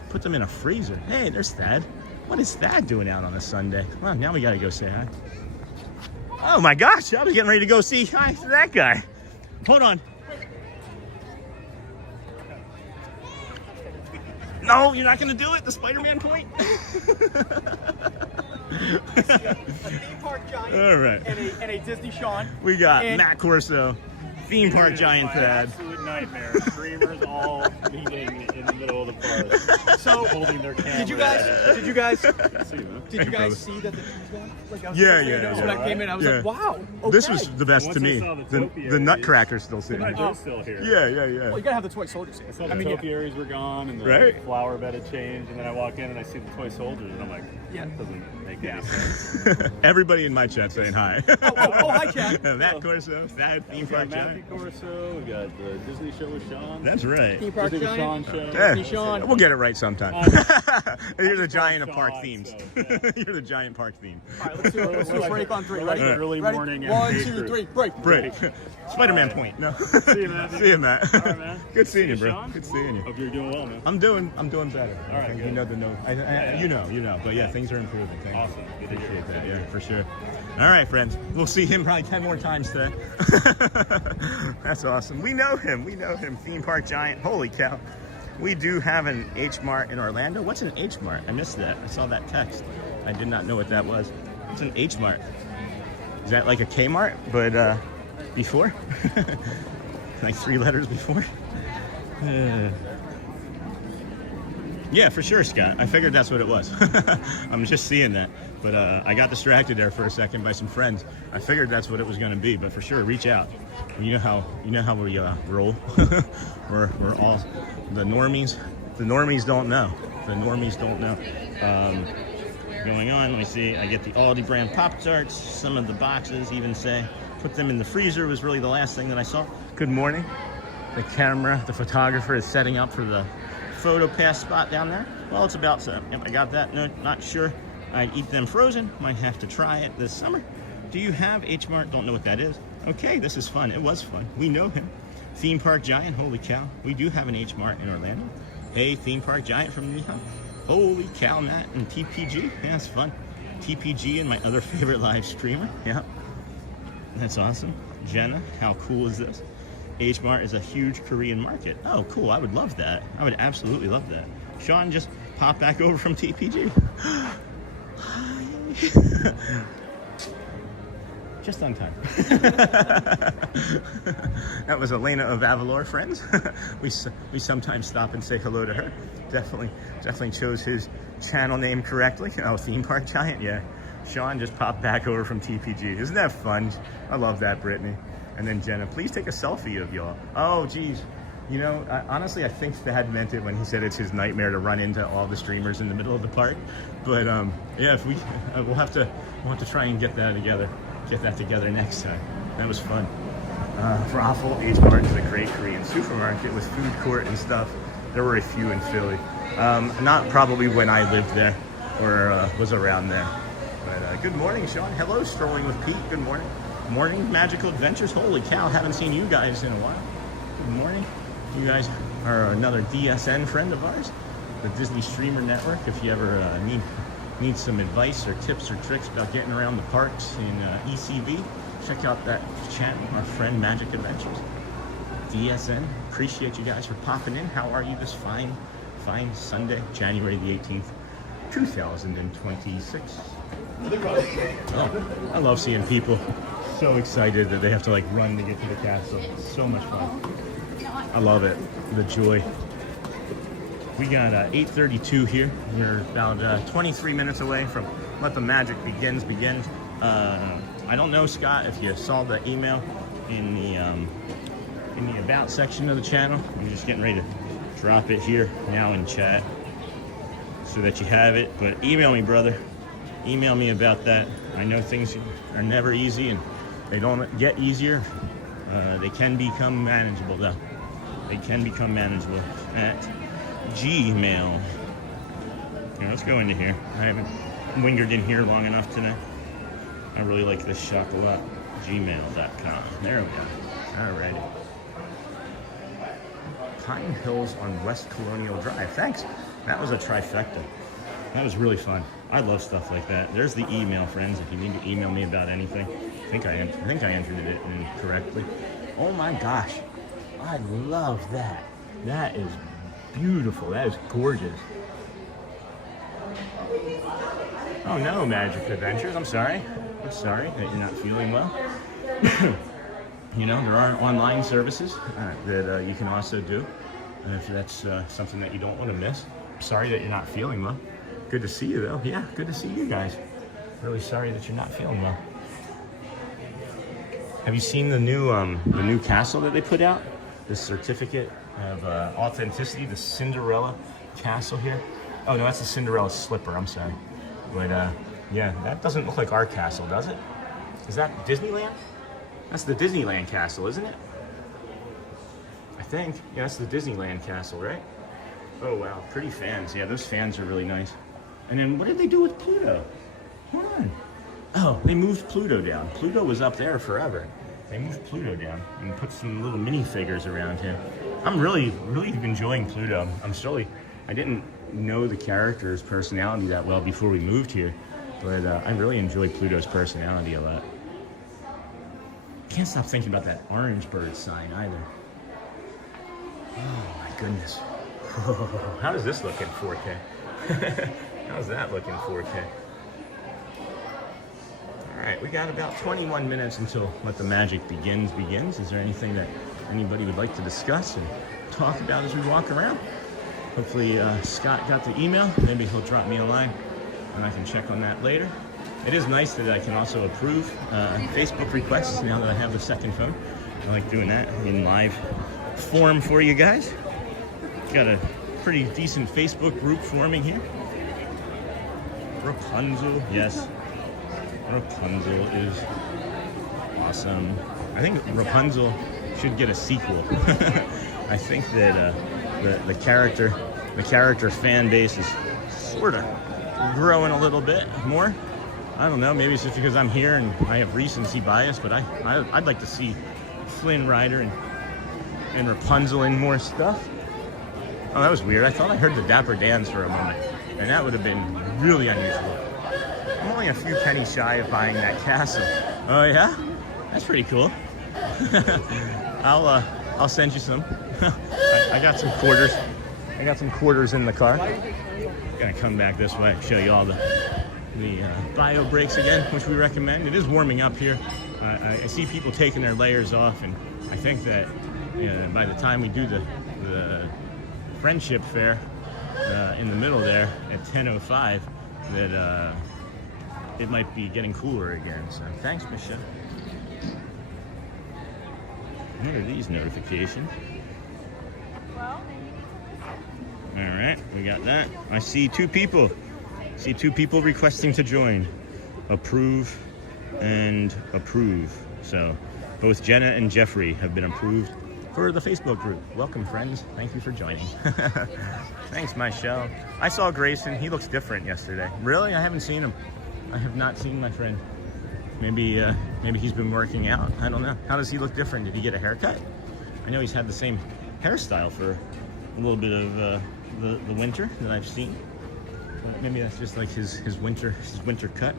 Put them in a freezer? Hey, there's Thad. What is Thad doing out on a Sunday? Well, now we gotta go say hi. Oh my gosh, I was getting ready to go see hi to that guy. Hold on. No, you're not gonna do it? The Spider-Man point? A theme park giant. All right. And a Disney Sean. We got Matt Corso, theme park giant Thad. Absolute nightmare. Streamers all meeting in the middle of the park. So holding their cameras. did you guys see brother. that the tree's going? Like I was Yeah, saying, yeah, so when yeah. I came in, I was Yeah. like, wow. Okay. This was the best Once to I me. saw the The topiaries, Nutcracker's still sitting. The Nutcracker's still here. Yeah. Well, you gotta have the toy soldiers here. I saw I the mean, yeah. topiaries were gone and the Right. flower bed had changed, and then I walk in and I see the toy soldiers, and I'm like, Yeah. that doesn't make any sense. Everybody in my chat saying hi. Oh, hi, chat. Matt Corso, Thad, theme We got park Matthew giant. Corso, we got the Disney show with Sean. That's right. Theme park Disney giant. Sean show. Yeah. Disney Sean. We'll get it right sometime. You're the giant of Sean, park themes. so, yeah. You're the giant park theme. All right, let's do a break on three. We're like Ready? the early Ready? morning. 1, NBA 2, crew. 3, break. Break. Spider-Man point. No. See you, Matt. See you, Matt. All right, man. Good seeing you, See you, bro. Sean. Good seeing you. Hope you're doing well, man. I'm doing better. All right, You good. know the note. You know. But yeah, things are improving. Thanks. Awesome. Good to hear. Appreciate that. Yeah, for sure. All right, friends. We'll see him probably 10 more times today. That's awesome. We know him. Theme park giant. Holy cow. We do have an H Mart in Orlando. What's an H Mart? I missed that. I saw that text. I did not know what that was. It's an H Mart. Is that like a Kmart, but before? Like 3 letters before? Yeah, for sure, Scott. I figured that's what it was. I'm just seeing that. But I got distracted there for a second by some friends. I figured that's what it was going to be, but for sure, reach out. You know how we roll. we're all the normies. The normies don't know. Going on, let me see. I get the Aldi brand Pop-Tarts. Some of the boxes even say put them in the freezer was really the last thing that I saw. Good morning. The camera, the photographer is setting up for the photo pass spot down there. Well, it's about so. If I got that, no, not sure. I'd eat them frozen. Might have to try it this summer. Do you have H Mart? Don't know what that is. Okay, this is fun. It was fun. We know him. Theme park giant. Holy cow. We do have an H Mart in Orlando. Hey, theme park giant from Nihon. Holy cow, Matt and TPG. Yeah, it's fun. TPG and my other favorite live streamer. Yeah, that's awesome. Jenna, how cool is this? H Mart is a huge Korean market. Oh, cool. I would love that. I would absolutely love that. Sean just popped back over from TPG. Hi. Just on time. That was Elena of Avalor, friends. we sometimes stop and say hello to her. Definitely chose his channel name correctly. Oh, theme park giant, yeah. Sean just popped back over from TPG. Isn't that fun? I love that, Brittany. And then Jenna, please take a selfie of y'all. Oh, geez. You know, honestly, I think Thad meant it when he said it's his nightmare to run into all the streamers in the middle of the park. But yeah, if we'll have to try and get that together next time. That was fun. Brothel H Mart is a great Korean supermarket with food court and stuff. There were a few in Philly. Not probably when I lived there or was around there. But good morning, Sean. Hello, Strolling with Pete. Good morning. Morning, Magical Adventures. Holy cow, haven't seen you guys in a while. Good morning. You guys are another DSN friend of ours, the Disney Streamer Network. If you ever need some advice or tips or tricks about getting around the parks in ECV, check out that channel, our friend Magic Adventures. DSN, appreciate you guys for popping in. How are you this fine Sunday, January the 18th, 2026? Oh, I love seeing people so excited that they have to like run to get to the castle. It's so much fun. I love it. The joy. We got 8:32 here. We're about 23 minutes away from Let the Magic begin. I don't know, Scott, if you saw the email in the about section of the channel. I'm just getting ready to drop it here now in chat so that you have it. But email me, brother. Email me about that. I know things are never easy and they don't get easier. They can become manageable, though. They can become manageable at Gmail. Here, let's go into here. I haven't lingered in here long enough today. I really like this chocolate. Gmail.com. There we go. Alrighty. Pine Hills on West Colonial Drive. Thanks. That was a trifecta. That was really fun. I love stuff like that. There's the email, friends. If you need to email me about anything, I think I entered it in correctly. Oh my gosh, I love that. That is beautiful. That is gorgeous. Oh no, Magic Adventures. I'm sorry. I'm sorry that you're not feeling well. You know, there are online services that you can also do if that's something that you don't want to miss. I'm sorry that you're not feeling well. Good to see you, though. Yeah, good to see you guys. Really sorry that you're not feeling well. Have you seen the new castle that they put out? This certificate of authenticity, the Cinderella castle here. Oh no, that's the Cinderella slipper. I'm sorry, but yeah, that doesn't look like our castle, does it? Is that Disneyland? That's the Disneyland castle, isn't it? I think. Yeah, that's the Disneyland castle, right? Oh wow, pretty fans. Yeah, those fans are really nice. And then what did they do with Pluto? Hold on. Oh, they moved Pluto down. Pluto was up there forever. They moved Pluto down and put some little minifigures around him. I'm really enjoying Pluto. I didn't know the character's personality that well before we moved here, but I really enjoy Pluto's personality a lot. Can't stop thinking about that orange bird sign either. Oh my goodness. Oh, how does this look in 4K? How's that look in 4K? All right, we got about 21 minutes until Let the Magic begins. Is there anything that anybody would like to discuss and talk about as we walk around? Hopefully Scott got the email. Maybe he'll drop me a line and I can check on that later. It is nice that I can also approve Facebook requests now that I have the second phone. I like doing that in live form for you guys. Got a pretty decent Facebook group forming here. Rapunzel, yes. Rapunzel is awesome. I think Rapunzel should get a sequel. I think that the character fan base is sort of growing a little bit more. I don't know, maybe it's just because I'm here and I have recency bias, but I'd like to see Flynn Rider and Rapunzel in more stuff. Oh, that was weird. I thought I heard the Dapper Dans for a moment, and that would have been really unusual. I'm only a few pennies shy of buying that castle. Oh yeah? That's pretty cool. I'll send you some. I got some quarters. I got some quarters in the car. Gonna come back this way, show you all the bio breaks again, which we recommend. It is warming up here. I see people taking their layers off, and I think that by the time we do the Friendship Faire in the middle there at 10:05, that it might be getting cooler again. So thanks, Michelle. What are these notifications? All right, we got that. I see two people. Requesting to join. Approve and approve. So both Jenna and Jeffrey have been approved for the Facebook group. Welcome, friends. Thank you for joining. Thanks, Michelle. I saw Grayson. He looks different yesterday. Really? I haven't seen him. I have not seen my friend. Maybe he's been working out. I don't know. How does he look different? Did he get a haircut? I know he's had the same hairstyle for a little bit of the winter that I've seen. Maybe that's just like his winter cut.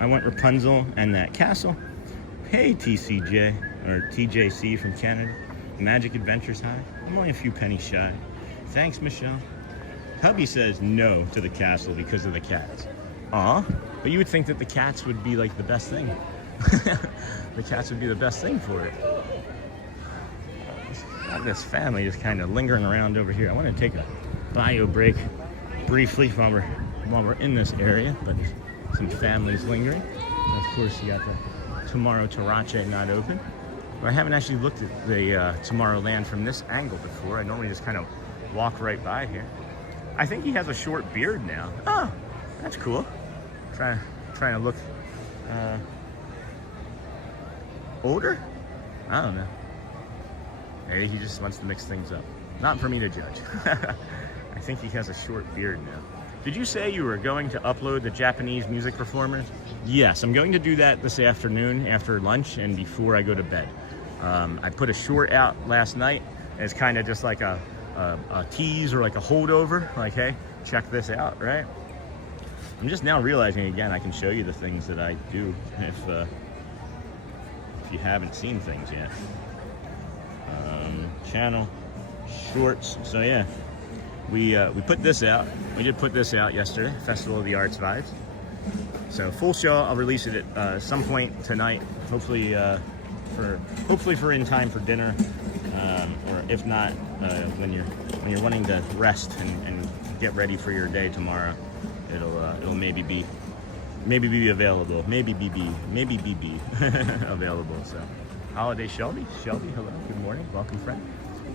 I want Rapunzel and that castle. Hey, TCJ, or TJC from Canada. Magic Adventures High. I'm only a few pennies shy. Thanks, Michelle. Hubby says no to the castle because of the cats. Aw, but you would think that the cats would be like the best thing. The cats would be the best thing for it. Got this family just kind of lingering around over here. I want to take a bio break briefly while we're in this area, but some families lingering. And of course, you got the Tomorrow Tarache not open. But I haven't actually looked at the Tomorrowland from this angle before. I normally just kind of walk right by here. I think he has a short beard now. Oh, that's cool. Trying to look older? I don't know. Maybe he just wants to mix things up. Not for me to judge. I think he has a short beard now. Did you say you were going to upload the Japanese music performers? Yes, I'm going to do that this afternoon after lunch and before I go to bed. I put a short out last night as kind of just like a tease or like a holdover. Like, hey, check this out, right? I'm just now realizing again I can show you the things that I do if you haven't seen things yet. Channel shorts. So yeah, we put this out. We did put this out yesterday, Festival of the Arts vibes. So full show, I'll release it at some point tonight. Hopefully for in time for dinner, or if not, when you're wanting to rest and get ready for your day tomorrow, it'll maybe be available, maybe BB available. So Holiday Shelby, hello, good morning, welcome friend.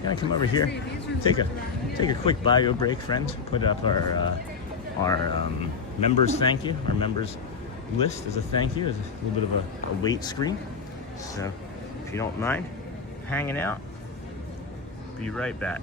Gonna come over here, take a quick bio break, friends. Put up our members thank you, our members list as a thank you. There's a little bit of a wait screen. So if you don't mind hanging out, be right back.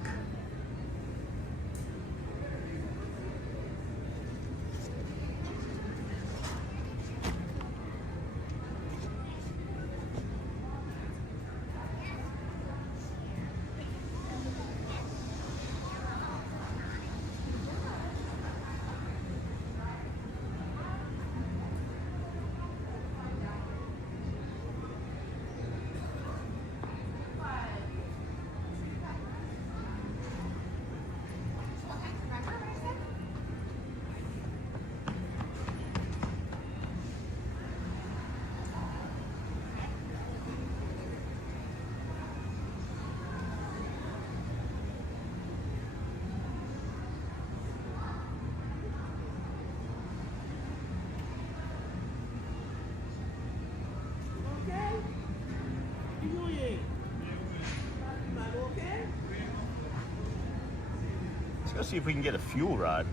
Let's see if we can get a fuel rod.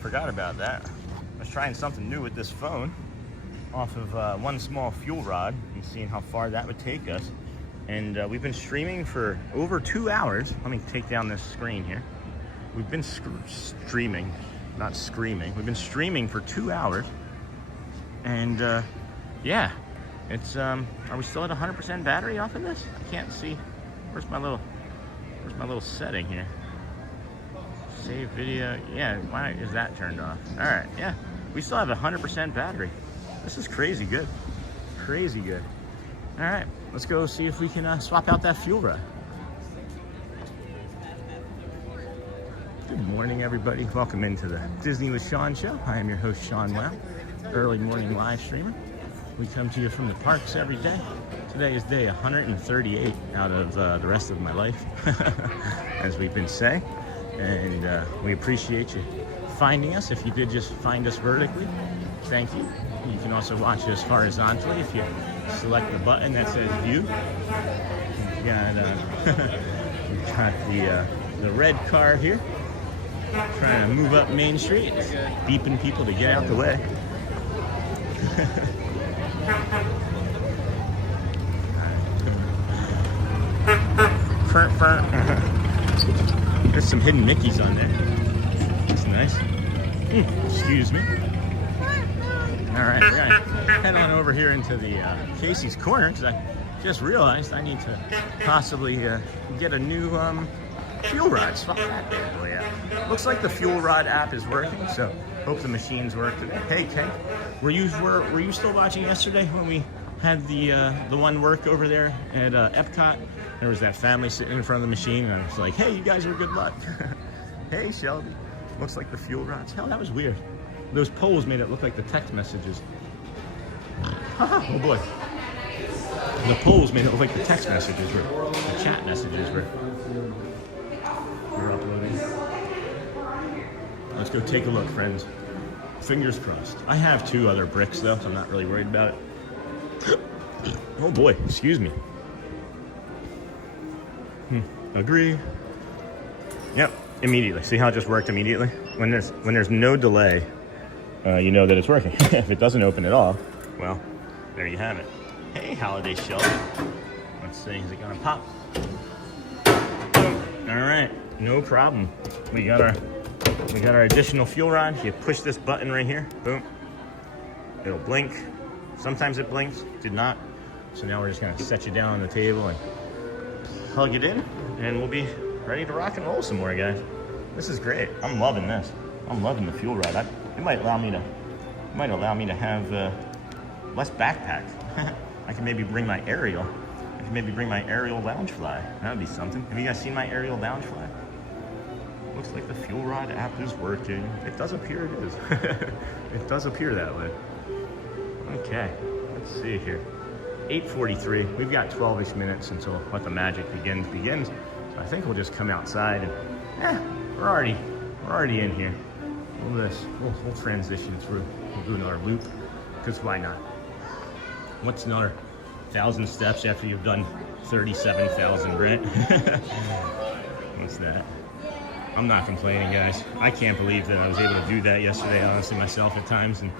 Forgot about that. I was trying something new with this phone off of one small fuel rod and seeing how far that would take us. And we've been streaming for over 2 hours. Let me take down this screen here. We've been streaming, not screaming. We've been streaming for 2 hours. And yeah, it's, are we still at 100% battery off of this? I can't see. Where's my little setting here? Save video. Yeah, why is that turned off? All right, yeah, we still have 100% battery. This is crazy good. Crazy good. All right, let's go see if we can swap out that fuel rod. Good morning, everybody. Welcome into the Disney with Sean show. I am your host, Sean Wow, early morning live streamer. We come to you from the parks every day. Today is day 138 out of the rest of my life, as we've been saying. And we appreciate you finding us. If you did just find us vertically, thank you. You can also watch us horizontally if you select the button that says view. We've got the red car here trying to move up Main Street. It's beeping people to get out the way. There's some hidden Mickeys on there. That's nice. Excuse me. All right, we're gonna head on over here into the Casey's Corner because I just realized I need to possibly get a new fuel rod. Swap that bad boy out. Looks like the fuel rod app is working, so hope the machines work today. Hey, Kate, were you still watching yesterday when we had the one work over there at Epcot? There was that family sitting in front of the machine, and I was like, hey, you guys are good luck. Hey, Shelby. Looks like the fuel rods. Hell, that was weird. Those poles made it look like the text messages. Oh, boy. The polls made it look like the text messages were, the chat messages were uploading. Let's go take a look, friends. Fingers crossed. I have 2 other bricks though, so I'm not really worried about it. Oh boy, excuse me. Agree. Yep, immediately. See how it just worked immediately? When there's no delay, you know that it's working. If it doesn't open at all, well, there you have it. Hey, holiday shelf. Let's see, is it gonna pop? All right, no problem. We got our additional fuel rod. You push this button right here, boom. It'll blink. Sometimes it blinks, did not. So now we're just gonna set you down on the table and plug it in, and we'll be ready to rock and roll some more, guys. This is great. I'm loving this. I'm loving the fuel rod. It might allow me to have less backpack. I can maybe bring my aerial. I can maybe bring my aerial lounge fly. That would be something. Have you guys seen my aerial lounge fly? Looks like the fuel rod app is working. It does appear it is. It does appear that way. Okay, let's see here. 8:43. We've got 12-ish minutes until what the magic begins. So I think we'll just come outside and we're already in here. We'll transition through. We'll do another loop, because why not? What's another 1,000 steps after you've done 37,000, right? What's that? I'm not complaining, guys. I can't believe that I was able to do that yesterday, honestly, myself at times, and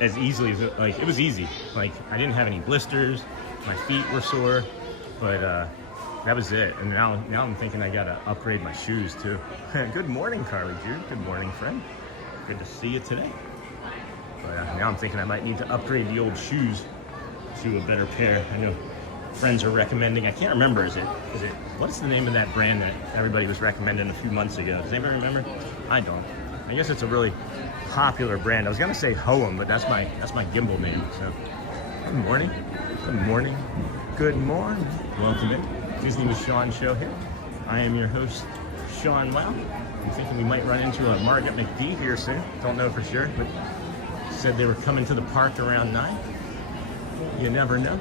as easily as it was easy. Like, I didn't have any blisters, my feet were sore, but that was it. And now I'm thinking I gotta upgrade my shoes too. Good morning, Carly Jude. Good morning, friend. Good to see you today. But now I'm thinking I might need to upgrade the old shoes to a better pair. I know friends are recommending. I can't remember. Is it? What's the name of that brand that everybody was recommending a few months ago? Does anybody remember? I don't. I guess it's a really popular brand. I was gonna say Hoem, but that's my gimbal name. So, good morning. Good morning. Good morning. Welcome in. Disney with Sean show here. I am your host, Sean Wow. I'm thinking we might run into a Margaret McD here soon. Don't know for sure, but said they were coming to the park around 9. You never know.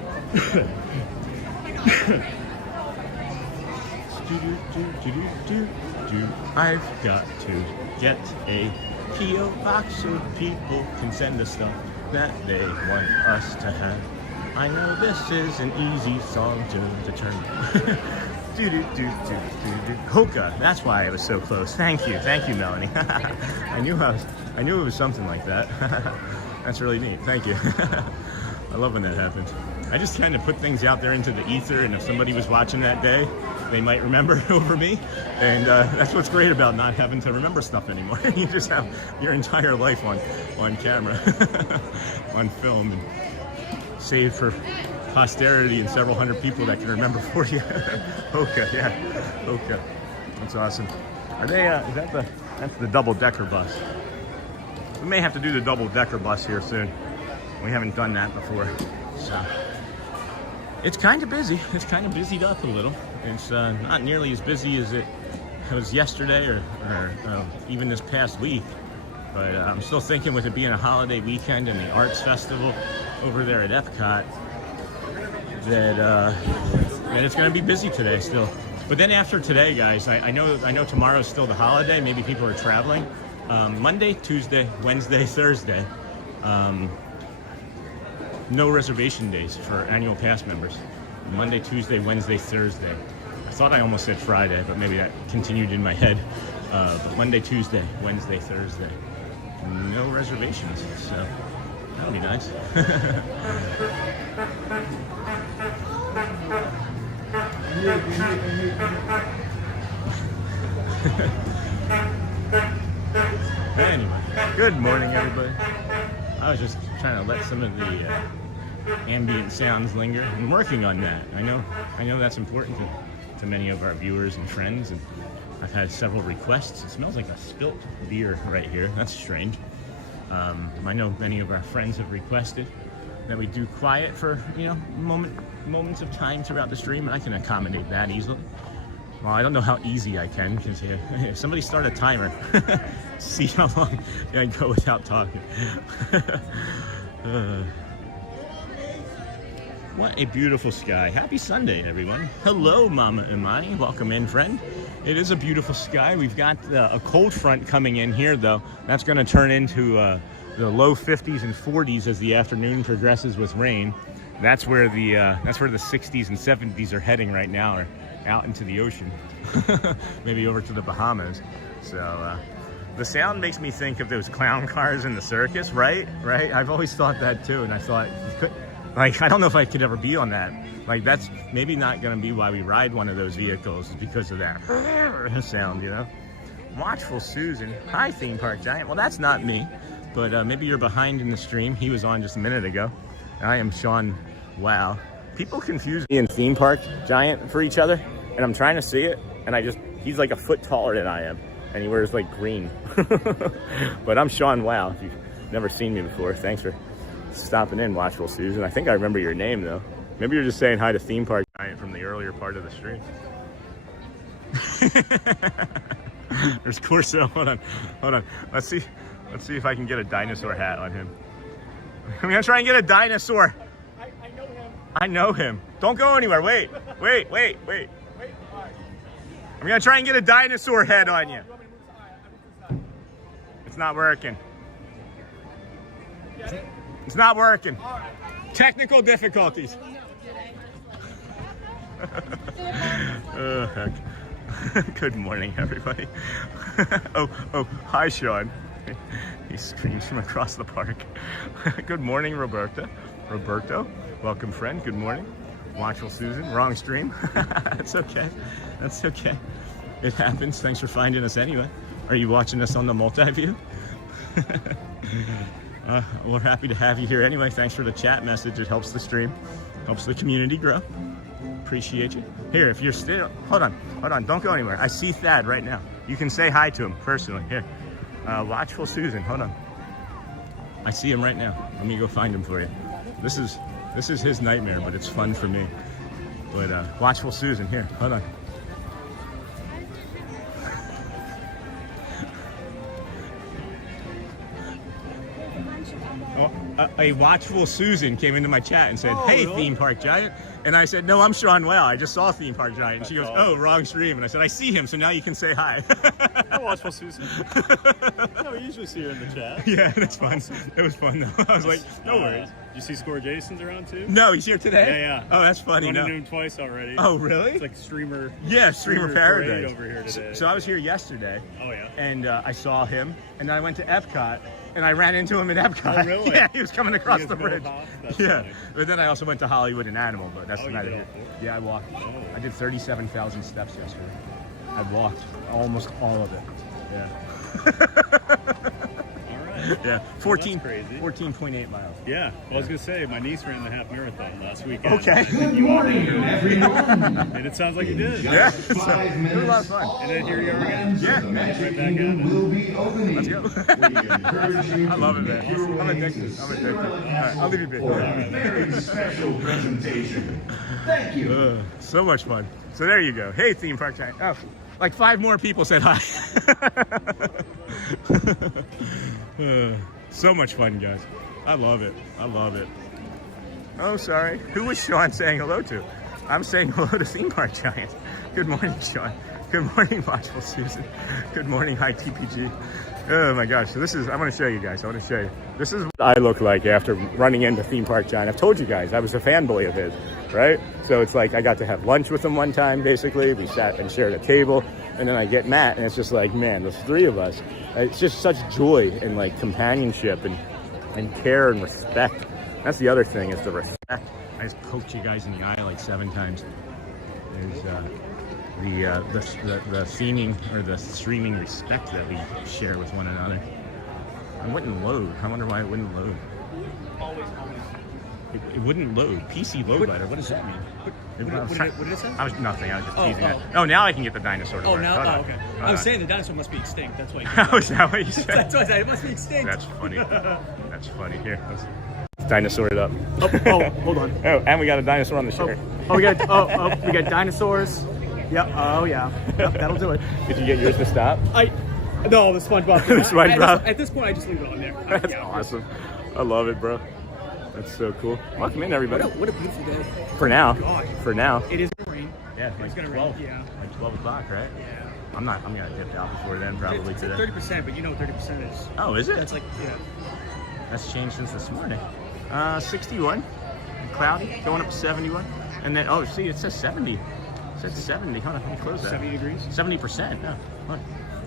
I've got to get a P.O. box so people can send us stuff that they want us to have. I know this is an easy song to turn. Hoka. That's why it was so close. Thank you, Melanie. I knew it was something like that. That's really neat. Thank you. I love when that happens. I just kind of put things out there into the ether, and if somebody was watching that day, they might remember over me. And that's what's great about not having to remember stuff anymore. You just have your entire life on camera, on film, and saved for posterity and several hundred people that can remember for you. Hoka, yeah, Hoka. That's awesome. Are they? That's the double-decker bus. We may have to do the double-decker bus here soon. We haven't done that before, so it's kind of busy. It's kind of busied up a little. It's not nearly as busy as it was yesterday or even this past week. But I'm still thinking, with it being a holiday weekend and the arts festival over there at Epcot, that it's going to be busy today still. But then after today, guys, I know tomorrow's still the holiday. Maybe people are traveling. Monday, Tuesday, Wednesday, Thursday. No reservation days for annual pass members. Monday, Tuesday, Wednesday, Thursday. I thought I almost said Friday, but maybe that continued in my head. But Monday, Tuesday, Wednesday, Thursday. No reservations, so that'll be nice. Anyway, good morning, everybody. I was just trying to let some of the ambient sounds linger. I'm working on that. I know that's important to many of our viewers and friends, and I've had several requests. It smells like a spilt beer right here. That's strange. I know many of our friends have requested that we do quiet for, moments of time throughout the stream, and I can accommodate that easily. Well, I don't know how easy I can, because if somebody start a timer, see how long I go without talking. What a beautiful sky. Happy Sunday, everyone. Hello, Mama Imani. Welcome in, friend. It is a beautiful sky. We've got a cold front coming in here, though. That's going to turn into the low 50s and 40s as the afternoon progresses with rain. That's where the 60s and 70s are heading right now, or out into the ocean. Maybe over to the Bahamas. So the sound makes me think of those clown cars in the circus, right? Right? I've always thought that too, and I thought, like, I don't know if I could ever be on that. Like, that's maybe not going to be why we ride one of those vehicles, is because of that sound, you know? Watchful Susan. Hi, Theme Park Giant. Well, that's not me, but maybe you're behind in the stream. He was on just a minute ago. I am Sean. Wow. People confuse me and Theme Park Giant for each other, and I'm trying to see it, and he's like a foot taller than I am, and he wears like green. But I'm Sean Wow. If you've never seen me before, thanks for stopping in, Watchful Susan. I think I remember your name, though. Maybe you're just saying hi to Theme Park Giant from the earlier part of the stream. There's Corso. Hold on. Let's see if I can get a dinosaur hat on him. I'm gonna try and get a dinosaur. I know him. Don't go anywhere. Wait. I'm gonna try and get a dinosaur head on you. It's not working. It's not working. Technical difficulties. Oh, heck. Good morning, everybody. Oh, hi, Sean. He screams from across the park. Good morning, Roberto. Welcome, friend. Good morning. Watchful Susan. Wrong stream. That's okay. It happens. Thanks for finding us anyway. Are you watching us on the multi-view? We're happy to have you here anyway. Thanks for the chat message. It helps the stream, helps the community grow. Appreciate you. Here, if you're still, hold on, don't go anywhere. I see Thad right now. You can say hi to him personally. Here, Watchful Susan, hold on. I see him right now. Let me go find him for you. This is his nightmare, but it's fun for me. But Watchful Susan, here, hold on. A Watchful Susan came into my chat and said, "Hey, really? Theme Park Giant." And I said, "No, I'm Sean Well. I just saw Theme Park Giant." And she goes, "Oh, wrong stream." And I said, "I see him, so now you can say hi." Hi, Watchful Susan. No, we usually see her in the chat. Yeah, that's fun. Awesome. It was fun, though. I was like, no worries. You see Score Jason's around, too? No, he's here today? Yeah. Oh, that's funny. Run into him twice already. Oh, really? It's like streamer. Yeah, streamer paradise. Over here today. So I was here yesterday. Oh, yeah. And I saw him, and then I went to Epcot. And I ran into him at Epcot. Oh, really? Yeah, he was coming across the bridge. Yeah, funny. But then I also went to Hollywood and Animal, but that's not it. All Yeah, I walked. Oh. I did 37,000 steps yesterday. I walked almost all of it. Yeah. All right. Yeah, 14.8 miles. Yeah, well, I was going to say, my niece ran the half marathon last weekend. Okay. Good morning, everyone. And it sounds like you did. Yeah, it was a lot of fun. And then here you are again? Yeah. Right back at it. Let's go. I love it, man. I'm addicted. All right, I'll leave you be. Special presentation. Thank you. So much fun. So there you go. Hey, Theme Park Giant. Oh, like 5 more people said hi. So much fun, guys. I love it. Oh, sorry. Who was Sean saying hello to? I'm saying hello to Theme Park Giant. Good morning, Sean. Good morning, Watchful Susan. Good morning, hi TPG. Oh my gosh, so I want to show you guys. This is what I look like after running into Theme Park Giant. I've told you guys, I was a fanboy of his, right? So it's like I got to have lunch with him one time, basically. We sat and shared a table, and then I get Matt, and it's just like, man, the 3 of us, it's just such joy and like companionship and care and respect. That's the other thing, is the respect. I just poked you guys in the eye like 7 times. There's the theming or the streaming respect that we share with one another. It wouldn't load. I wonder why it wouldn't load. Always. It wouldn't load. PC load writer. What does that mean? What did it say? I was nothing. I was just teasing it. Oh, now I can get the dinosaur to work. Okay. I was saying the dinosaur must be extinct. That's why. Oh, is that what you said? That's why I said it must be extinct. That's funny. That's funny. Here, let's dinosaur it up. Oh, hold on. Oh, and we got a dinosaur on the shirt. We got dinosaurs. Yep. Oh yeah. Yep, that'll do it. Did you get yours to stop? No, the SpongeBob. The SpongeBob. At this point, I just leave it on there. That's awesome. I love it, bro. That's so cool. Welcome in, everybody. What a beautiful day. For now. Gosh. For now. It is gonna rain. Yeah, it's It's like gonna 12. rain. Yeah. Like 12 o'clock, right? Yeah. I'm gonna dip out before then, probably It's today. 30%, but you know what 30% is. Oh, is it? That's like, yeah. That's changed since this morning. 61. Cloudy, going up to 71. And then, oh, see, it says 70. It says 70. Hold on, let me close that. 70 degrees? 70%. No, look.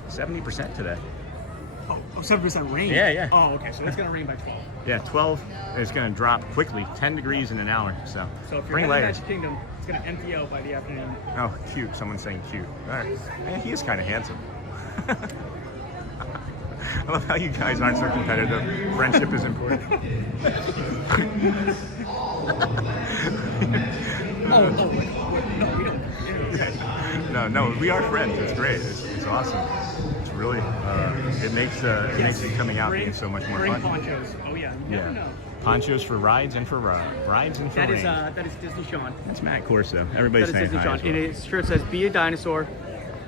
70% today. Oh, 7% rain? Yeah, yeah. Oh, okay, so it's gonna rain by 12. Yeah, 12 is going to drop quickly, 10 degrees in an hour. So So if you're bring in the layers. Magic Kingdom, it's gonna empty out by the afternoon. Oh, cute. Someone's saying cute. All right. Yeah, he is kind of handsome. I love how you guys aren't so competitive. Friendship is important. No, we don't. Yeah. No, we are friends. It's great. It's awesome. It's really, it makes it coming out being so much more Bring fun. ponchos. Oh yeah, you never know. Ponchos for rides and for rides and for That rain. is Disney Sean. That's Matt Corso. Everybody's That is saying Disney hi. Sean. As well. And his shirt says "Be a Dinosaur,"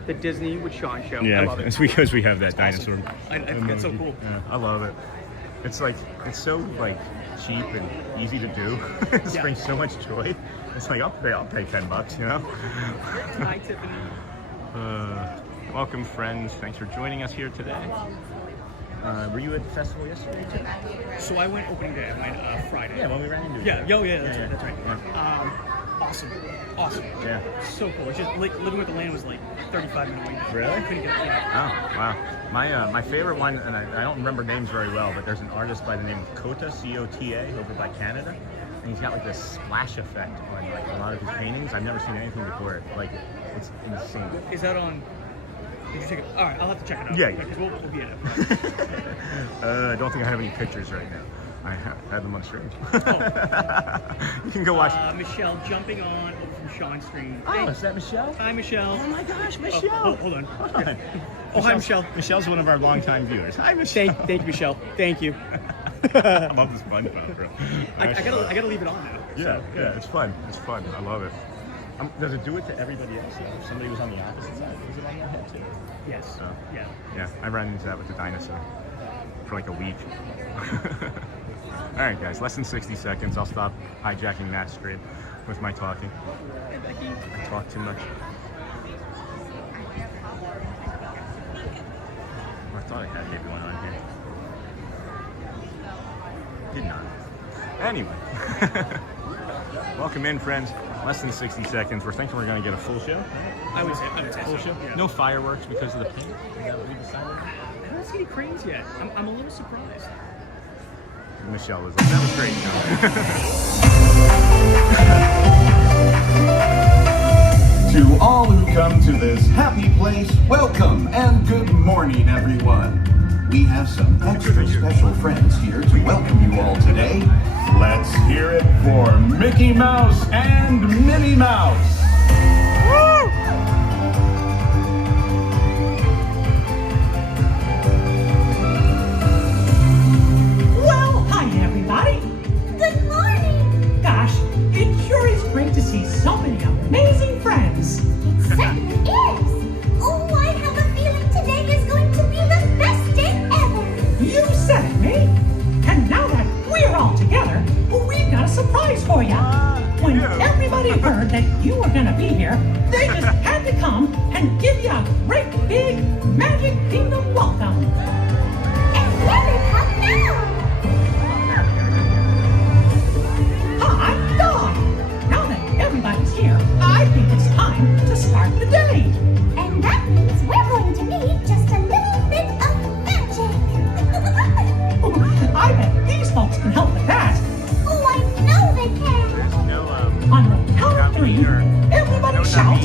the Disney with Sean show. Yeah, I love it. it's because we have that It's awesome. dinosaur. I think that's so emoji. cool. Yeah, I love it. It's like it's so like cheap and easy to do. It Yeah. brings so much joy. It's like I'll pay $10, you know. Hi, Tiffany. Welcome, friends. Thanks for joining us here today. Were you at the festival yesterday too? So I went opening day. I went Friday. Yeah, when we ran into each Yeah, other. that's right. Yeah. Awesome. Yeah. So cool. It's just living with the land was like 35-minute wait. Really? I couldn't get it. Yeah. Oh, wow. My favorite one, and I don't remember names very well, but there's an artist by the name of Kota, C-O-T-A, over by Canada. And he's got like this splash effect on like a lot of his paintings. I've never seen anything before it. Like, it's insane. Is that on? Did you check it? All right, I'll have to check it out. Yeah. Because we'll be in it. I don't think I have any pictures right now. I have them on stream. You can go watch. Michelle jumping on over from Sean's screen. Oh, is that Michelle? Hi, Michelle. Oh my gosh, Michelle! Oh, hold on. Hold on. Oh, hi, Michelle. Michelle's one of our longtime viewers. Hi, Michelle. Thank you, Michelle. Thank you. I love this SpongeBob, bro. I gotta leave it on now. Yeah, yeah, it's fun. It's fun. I love it. Does it do it to everybody else? If somebody was on the opposite side, is it on their head too? Yes. Oh. Yeah. Yeah, I ran into that with the dinosaur for like a week. All right, guys, less than 60 seconds. I'll stop hijacking Matt's stream with my talking. I talk too much. I thought I had everyone on here. Did not. Anyway. Welcome in, friends. Less than 60 seconds. We're thinking we're going to get a full show. I would say Full so. show? Yeah. No fireworks because of the paint? Is that what we decided? I don't see any cranes yet. I'm a little surprised. Michelle was like, that was great. To all who come to this happy place, welcome and good morning, everyone. We have some extra special friends here to welcome you all today. Let's hear it for Mickey Mouse and Minnie Mouse. Well, hi everybody. Good morning. Gosh, it sure is great to see so many amazing friends. It certainly is. Oh, I have a feeling today is going to be the best day ever. You said it, May. And now that we're all together, we've got a surprise for you. When everybody heard that you were going to be here, they just had to come and give you a great big Magic Kingdom welcome. And here they come now. Hot dog! Now that everybody's here, I think it's time to start the day. And that means we're going to need just a little bit of magic. I bet these folks can help with that. Oh, I know they can. There's no, On the count of three, everybody shout,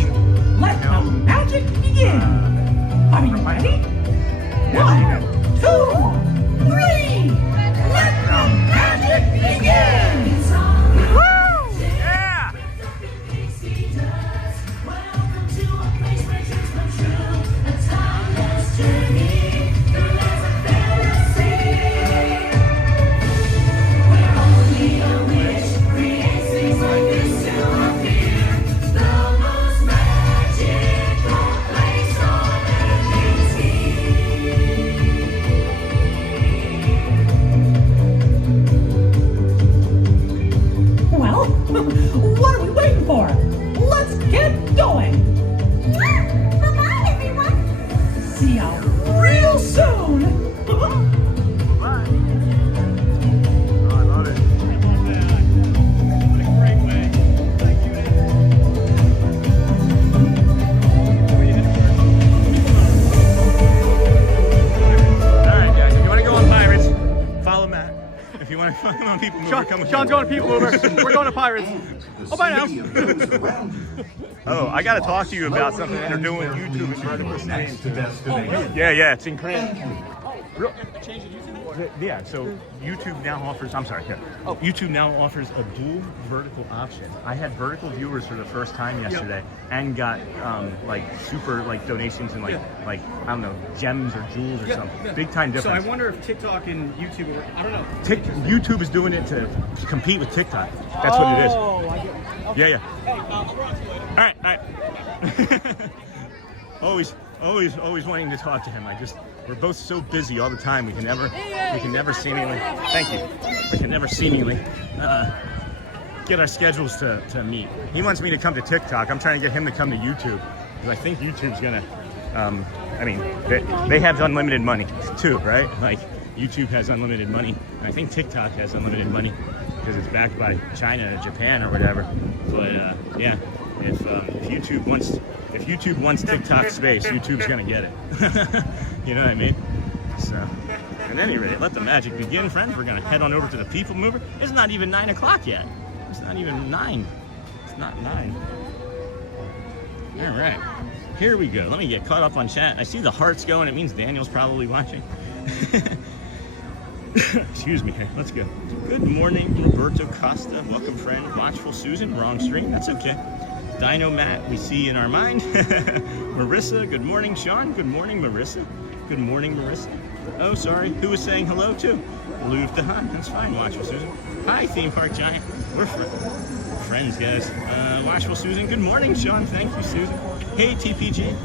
you want to come on People Mover, come with Sean's me. going to People Mover. We're going to Pirates. Oh, bye now. Oh, I got to talk to you about something that they're doing with YouTube and vertical streams. Yeah, it's incredible. Yeah, so YouTube now offers, I'm sorry, YouTube now offers a dual vertical option. I had vertical viewers for the first time yesterday and got like super like donations and like I don't know, gems or jewels or something. Big time difference. So I wonder if TikTok and YouTube are, I don't know. YouTube is doing it to compete with TikTok. That's what it is. Oh, I get it. Okay. Yeah. Hey, I'll run to you later. All right. always wanting to talk to him. We're both so busy all the time. We can never seemingly. Thank you. We can never seemingly get our schedules to meet. He wants me to come to TikTok. I'm trying to get him to come to YouTube because I think YouTube's gonna. I mean, they have unlimited money too, right? Like YouTube has unlimited money. I think TikTok has unlimited money because it's backed by China or Japan or whatever. But yeah, if YouTube wants TikTok space, YouTube's gonna get it. You know what I mean? So, at any rate, let the magic begin, friends. We're gonna head on over to the People Mover. It's not even 9 o'clock yet. It's not even 9. It's not 9. All right, here we go. Let me get caught up on chat. I see the hearts going. It means Daniel's probably watching. Excuse me here. Let's go. Good morning, Roberto Costa. Welcome, friend. Watchful Susan. Wrong stream. That's okay. Dino Matt, we see in our mind. Marissa, good morning, Sean. Good morning, Marissa. Good morning, Marissa. Oh, sorry. Who was saying hello to? Louvre de Han. That's fine, Watchful Susan. Hi, Theme Park Giant. We're friends, guys. Watchful Susan. Good morning, Sean. Thank you, Susan. Hey, TPG.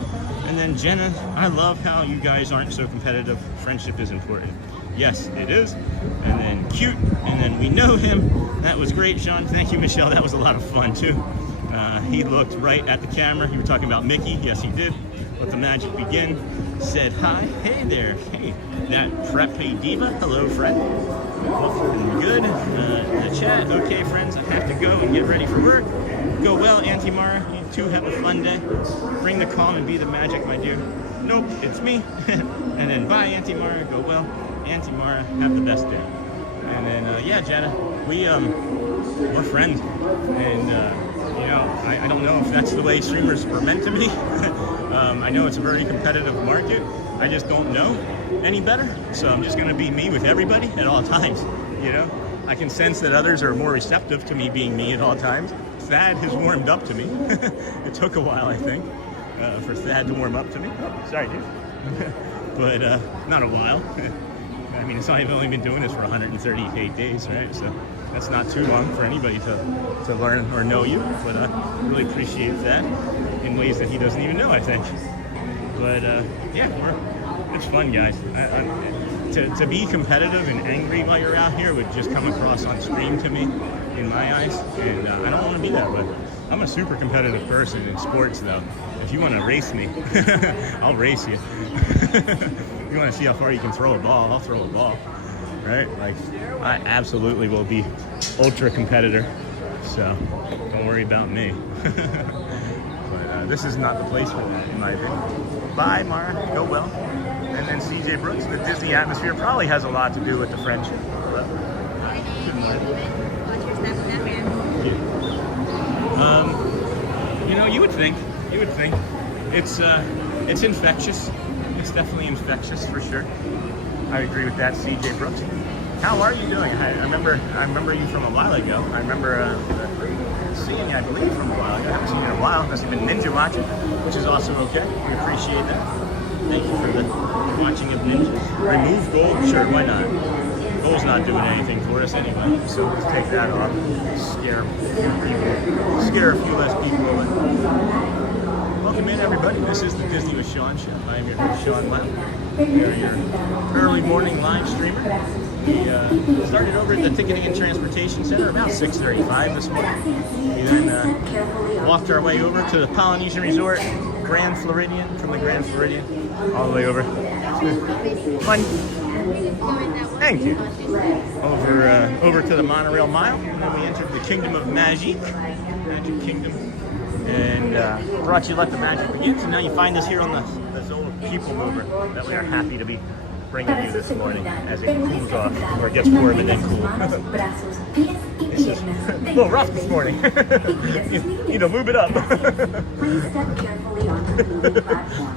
And then Jenna, I love how you guys aren't so competitive. Friendship is important. Yes, it is. And then Cute. And then we know him. That was great, Sean. Thank you, Michelle. That was a lot of fun, too. He looked right at the camera. You were talking about Mickey. Yes, he did. Let the magic begin. Said hi. Hey there. Hey, that Preppy Diva. Hello, friend. Good. The chat. Okay, friends. I have to go and get ready for work. Go well, Auntie Mara. You too have a fun day. Bring the calm and be the magic, my dear. Nope, it's me. And then bye, Auntie Mara. Go well, Auntie Mara. Have the best day. And then yeah, Jenna. We're friends. And you know, I don't know if that's the way streamers are meant to be. I know it's a very competitive market. I just don't know any better. So I'm just going to be me with everybody at all times. You know, I can sense that others are more receptive to me being me at all times. Thad has warmed up to me. It took a while, I think, for Thad to warm up to me. Oh, sorry, dude. But not a while. I mean, I've only been doing this for 138 days, right? So that's not too long for anybody to learn or know you. But I really appreciate that in ways that he doesn't even know, I think. But yeah, it's fun, guys. To be competitive and angry while you're out here would just come across on screen to me, in my eyes. And I don't want to be that way. I'm a super competitive person in sports, though. If you want to race me, I'll race you. If you want to see how far you can throw a ball, I'll throw a ball. Right? Like, I absolutely will be ultra competitor. So don't worry about me. But this is not the place for that, in my opinion. Bye, Mara. Go well. And then CJ Brooks, the Disney atmosphere probably has a lot to do with the friendship. But, good morning. You know, you would think. It's infectious. It's definitely infectious for sure. I agree with that, CJ Brooks. How are you doing? I remember you from a while ago. I remember seeing you, I believe, from a while ago. I haven't seen you in a while. Must have been ninja watching, which is also okay. We appreciate that. Thank you for the watching of ninjas. Remove gold? Sure, why not? Gold's not doing anything for us anyway, so let's take that off. Scare a few less people away. Welcome in, everybody. This is the Disney with Sean show. I am your host, Sean Lau. We are your early morning live streamer. We started over at the Ticketing and Transportation Center about 6:35 this morning. We then walked our way over to the Polynesian Resort, Grand Floridian, from the Grand Floridian, all the way over. Fun. Thank you. Over to the monorail mile, and then we entered the Kingdom of Magic Kingdom, and brought you Let the Magic Begin. So now you find us here on the Zola People Mover that we are happy to be bringing you this morning as it cools off, or gets warm and then cool. This is a little rough this morning. You need to move it up.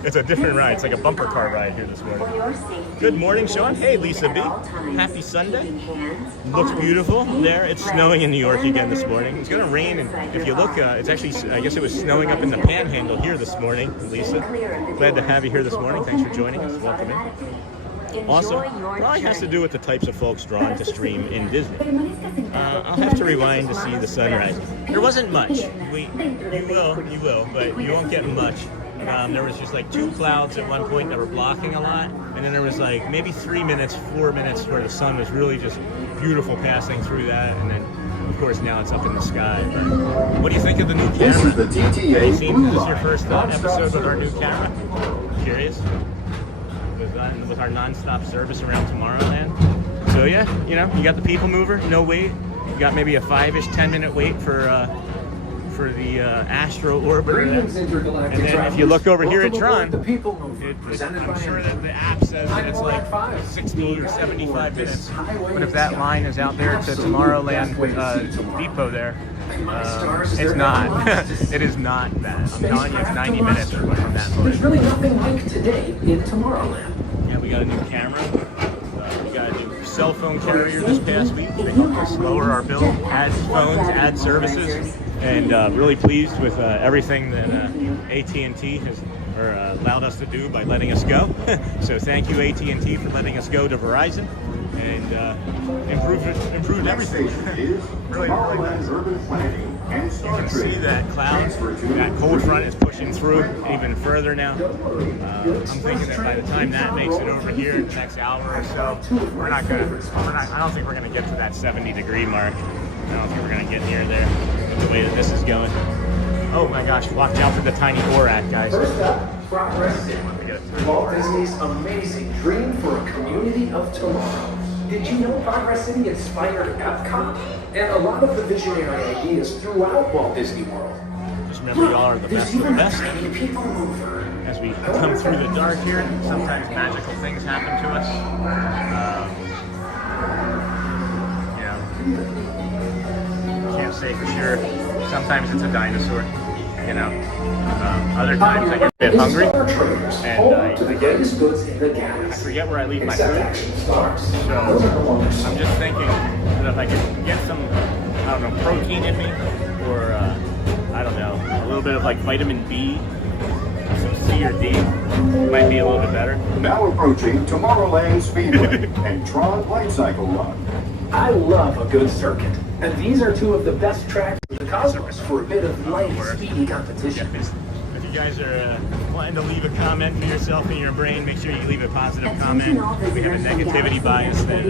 It's a different ride. It's like a bumper car ride here this morning. Good morning, Sean. Hey, Lisa B. Happy Sunday. Looks beautiful there. It's snowing in New York again this morning. It's going to rain, and if you look, it's actually, I guess it was snowing up in the Panhandle here this morning, Lisa. Glad to have you here this morning. Thanks for joining us. Welcome in. Also, probably has to do with the types of folks drawn to stream in Disney. I'll have to rewind to see the sunrise. There wasn't much. You will, but you won't get much. There was just like 2 clouds at one point that were blocking a lot, and then there was like maybe 3 minutes, 4 minutes where the sun was really just beautiful passing through that, and then of course now it's up in the sky. But what do you think of the new camera? This is the TTA Have you seen, Blue is this your Line. first episode with our new camera? Curious? With our non-stop service around Tomorrowland. So yeah, you know, you got the people mover, no wait. You got maybe a 5-ish, 10-minute wait for the Astro Orbiter. And then if you look over here at Tron, I'm sure that the app says that it's like 60 or 75 minutes. But if that line is out there to Tomorrowland Depot there, it's not. It is not that. I'm telling you, it's 90 minutes or whatever that. There's really nothing like today in Tomorrowland. Yeah, we got a new camera. We got a new cell phone carrier this past week. They helped us lower our bill, add phones, add services, and really pleased with everything that AT&T has allowed us to do by letting us go. So thank you AT&T for letting us go to Verizon and improved everything. really nice. You can see that cloud, that cold front is pushing through even further now. I'm thinking that by the time that makes it over here in the next hour or so, I don't think we're gonna get to that 70-degree mark. I don't think we're gonna get near there with the way that this is going. Oh my gosh, watch out for the tiny Borat, guys. First up, Progress City, Walt Disney's amazing dream for a community of tomorrow. Did you know Progress City inspired Epcot? And a lot of the visionary ideas throughout Walt Disney World. Just remember, y'all are the best of the best. People mover. As we come through the dark here, sometimes magical things happen to us. You know, can't say for sure. Sometimes it's a dinosaur. You know, other times I get a bit hungry, and I forget where I leave my food. So I'm just thinking that if I could get some, I don't know, protein in me, or I don't know, a little bit of like vitamin B, some C or D, might be a little bit better. Now approaching Tomorrowland Speedway and Tron Light Cycle Run. I love a good circuit, and these are two of the best tracks in the cosmos for a bit of light, speedy competition. If you guys are wanting to leave a comment for yourself in your brain, make sure you leave a positive comment. We have a negativity bias that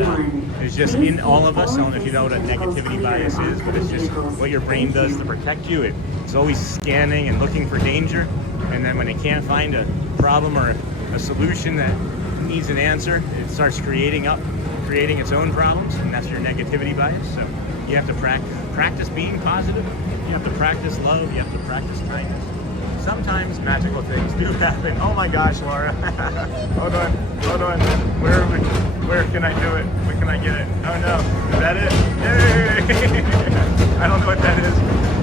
is just in all of us. I don't know if you know what a negativity bias is, but it's just what your brain does to protect you. It's always scanning and looking for danger, and then when it can't find a problem or a solution that needs an answer, it starts creating its own problems, and that's your negativity bias. So you have to practice being positive. You have to practice love. You have to practice kindness. Sometimes magical things do happen. Oh my gosh, Laura. Hold on. Where are we? Where can I do it? Where can I get it? Oh no, is that it? Yay! I don't know what that is,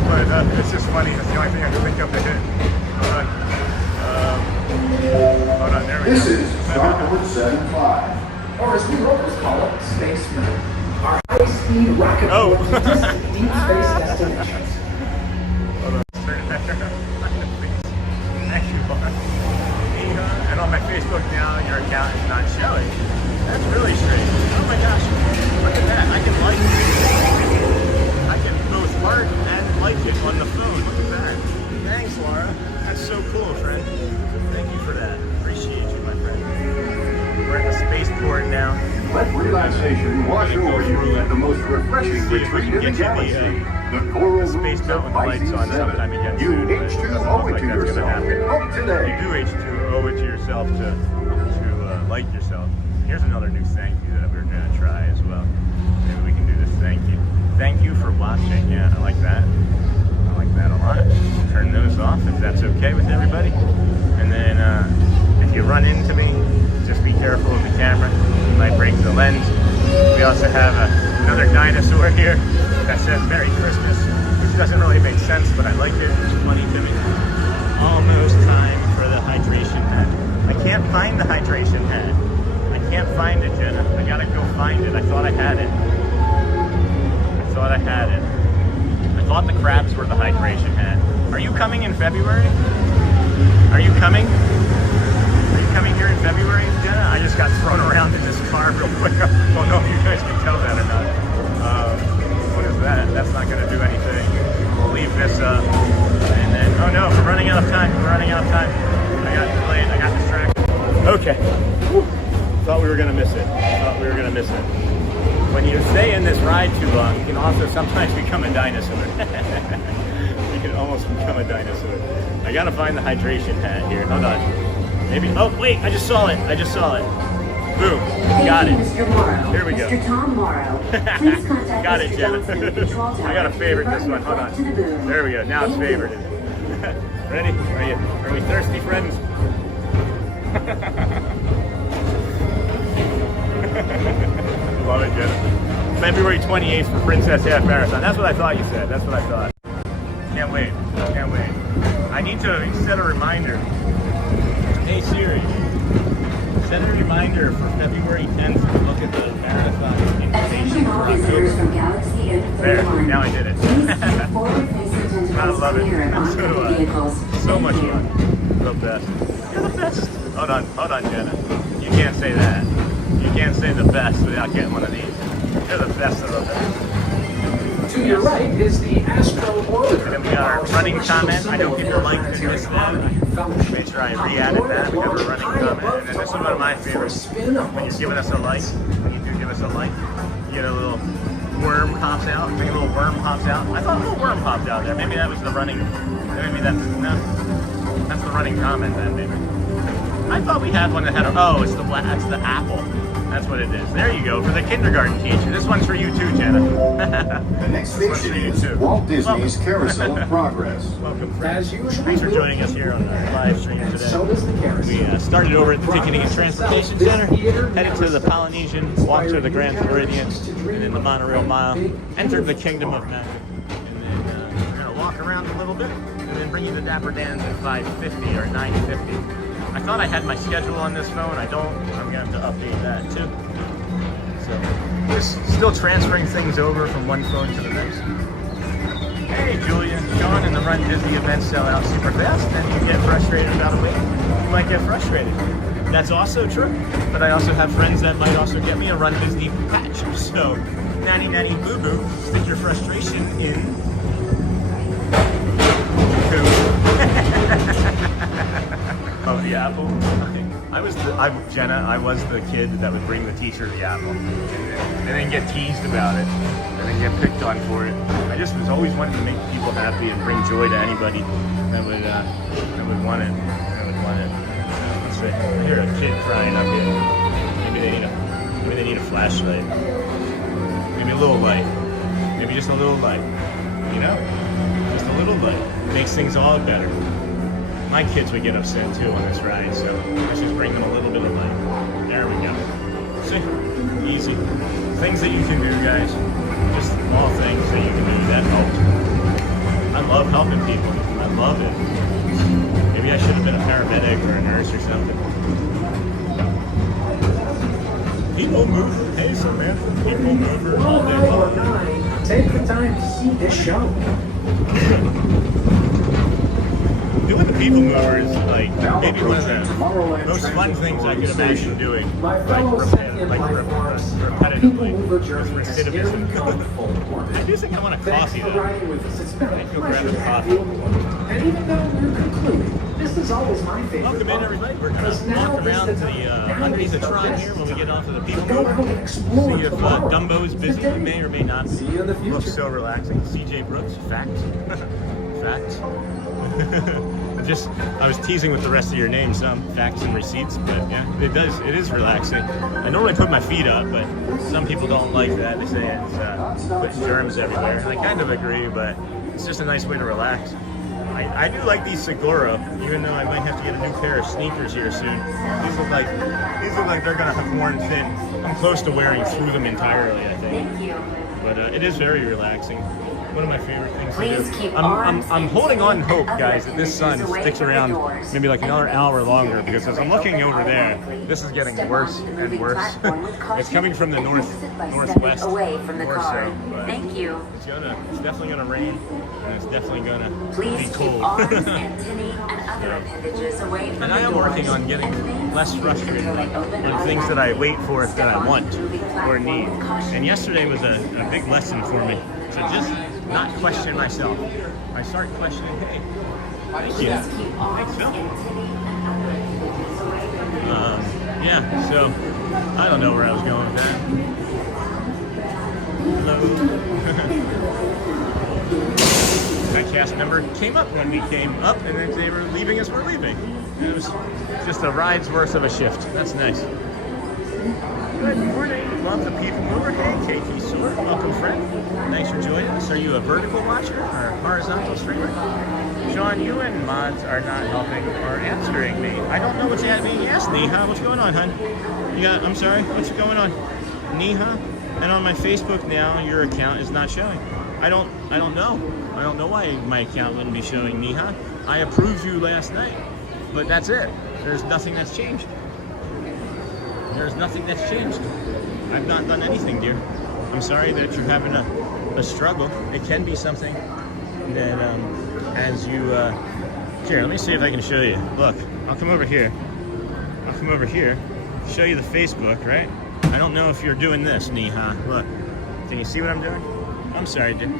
but it's just funny. That's the only thing I can think of to hit. Hold on, there we go. This is Starboard 75. Or as we locals call it, spacemen. Our high-speed rocket to deep space destinations. Hold on, turn it back around. Thank you, Laura. And on my Facebook now, your account is not showing. That's really strange. Oh my gosh, look at that. I can both heart and like it on the phone. Look at that. Thanks, Laura. That's so cool, friend. Thank you for that. Appreciate you, my friend. We're at the spaceport now. Let relaxation wash over you at the most refreshing retreat in the galaxy. The Coral Space Rooms Mountain of lights on sometime again You soon, but it doesn't look H2O it like to that's gonna happen. yourself. Up today. You do H2O it to yourself to like yourself. Here's another new thank you that we're gonna try as well. Maybe we can do this thank you. Thank you for watching. Yeah, I like that. I like that a lot. Turn those off if that's okay with everybody. And then if you run into me, just be careful of the camera. have another dinosaur here that says Merry Christmas, which doesn't really make sense, but I like it. It's funny to me. Almost time for the hydration hat. I can't find the hydration hat. I can't find it, Jenna. I gotta go find it. I thought I had it. I thought I had it. I thought the crabs were the hydration hat. Are you coming in February? Are you coming? Are you coming here in February, Jenna? I just got thrown around in this car real quick. I don't know if you guys can tell that or not. What is that? That's not going to do anything. We'll leave this up. And then, oh no, we're running out of time. We're running out of time. I got delayed. I got distracted. Okay. Whew. Thought we were going to miss it. Thought we were going to miss it. When you stay in this ride too long, you can also sometimes become a dinosaur. You can almost become a dinosaur. I gotta find the hydration hat here. Hold on. Maybe. Oh wait! I just saw it. I just saw it. Boom. Got it. Mr. Morrow. Here we go. Mr. Tom Morrow. Please contact Got it, Mr. Jenna. Johnson at Control Tower I gotta favorite this one. Hold on. to the booth. There we go. Now it's Thank you. favorited. Ready? Are we thirsty, friends? Love it, Jenna. February 28th for Princess Half Marathon. That's what I thought you said. That's what I thought. Can't wait. Can't wait. I need to set a reminder. Hey Siri, set a reminder for February 10th to look at the marathon invitation Attention for all visitors October. from Galaxy and There, Floridian. now I did it. Please keep forward-facing I tentacles love it. clear of So do oncoming I. vehicles. So Thank much you. fun. The best. You're the best. Hold on, Jenna. You can't say that. You can't say the best without getting one of these. You're the best of the best. To your right is the Astro Orbiter. And then we got our running comment. I know people like to miss that. Make sure I re-added that. We have a running comment. And then this is one of my favorites. When you're giving us a like, when you do give us a like, you get a little worm pops out. Maybe a little worm pops out. I thought a little worm popped out there. Maybe that was the running. Maybe that's no. That's the running comment then. Maybe. I thought we had one that had a. Oh, it's the black. That's the apple. That's what it is. There you go for the kindergarten teacher. This one's for you too, Jenna. The next station is Walt Disney's Carousel of Progress. Welcome, friends. As usual, Thanks for joining us here on the live stream and today. so does the carousel. We started over at the Ticketing and Transportation Center, headed to the Polynesian, walked to the Grand Floridian, and then the monorail mile, entered the Kingdom of Magic, and then we're going to walk around a little bit, and then bring you the Dapper Dans at 5:50 or 9:50. I thought I had my schedule on this phone. I don't. I'm going to have to update that too. So, just still transferring things over from one phone to the next. Hey, Julia, Sean and the Run Disney events sell out super fast, and you get frustrated about a week. You might get frustrated. That's also true, but I also have friends that might also get me a Run Disney patch. So, nanny nanny boo boo, stick your frustration in. Of the apple. Jenna, I was the kid that would bring the teacher the apple, and then get teased about it, and then get picked on for it. I just was always wanting to make people happy and bring joy to anybody that would want it. Let's see. I hear a kid crying up here. Maybe they need a flashlight. Maybe a little light. Maybe just a little light. You know, just a little light makes things all better. My kids would get upset too on this ride, so let's just bring them a little bit of light. There we go. See? Easy. Things that you can do, guys. Just small things that you can do that help. I love helping people. I love it. Maybe I should have been a paramedic or a nurse or something. People mover. Hey, Samantha. People mover all day long. Take the time to see this show. Doing the people mover is like maybe one of the most fun things I could imagine doing. My Like fellow second life force, people repetitively. mover With journey has recidivism. scary colorful I do think I want a Thanks coffee for though. riding with us. It's been a Thank you, pleasure grab a to have coffee. you. And even though we're concluding, this is always my favorite Welcome in part. everybody. We're gonna Because now walk is around the to time. the Now underneath is the the Tron best here when we get off of the people Go out mover. and explore See if tomorrow. Dumbo's busy. He may or may not be. See you in the future. Looks so relaxing. CJ Brooks, fact. Fact. I was teasing with the rest of your name, some facts and receipts, but yeah, it is relaxing. I normally put my feet up, but some people don't like that. They say it's putting germs everywhere. And I kind of agree, but it's just a nice way to relax. I do like these Segura, even though I might have to get a new pair of sneakers here soon. These look like they're gonna have worn thin. I'm close to wearing through them entirely, I think. but it is very relaxing. One of my favorite things Please to do. keep I'm arms holding on and hope, other guys, that this sun appendages away sticks from the around doors. maybe like another hour longer, because as I'm looking over there, Automatically this is getting step worse onto the and moving worse. platform with caution It's coming from the and north, exit by northwest, stepping away from the more car. so, but Thank you. it's definitely gonna rain, and it's definitely gonna Please be keep cold. arms, antennae, and other appendages away from And the I am doors. working on getting less frustrated Until they open on things that I wait for automatically. that I Step want onto the moving or platform need. with caution. And yesterday was a big lesson for me. So just not question myself. I start questioning, hey, thank you. Please keep arms, Thanks, Phil. antennae, and other appendages away from the doors. Yeah, so I don't know where I was going with that. Hello. That cast member came up when we came up, and then they were leaving as we're leaving. It was just a ride's worth of a shift. That's nice. Good morning. Love the people mover. Hey, KT Sword. Welcome, friend. Thanks for joining us. Are you a vertical watcher or a horizontal streamer? Sean, you and mods are not helping or answering me. I don't know what's being asked, Neha. What's going on, hun? I'm sorry. What's going on? Neha? And on my Facebook now, your account is not showing. I don't know. I don't know why my account wouldn't be showing, Neha. I approved you last night, but that's it. There's nothing that's changed. There's nothing that's changed. I've not done anything, dear. I'm sorry that you're having a struggle. It can be something that as you here, let me see if I can show you. Look, I'll come over here. Show you the Facebook, right? I don't know if you're doing this, Neha. Look, can you see what I'm doing? I'm sorry, dude.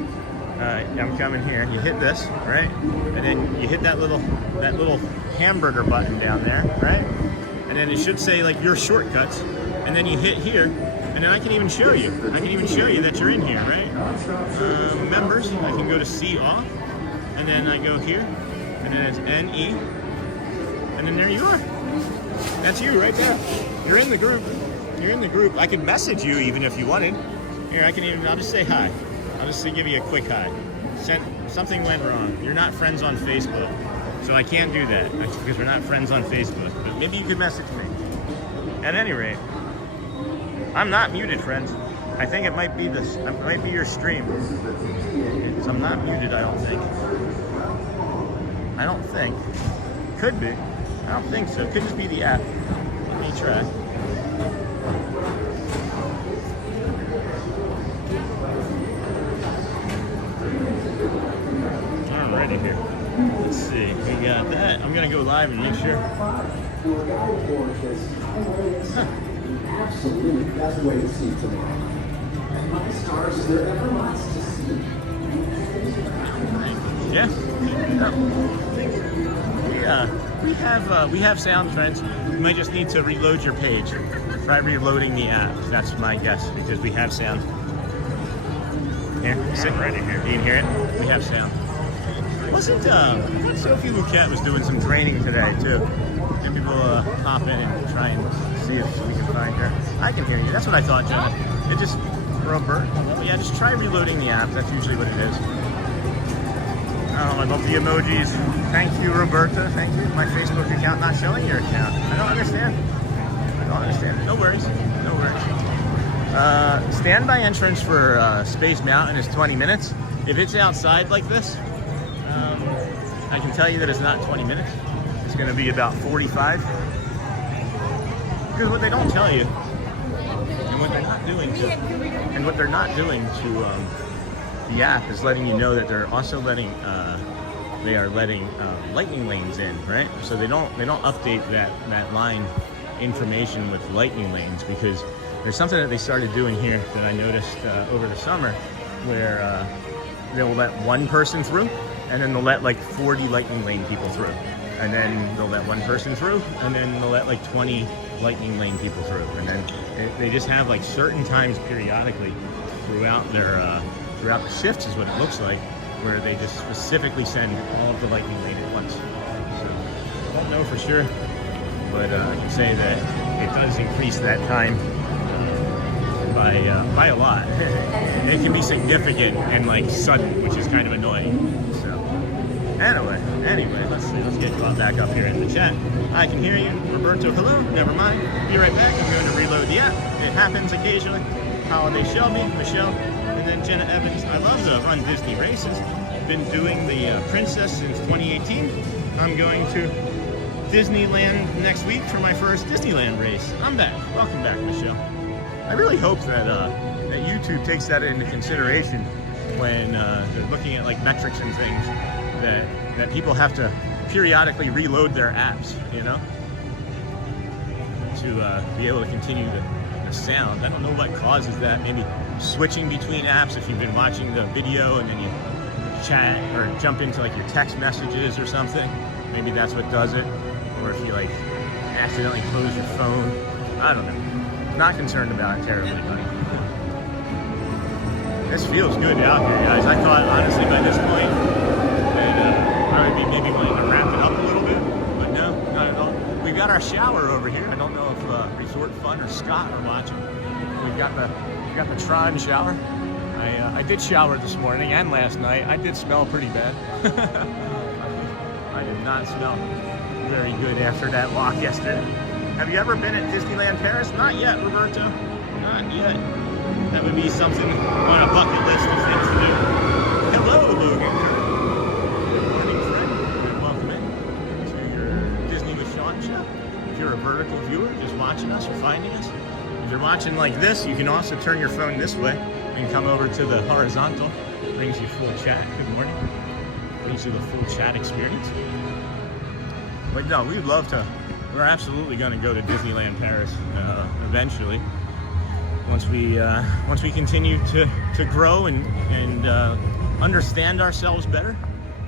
I'm coming here. You hit this, right? And then you hit that little hamburger button down there, right? And then it should say like your shortcuts. And then you hit here, and then I can even show you. I can even show you that you're in here, right? Members. I can go to see off, and then I go here, and then it's NE, and then there you are. That's you right there. You're in the group. You're in the group. I could message you even if you wanted. Here, I'll just say hi. I'll just give you a quick hi. Something went wrong. You're not friends on Facebook. So I can't do that because we're not friends on Facebook. But maybe you could message me. At any rate, I'm not muted, friends. I think it might be this. It might be your stream. I'm not muted, I don't think. I don't think. Could be. I don't think so. It could just be the app. Let me try. Alrighty here. Let's see. We got that. I'm gonna go live and make sure. Absolutely best way to see tomorrow. And my stars, is there ever lots to see? Yeah. We have sound, friends. You might just need to reload your page. Try reloading the app. That's my guess because we have sound. Here, sitting right in here. You can hear it. We have sound. Wasn't Sophie Bouquet was doing some training today too? And people pop in and try and see if we can find her. I can hear you. That's what I thought, Jonah. It just Robert. Yeah, just try reloading the app. That's usually what it is. Oh, I love the emojis. Thank you, Roberta. Thank you. My Facebook account not showing your account. I don't understand. No worries. No worries. Standby entrance for Space Mountain is 20 minutes. If it's outside like this, I can tell you that it's not 20 minutes. It's going to be about 45. Because what they don't tell you, and what they're not doing to the app is letting you know that they're also letting lightning lanes in, right? So they don't update that line information with lightning lanes because there's something that they started doing here that I noticed over the summer where they'll let one person through and then they'll let like 40 lightning lane people through, and then they'll let one person through, and then they'll let like 20 lightning lane people through, and then they just have like certain times periodically throughout the shifts is what it looks like, where they just specifically send all of the lightning lane at once. So I don't know for sure, but I can say that it does increase that time by a lot. It can be significant and like sudden, which is kind of annoying. So anyway, let's see. Let's get Bob back up here in the chat. I can hear you, Roberto. Hello. Never mind. Be right back. I'm going to reload the app. It happens occasionally. Holiday Shelby, Michelle, and then Jenna Evans. I love to run Disney races. Been doing the Princess since 2018. I'm going to Disneyland next week for my first Disneyland race. I'm back. Welcome back, Michelle. I really hope that that YouTube takes that into consideration when they're looking at like metrics and things, that people have to periodically reload their apps, you know, to be able to continue the sound. I don't know what causes that. Maybe switching between apps if you've been watching the video and then you chat or jump into like your text messages or something. Maybe that's what does it. Or if you like accidentally close your phone. I don't know. Not concerned about it terribly, buddy. This feels good out here, guys. I thought, honestly, by this point, that I would be maybe wanting to wrap it up a little bit, but no, not at all. We've got our shower over here. I don't know if Resort Fun or Scott are watching. We've got the Tron shower. I did shower this morning and last night. I did smell pretty bad. I did not smell very good after that walk yesterday. Have you ever been at Disneyland Paris? Not yet, Roberto. Not yet. That would be something on a bucket list of things to do. Hello, Logan. Good morning, friend. And welcome in to your Disney with Sean show. If you're a vertical viewer, just watching us or finding us. If you're watching like this, you can also turn your phone this way and come over to the horizontal. Brings you full chat. Good morning. Brings you the full chat experience. But no, we'd love to. We're absolutely going to go to Disneyland Paris eventually. Once we continue to grow and understand ourselves better.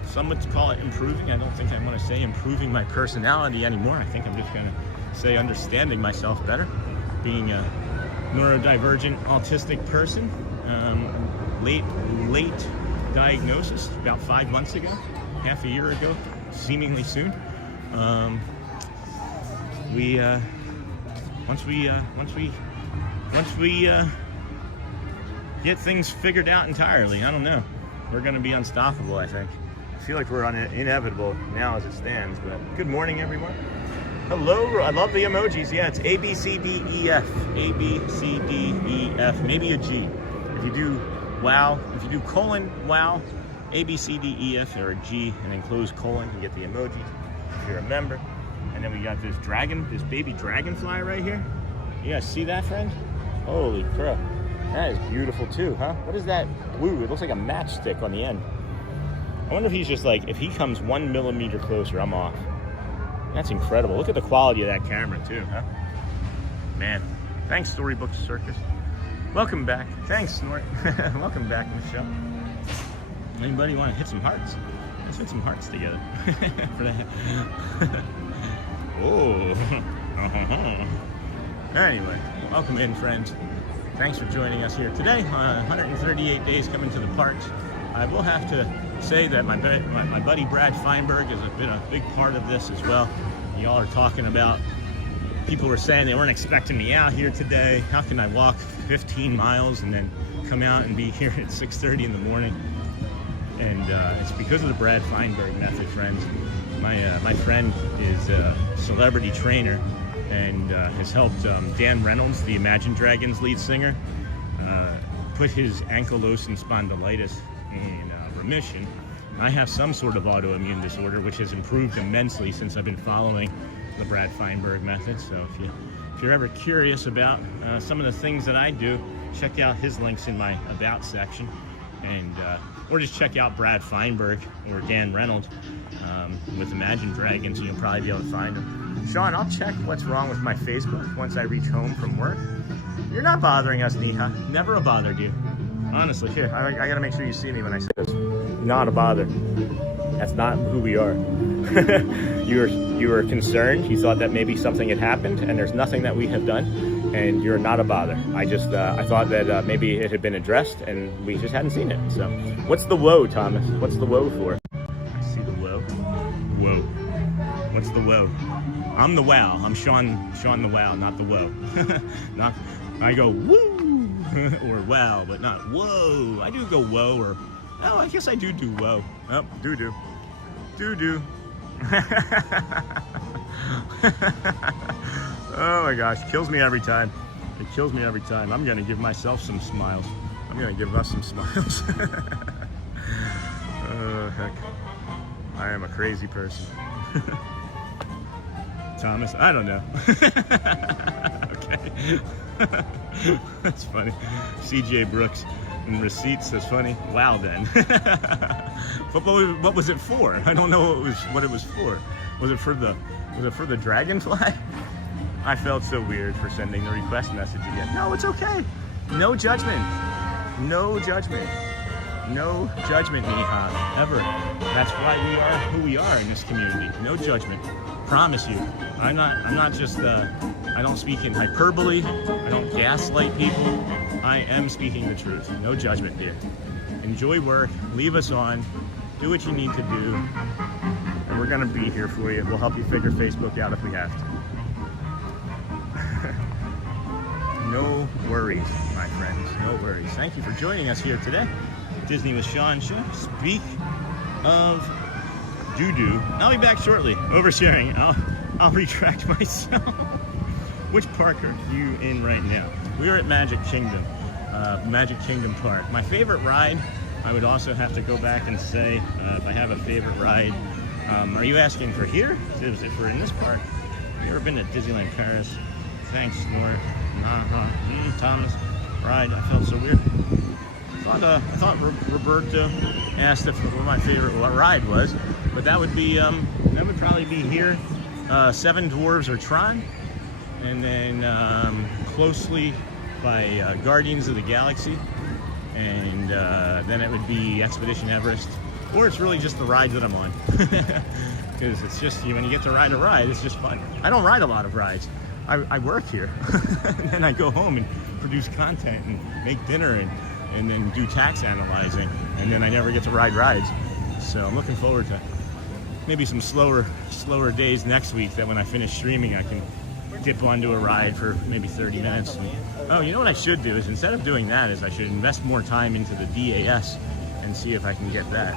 Some would call it improving. I don't think I want to say improving my personality anymore. I think I'm just going to say understanding myself better. Being a neurodivergent autistic person, late diagnosis about 5 months ago, half a year ago, seemingly soon. Once we get things figured out entirely, I don't know, we're going to be unstoppable, I think. I feel like we're inevitable now as it stands, but good morning, everyone. Hello, I love the emojis. Yeah, it's A, B, C, D, E, F. A, B, C, D, E, F. Maybe a G. If you do wow, if you do colon, wow, A, B, C, D, E, F, or a G, and then close colon, you get the emojis, if you're a member. And then we got this dragon, this baby dragonfly right here. You guys see that, friend? Holy crap. That is beautiful too, huh? What is that blue? It looks like a matchstick on the end. I wonder if he's just like, if he comes 1 millimeter closer, I'm off. That's incredible. Look at the quality of that camera too, huh? Man, thanks Storybook Circus. Welcome back. Thanks, Snort. Welcome back, Michelle. Anybody want to hit some hearts? Let's hit some hearts together. For that. Oh. Anyway, welcome in, friends. Thanks for joining us here today. 138 days coming to the parks. I will have to say that my buddy Brad Feinberg has been a big part of this as well. Y'all are talking about, people were saying they weren't expecting me out here today. How can I walk 15 miles and then come out and be here at 6:30 in the morning? And it's because of the Brad Feinberg method, friends. My friend is a celebrity trainer and has helped Dan Reynolds, the Imagine Dragons lead singer, put his ankylosing spondylitis in remission. I have some sort of autoimmune disorder, which has improved immensely since I've been following the Brad Feinberg method. So if you're ever curious about some of the things that I do, check out his links in my About section, and or just check out Brad Feinberg or Dan Reynolds with Imagine Dragons, and you'll probably be able to find them. Sean, I'll check what's wrong with my Facebook once I reach home from work. You're not bothering us, Neha. Never a bothered you. Honestly, here, I gotta make sure you see me when I say this. Not a bother. That's not who we are. You were concerned. You thought that maybe something had happened, and there's nothing that we have done, and you're not a bother. I thought that maybe it had been addressed, and we just hadn't seen it. So, what's the woe, Thomas? What's the woe for? I see the woe. Whoa. What's the woe? I'm the wow. I'm Sean the wow, not the woe. Not. I go woo or wow, but not whoa. I do go whoa, or oh, I guess I do whoa. Oh, doo-doo. Doo-doo. Oh my gosh, kills me every time. It kills me every time. I'm gonna give myself some smiles. I'm gonna give us some smiles. Heck, I am a crazy person. Thomas, I don't know. Okay. That's funny. CJ Brooks and receipts, that's funny. Wow then. But what was it for? I don't know what it was for. Was it for the dragonfly? I felt so weird for sending the request message again. No, it's okay. No judgment. No judgment. No judgment, Neha, ever. That's why we are who we are in this community. No judgment. Promise you. I'm not just I don't speak in hyperbole. I don't gaslight people. I am speaking the truth. No judgment here. Enjoy work. Leave us on. Do what you need to do. And we're gonna be here for you. We'll help you figure Facebook out if we have to. No worries, my friends. No worries. Thank you for joining us here today. Disney with Sean Show. Speak of doo-doo. I'll be back shortly. Oversharing. I'll retract myself. Which park are you in right now? We're at Magic Kingdom. Magic Kingdom Park. My favorite ride, I would also have to go back and say, if I have a favorite ride. Are you asking for here? Is it for in this park? Have you ever been to Disneyland Paris? Thanks, Nora. Thomas. Ride. I felt so weird. I thought Roberto asked if what my favorite ride was, but that would probably be here. Seven Dwarves or Tron, and then closely by Guardians of the Galaxy, and then it would be Expedition Everest, or it's really just the rides that I'm on, because it's just when you get to ride a ride, it's just fun. I don't ride a lot of rides. I work here, and then I go home and produce content and make dinner and then do tax analyzing, and then I never get to ride rides. So I'm looking forward to maybe some slower days next week, that when I finish streaming I can dip onto a ride for maybe 30 minutes. Oh, you know what I should do is, instead of doing that, is I should invest more time into the DAS and see if I can get that.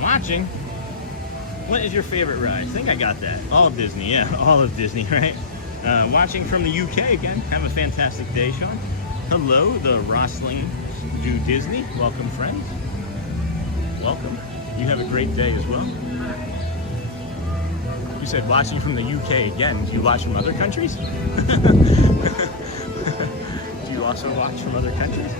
Watching. What is your favorite ride? I think I got that. All of Disney, yeah, all of Disney, right? Watching from the UK again. Have a fantastic day, Sean. Hello, the Rosling do Disney. Welcome, friends. Welcome. You have a great day as well. You said watching from the UK again. Do you watch from other countries? Do you also watch from other countries?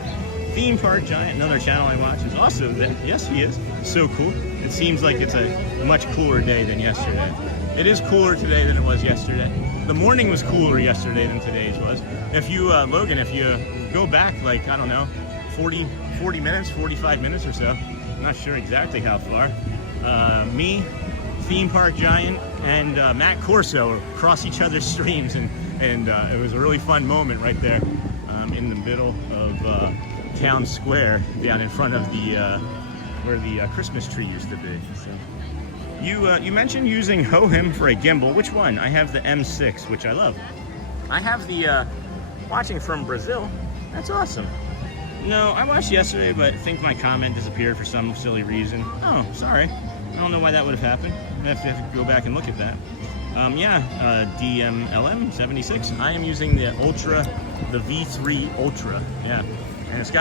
Theme Park Giant, another channel I watch, is also there. Yes, he is. So cool. It seems like it's a much cooler day than yesterday. It is cooler today than it was yesterday. The morning was cooler yesterday than today's was. If you, Logan, if you go back like, I don't know, 40 minutes, 45 minutes or so, I'm not sure exactly how far, me, Theme Park Giant, and Matt Corso across each other's streams, and it was a really fun moment right there in the middle of Town Square, down in front of the where the Christmas tree used to be. So, you mentioned using Hohem for a gimbal. Which one? I have the M6, which I love. I have the watching from Brazil. That's awesome. No, I watched yesterday, but I think my comment disappeared for some silly reason. Oh, sorry. I don't know why that would have happened. I have to go back and look at that. DMLM 76. I am using the Ultra, the V3 Ultra. Yeah, and it's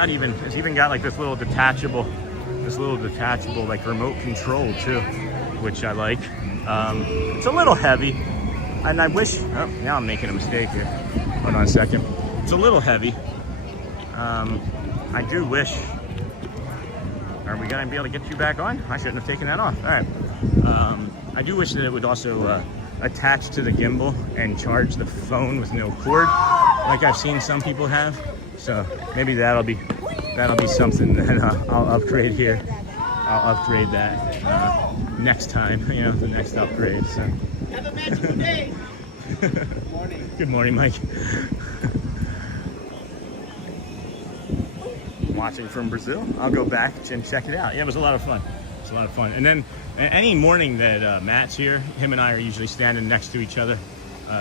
even got like this little detachable like remote control too, which I like. It's a little heavy, and I wish. Oh, now I'm making a mistake here. Hold on a second. It's a little heavy. I do wish. Are we gonna be able to get you back on? I shouldn't have taken that off. All right. I do wish that it would also attach to the gimbal and charge the phone with no cord, like I've seen some people have. So maybe that'll be something that I'll upgrade here. I'll upgrade that next time. You know, the next upgrade. So. Have a magical day. Good morning. Good morning, Mike. Watching from Brazil. I'll go back and check it out. Yeah, it was a lot of fun. It's a lot of fun. And then any morning that Matt's here, him and I are usually standing next to each other,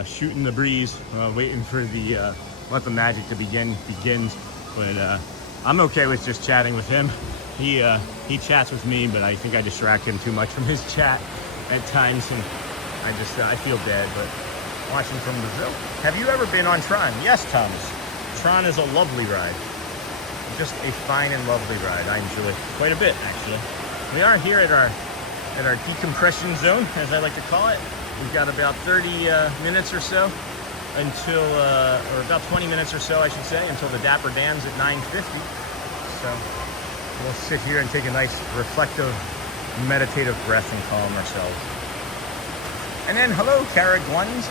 shooting the breeze, waiting for the let the magic to begins. But I'm okay with just chatting with him. He chats with me, but I think I distract him too much from his chat at times, and I feel bad. But watching from Brazil. Have you ever been on Tron? Yes, Thomas. Tron is a lovely ride. just a fine and lovely ride. I enjoy it quite a bit, actually. We are here at our decompression zone, as I like to call it. We've got about 30 minutes or so until, or about 20 minutes or so, I should say, until the Dapper Dans at 9:50. So we'll sit here and take a nice reflective, meditative breath and calm ourselves. And then, hello, Caraguans,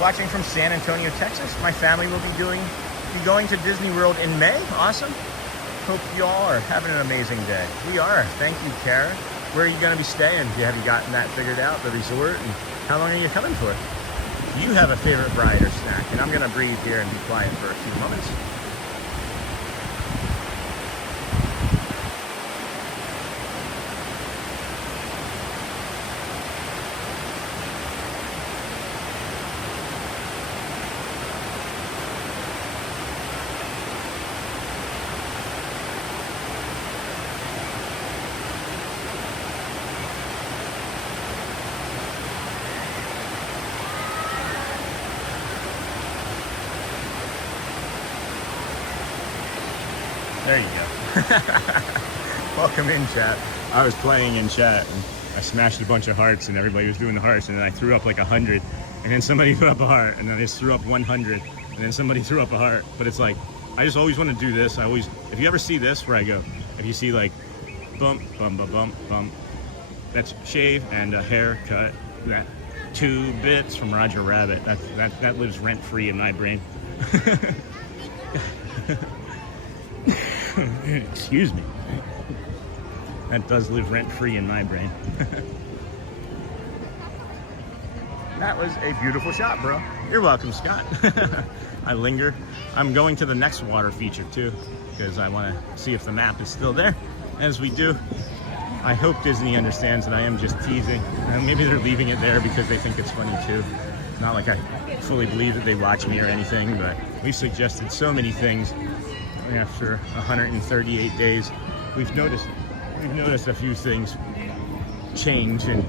watching from San Antonio, Texas. My family will be going to Disney World in May. Awesome. Hope you all are having an amazing day. We are. Thank you, Kara. Where are you going to be staying? Have you gotten that figured out, the resort? And how long are you coming for? Do you have a favorite ride or snack? And I'm going to breathe here and be quiet for a few moments. There you go. Welcome in, chat. I was playing in chat and I smashed a bunch of hearts and everybody was doing the hearts, and then I threw up like 100, and then somebody threw up a heart, and then I just threw up 100, and then somebody threw up a heart. But it's like, I just always want to do this. If you ever see this where I go, if you see like bump, bump, bump, bump, bump, that's shave and a haircut. That 2 bits from Roger Rabbit. That lives rent free in my brain. Excuse me. That does live rent-free in my brain. That was a beautiful shot, bro. You're welcome, Scott. I linger. I'm going to the next water feature too, because I want to see if the map is still there. As we do, I hope Disney understands that I am just teasing. Maybe they're leaving it there because they think it's funny too. It's not like I fully believe that they watch me or anything, but we've suggested so many things. After 138 days, we've noticed a few things change, and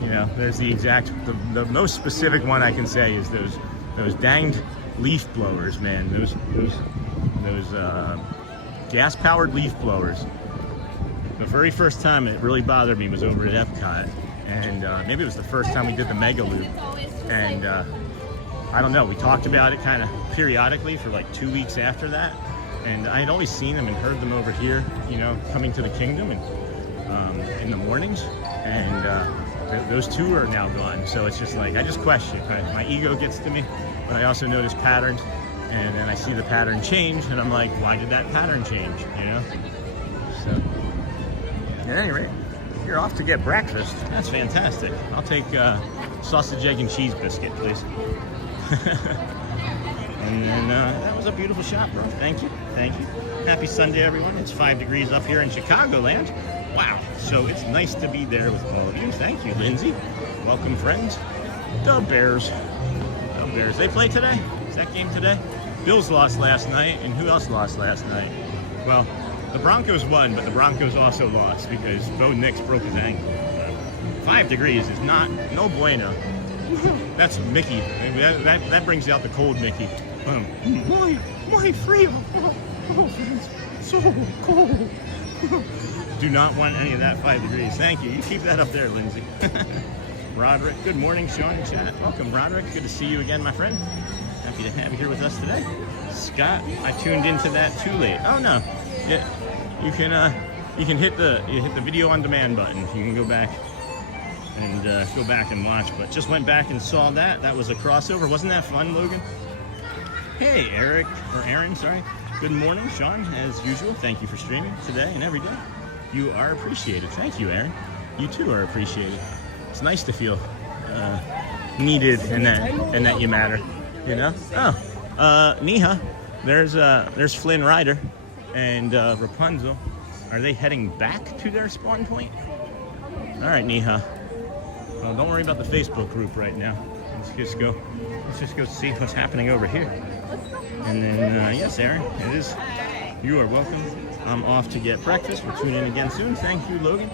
you know, there's the most specific one I can say is those danged leaf blowers, man. Those gas-powered leaf blowers. The very first time it really bothered me was over at Epcot, and maybe it was the first time we did the Mega Loop, and I don't know, we talked about it kind of periodically for like 2 weeks after that. And I had always seen them and heard them over here, you know, coming to the kingdom and in the mornings. And those two are now gone. So it's just like, I just question. My ego gets to me, but I also notice patterns. And then I see the pattern change, and I'm like, why did that pattern change, you know? So, at any rate, you're off to get breakfast. That's fantastic. I'll take sausage, egg, and cheese biscuit, please. And then that was a beautiful shot, bro. Thank you. Thank you. Happy Sunday, everyone. It's 5 degrees up here in Chicagoland. Wow. So it's nice to be there with all of you. Thank you, Lindsay. Welcome, friends. The Bears. The Bears. They play today? Is that game today? Bills lost last night. And who else lost last night? Well, the Broncos won, but the Broncos also lost because Bo Nix broke his ankle. 5 degrees is no bueno. That's Mickey. That brings out the cold Mickey. My freedom. Oh, it's so cold. Do not want any of that 5 degrees. Thank you. You keep that up there, Lindsay. Roderick. Good morning, Sean and chat. Welcome, Roderick. Good to see you again, my friend. Happy to have you here with us today. Scott, I tuned into that too late. Oh no. Yeah, you can hit the video on demand button. You can go back and watch. But just went back and saw that. That was a crossover. Wasn't that fun, Logan? Hey, Eric, or Aaron, sorry. Good morning, Sean, as usual. Thank you for streaming today and every day. You are appreciated. Thank you, Aaron. You too are appreciated. It's nice to feel needed and that you matter, you know? Oh, Neha, there's Flynn Rider and Rapunzel. Are they heading back to their spawn point? All right, Neha. Well, don't worry about the Facebook group right now. Let's just go see what's happening over here. And then, yes, Aaron, it is. You are welcome. I'm off to get breakfast. We'll tune in again soon. Thank you, Logan.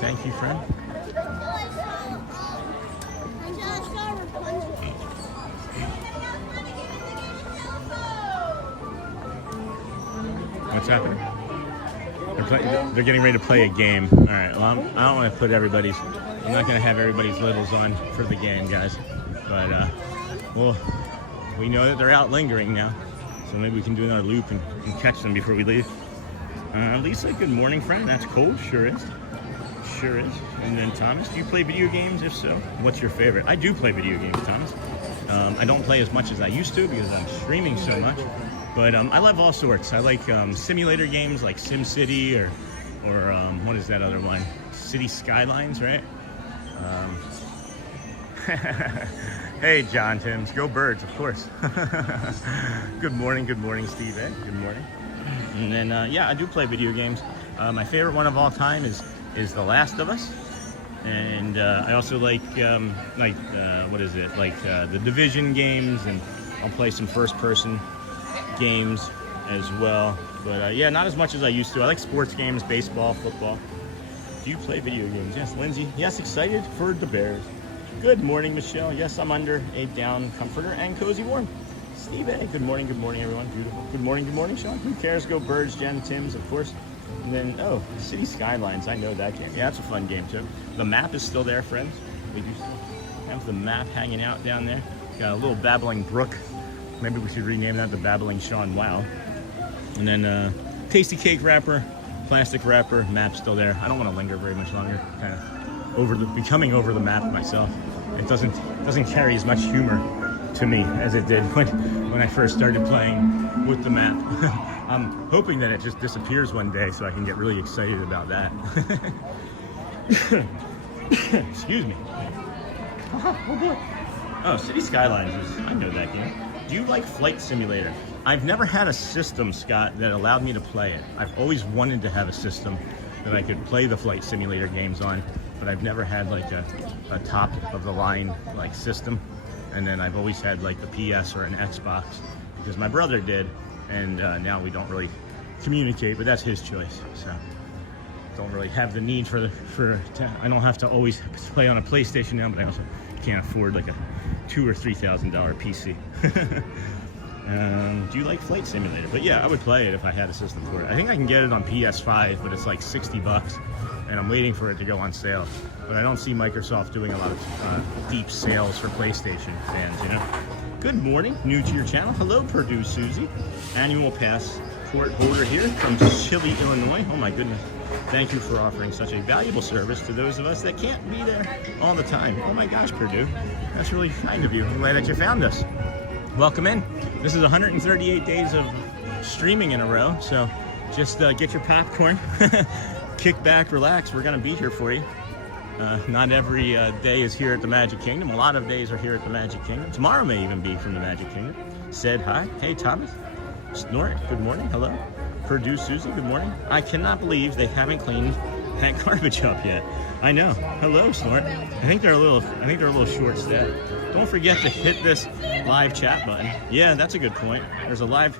Thank you, friend. What's happening? They're getting ready to play a game. All right. Well, I don't want to put everybody's. I'm not going to have everybody's littles on for the game, guys. But well, we know that they're out lingering now, so maybe we can do another loop and catch them before we leave. Lisa, good morning, friend. That's cool. Sure is. Sure is. And then Thomas, do you play video games? If so, what's your favorite? I do play video games, Thomas. I don't play as much as I used to because I'm streaming so much. But I love all sorts. I like simulator games like SimCity or what is that other one? City Skylines, right? Hey, John Timms, go Birds, of course. Good morning, Steve. Good morning. And then yeah, I do play video games. My favorite one of all time is The Last of Us, and I also like what is it? Like the Division games, and I'll play some first-person games as well, but yeah, not as much as I used to. I like sports games, baseball, football. Do you play video games? Yes, Lindsay. Yes, excited for the Bears. Good morning, Michelle. Yes, I'm under a down comforter and cozy warm. Steve A. Good morning, everyone. Beautiful. Good morning, Sean. Who cares? Go Birds, Jen, Timms, of course. And then, oh, City Skylines. I know that game. Yeah, that's a fun game too. The map is still there, friends. We do still have the map hanging out down there. Got a little babbling brook. Maybe we should rename that the Babbling Sean Wow. And then tasty cake wrapper, plastic wrapper, map still there. I don't want to linger very much longer. Kind of becoming over the map myself. It doesn't carry as much humor to me as it did when I first started playing with the map. I'm hoping that it just disappears one day so I can get really excited about that. Excuse me. Oh, City Skylines I know that game. Do you like Flight Simulator? I've never had a system, Scott, that allowed me to play it. I've always wanted to have a system that I could play the Flight Simulator games on, but I've never had like a top of the line like system. And then I've always had like the PS or an Xbox because my brother did, and now we don't really communicate, but that's his choice. So don't really have the need I don't have to always play on a PlayStation now, but I also can't afford like a $2,000 or $3,000 PC. Do you like Flight Simulator? But yeah, I would play it if I had a system for it. I think I can get it on PS5, but it's like $60, and I'm waiting for it to go on sale. But I don't see Microsoft doing a lot of deep sales for PlayStation fans, you know? Good morning, new to your channel. Hello, Purdue Susie. Annual passport holder here from Chile, Illinois. Oh my goodness. Thank you for offering such a valuable service to those of us that can't be there all the time. Oh my gosh, Purdue. That's really kind of you. I'm glad that you found us. Welcome in. This is 138 days of streaming in a row, so just get your popcorn, kick back, relax. We're going to be here for you. Not every day is here at the Magic Kingdom. A lot of days are here at the Magic Kingdom. Tomorrow may even be from the Magic Kingdom. Said hi. Hey, Thomas. Snort. Good morning. Hello. Purdue Susie. Good morning. I cannot believe they haven't cleaned that garbage up yet. I know. Hello, Snort. I think they're a little short-staffed. Don't forget to hit this live chat button. Yeah, that's a good point. There's a live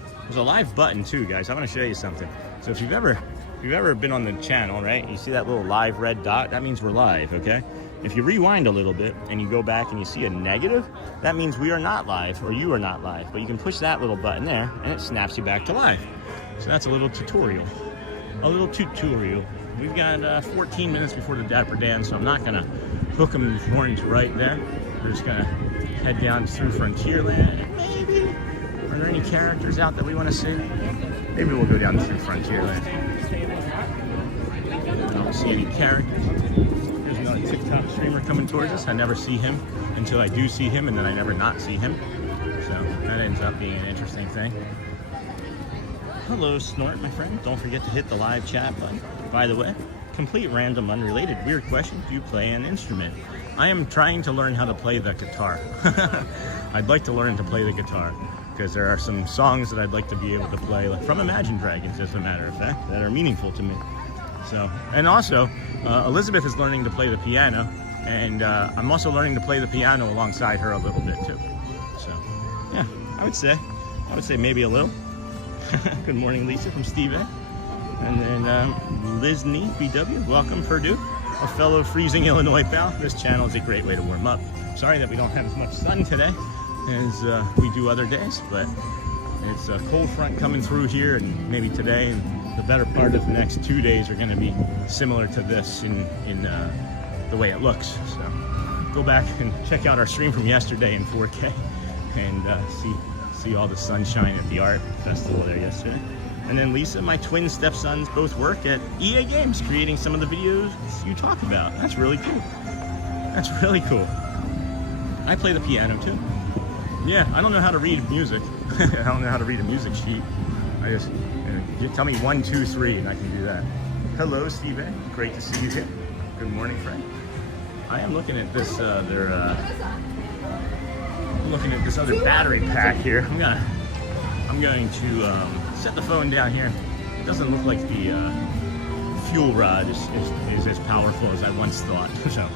button too, guys. I want to show you something. So if you've ever been on the channel, right? You see that little live red dot? That means we're live, okay? If you rewind a little bit and you go back and you see a negative, that means we are not live or you are not live. But you can push that little button there and it snaps you back to live. So that's a little tutorial. We've got 14 minutes before the Dapper Dans, so I'm not gonna hook them horns right there. We're just gonna head down through Frontierland. Maybe, are there any characters out that we want to see? Maybe we'll go down through Frontierland. I don't see any characters. There's another TikTok streamer coming towards us. I never see him until I do see him, and then I never not see him. So that ends up being an interesting thing. Hello, Snort, my friend. Don't forget to hit the live chat button. By the way, complete random, unrelated, weird question. Do you play an instrument? I am trying to learn how to play the guitar. I'd like to learn to play the guitar because there are some songs that I'd like to be able to play, like from Imagine Dragons, as a matter of fact, that are meaningful to me. So, and also, Elizabeth is learning to play the piano, and I'm also learning to play the piano alongside her a little bit too. So, yeah, I would say maybe a little. Good morning, Lisa from Steve A. And then Lizney BW, welcome Purdue, a fellow freezing Illinois pal. This channel is a great way to warm up. Sorry that we don't have as much sun today as we do other days, but It's a cold front coming through here, and maybe today and the better part of the next 2 days are going to be similar to this in the way it looks. So go back and check out our stream from yesterday in 4K and see all the sunshine at the art festival there yesterday. And then Lisa, my twin stepsons, both work at EA Games, creating some of the videos you talk about. That's really cool. That's really cool. I play the piano too. Yeah, I don't know how to read music. I don't know how to read a music sheet. I just tell me 1, 2, 3, and I can do that. Hello, Steve. Great to see you here. Good morning, friend. I am looking at this. I'm looking at this other battery pack here. I'm going to set the phone down here. It doesn't look like the fuel rod is as powerful as I once thought. So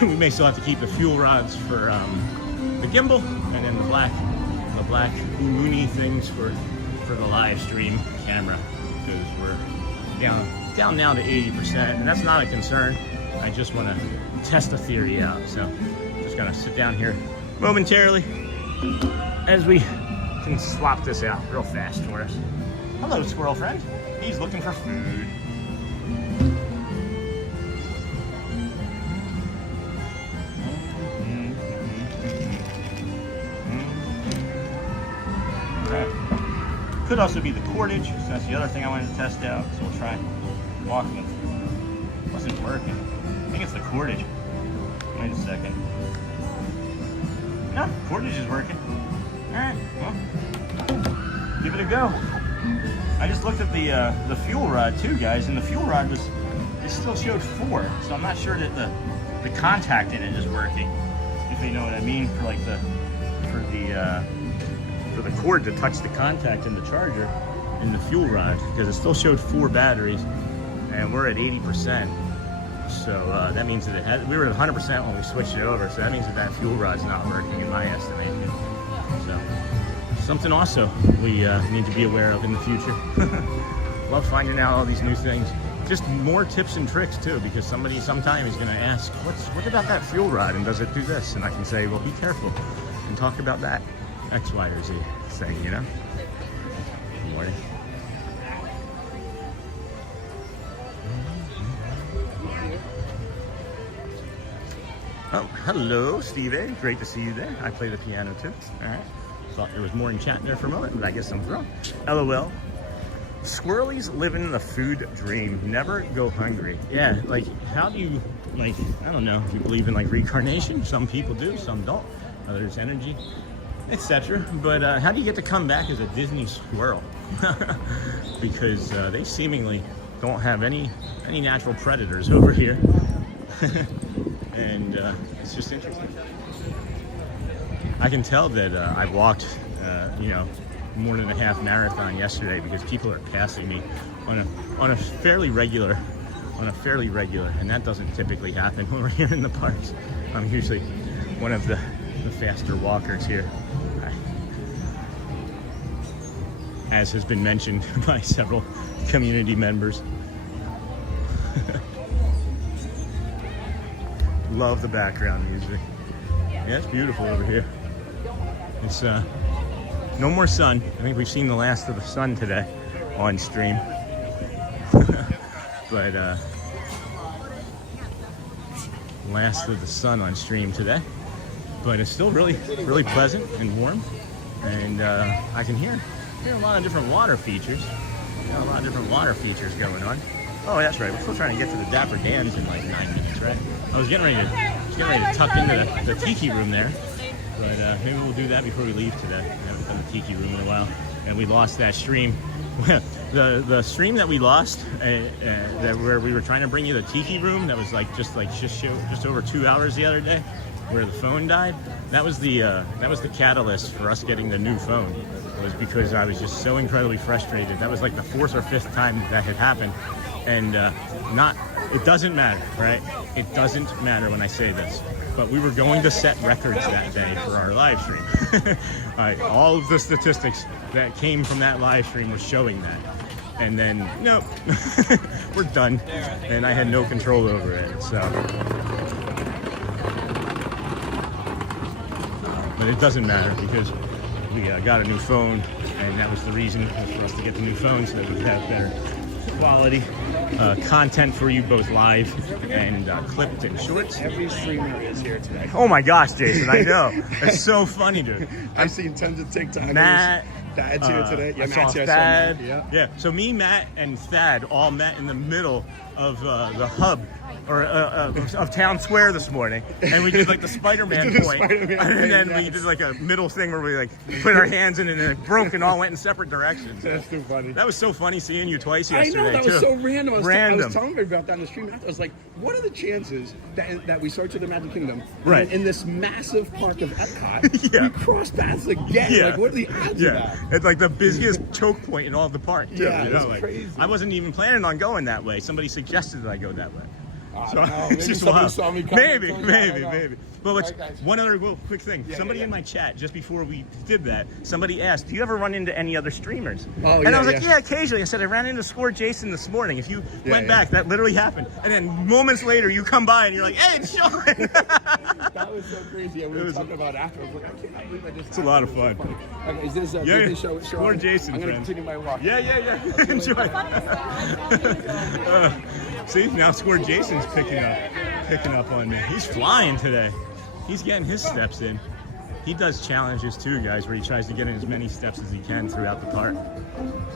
we may still have to keep the fuel rods for the gimbal, and then the black Umuni things for the live stream camera, because we're down now to 80%, and that's not a concern. I just want to test the theory out. So just gonna sit down here momentarily as we can swap this out real fast for us. Hello, squirrel friend. He's looking for food. Could also be the cordage, so that's the other thing I wanted to test out. So we'll try walking it. It wasn't working. I think it's the cordage. Wait a second. No, cordage is working. Alright, well, give it a go. I just looked at the fuel rod too, guys, and the fuel rod it still showed 4, so I'm not sure that the contact in it is working. If you know what I mean, for the cord to touch the contact in the charger in the fuel rod, because it still showed 4 batteries, and we're at 80%. So that means that we were at 100% when we switched it over. So that means that fuel rod's not working in my estimation. So something also we need to be aware of in the future. Love finding out all these new things. Just more tips and tricks too, because somebody sometime is going to ask, what about that fuel rod, and does it do this? And I can say, well, be careful and talk about that X, Y, or Z thing, you know? Good morning. Oh, hello, Steve. Great to see you there. I play the piano too. All right. Thought there was more in chat there for a moment, but I guess I'm wrong. LOL. Squirrelies living the food dream. Never go hungry. Yeah, like, how do you, like, I don't know if you believe in, like, reincarnation. Some people do, some don't. Others energy, etc. But how do you get to come back as a Disney squirrel? Because they seemingly don't have any natural predators over here. And it's just interesting. I can tell that I walked, more than a half marathon yesterday, because people are passing me on a fairly regular, and that doesn't typically happen when we're here in the parks. I'm usually one of the faster walkers here, as has been mentioned by several community members. Love the background music. Yeah, it's beautiful over here. It's no more sun. I think we've seen the last of the sun today on stream. But last of the sun on stream today. But it's still really pleasant and warm. And I can hear a lot of different water features. A lot of different water features going on. Oh, that's right. We're still trying to get to the Dapper Dans in like 9 minutes, right? I was getting ready to tuck into the tiki room there, but maybe we'll do that before we leave today. I haven't done the tiki room in a while, and we lost that stream. the stream that we lost, that where we were trying to bring you the tiki room, that was just over 2 hours the other day, where the phone died. That was the catalyst for us getting the new phone. Was because I was just so incredibly frustrated. That was like the 4th or 5th time that had happened. And it doesn't matter, right? It doesn't matter when I say this, but we were going to set records that day for our live stream. All of the statistics that came from that live stream was showing that. And then, nope, we're done. And I had no control over it, so. But it doesn't matter, because we got a new phone, and that was the reason for us to get the new phone so that we could have better quality content for you, both live and clipped and shorts. Every streamer is here today. Oh my gosh, Jason, I know. It's so funny, dude. I've seen tons of TikToks. Matt, Thad's here today. Yeah, I saw Matt's here. Thad. Yeah. So me, Matt, and Thad all met in the middle of the hub or of Town Square this morning, and we did like the Spider-Man point, and then we did like a middle thing where we like put our hands in it and it broke and all went in separate directions. That's too funny. That was so funny seeing you twice I yesterday. know, that too. was so random. I was telling everybody about that on the stream. I was like, what are the chances that we search the Magic Kingdom, right, in this massive park of Epcot, yeah, we cross paths again? Yeah. Like, what are the odds of that? It's like the busiest choke point in all of the park, too. Yeah, you know? it's Like, crazy. I wasn't even planning on going that way. Somebody suggested that I go that way. So maybe it's just somebody wild. saw me coming. Maybe. Well, Right, one other quick thing. Somebody in my chat just before we did that, somebody asked, "Do you ever run into any other streamers?" Oh, and I was like, "Yeah, occasionally." I said, "I ran into Score Jason this morning." If you went back, that literally happened. And then moments later, you come by and you're like, "Hey, it's Sean." That was so crazy. And we were talking about it after. I was like, I cannot believe I just. It's a lot of fun. Okay, is this a Disney show? Score Jason. I'm going to friends. continue my walk. Yeah. Enjoy. See, now Score Jason's picking up on me. He's flying today. He's getting his steps in. He does challenges too, guys, where he tries to get in as many steps as he can throughout the park.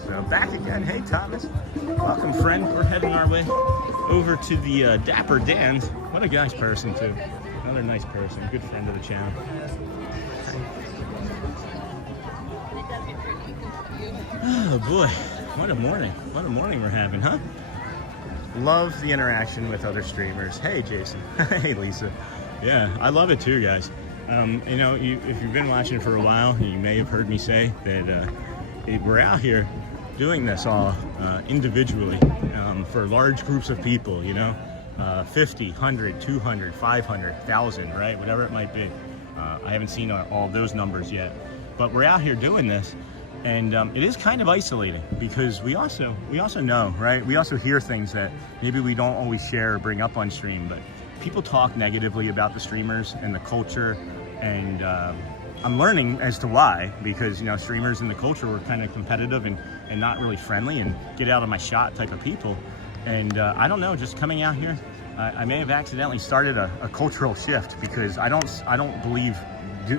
So back again. Hey, Thomas. Welcome, friend. We're heading our way over to the Dapper Dans. What a nice person, too. Another nice person. Good friend of the channel. Oh, boy. What a morning. What a morning we're having, huh? Love the interaction with other streamers. Hey, Jason. Hey, Lisa. Yeah, I love it too, guys. You know, if you've been watching for a while, you may have heard me say that we're out here doing this all individually for large groups of people, you know, 50, 100, 200, 500, 1,000, right? Whatever it might be. I haven't seen all those numbers yet, but we're out here doing this. And it is kind of isolating because we also know, right? We also hear things that maybe we don't always share or bring up on stream, but people talk negatively about the streamers and the culture, and I'm learning as to why, because, you know, streamers and the culture were kind of competitive and not really friendly and get out of my shot type of people. And I don't know, just coming out here, I may have accidentally started a cultural shift because I don't believe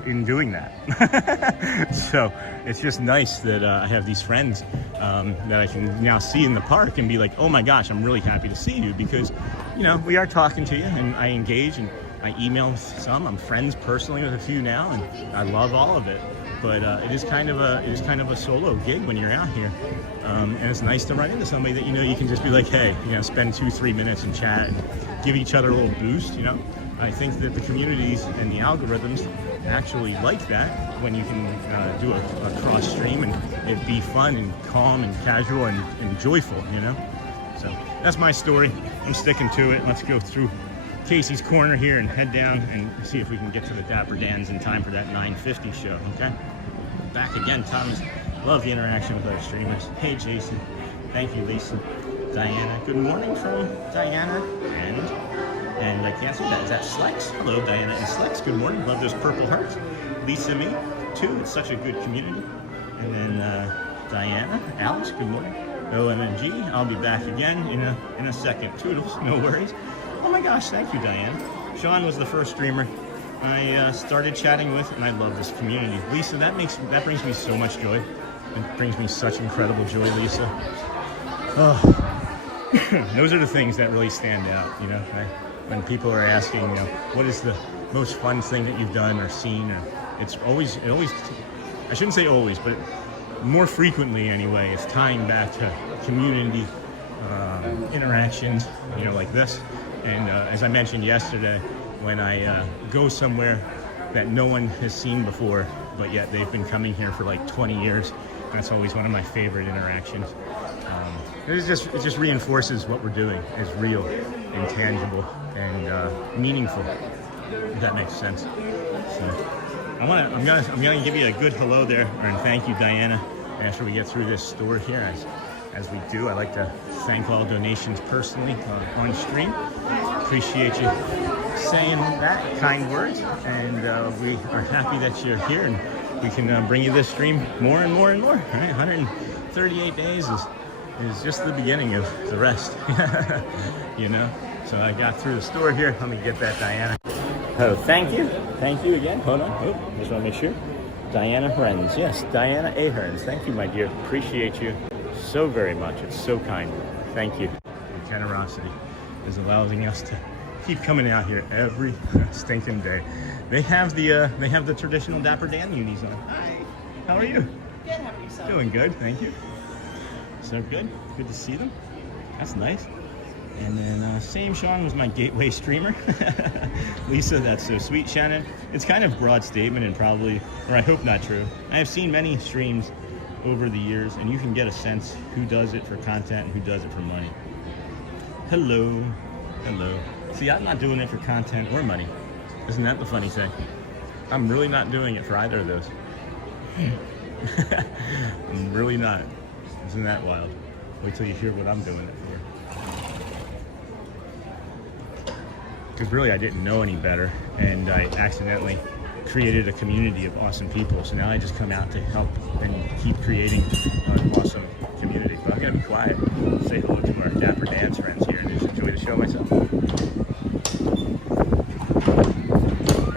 in doing that. So it's just nice that I have these friends that I can now see in the park and be like, oh my gosh, I'm really happy to see you, because, you know, we are talking to you and I engage and I email with some. I'm friends personally with a few now, and I love all of it. But it is kind of a solo gig when you're out here, and it's nice to run into somebody that, you know, you can just be like, hey, you know, spend 2-3 minutes and chat and give each other a little boost. You know, I think that the communities and the algorithms actually like that when you can do a cross stream and it be fun and calm and casual and joyful. You know, so that's my story. I'm sticking to it. Let's go through Casey's Corner here and head down and see if we can get to the Dapper Dans in time for that 9:50 show, okay? Back again, Thomas. Love the interaction with our streamers. Hey, Jason. Thank you, Lisa. Diana. Good morning from Diana. And I can't see that. Is that Slex? Hello, Diana and Slex. Good morning. Love those purple hearts. Lisa, me, too. It's such a good community. And then Diana, Alex, good morning. OMG. I'll be back again in a second. Toodles, no worries. Oh my gosh, thank you, Diana. Sean was the first streamer I started chatting with, and I love this community. Lisa, that brings me so much joy. It brings me such incredible joy, Lisa. Oh, those are the things that really stand out, you know, when people are asking, you know, what is the most fun thing that you've done or seen? Or it always, I shouldn't say always, but more frequently anyway, it's tying back to community interactions, you know, like this. And as I mentioned yesterday, when I go somewhere that no one has seen before, but yet they've been coming here for like 20 years, that's always one of my favorite interactions. It just reinforces what we're doing is real and tangible and meaningful, if that makes sense. So I'm gonna give you a good hello there, and thank you, Diana, after we get through this store here. As we do, I like to thank all donations personally on stream. Appreciate you saying that kind words, and we are happy that you're here and we can bring you this stream more and more and more. Right? 138 days is just the beginning of the rest. You know. So I got through the store here. Let me get that Diana. Oh, thank you again. Hold on. Oh, just want to make sure. Diana Hearns. Yes, Diana A. Hearns. Thank you, my dear. Appreciate you so very much. It's so kind. Thank you. Your generosity is allowing us to keep coming out here every stinking day. They have the traditional Dapper Dan unis on. Hi. How are you? Good, how about yourself? Doing good, thank you. So good. Good to see them. That's nice. And then same Sean was my gateway streamer. Lisa, that's so sweet. Shannon, it's kind of broad statement and probably, or I hope not true. I have seen many streams over the years and you can get a sense who does it for content and who does it for money. Hello. Hello. See, I'm not doing it for content or money. Isn't that the funny thing? I'm really not doing it for either of those. I'm really not. Isn't that wild? Wait till you hear what I'm doing it for. Because really I didn't know any better and I accidentally created a community of awesome people. So now I just come out to help and keep creating an awesome community. But I'm gonna be quiet, say hello to our Dapper Dans friends here and just enjoy the show myself. And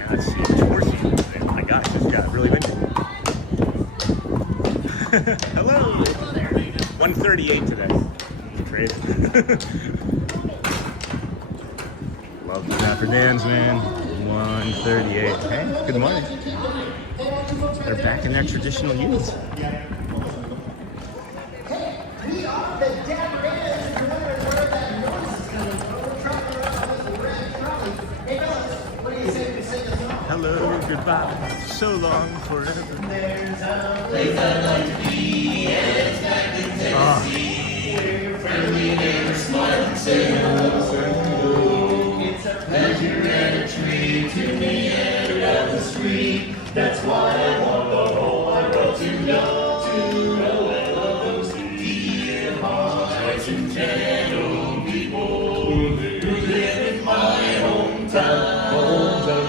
let's see which horse my gosh, this got really windy. Hello! 138 today. Crazy. Love the Dapper Dans, man. 138. Hey, good morning. They're back in their traditional units. Hello, goodbye. So long, forever. It's a pleasure and a treat to be end of the street. That's why I want the whole wide world to know I love those dear hearts and gentle people who live in my hometown.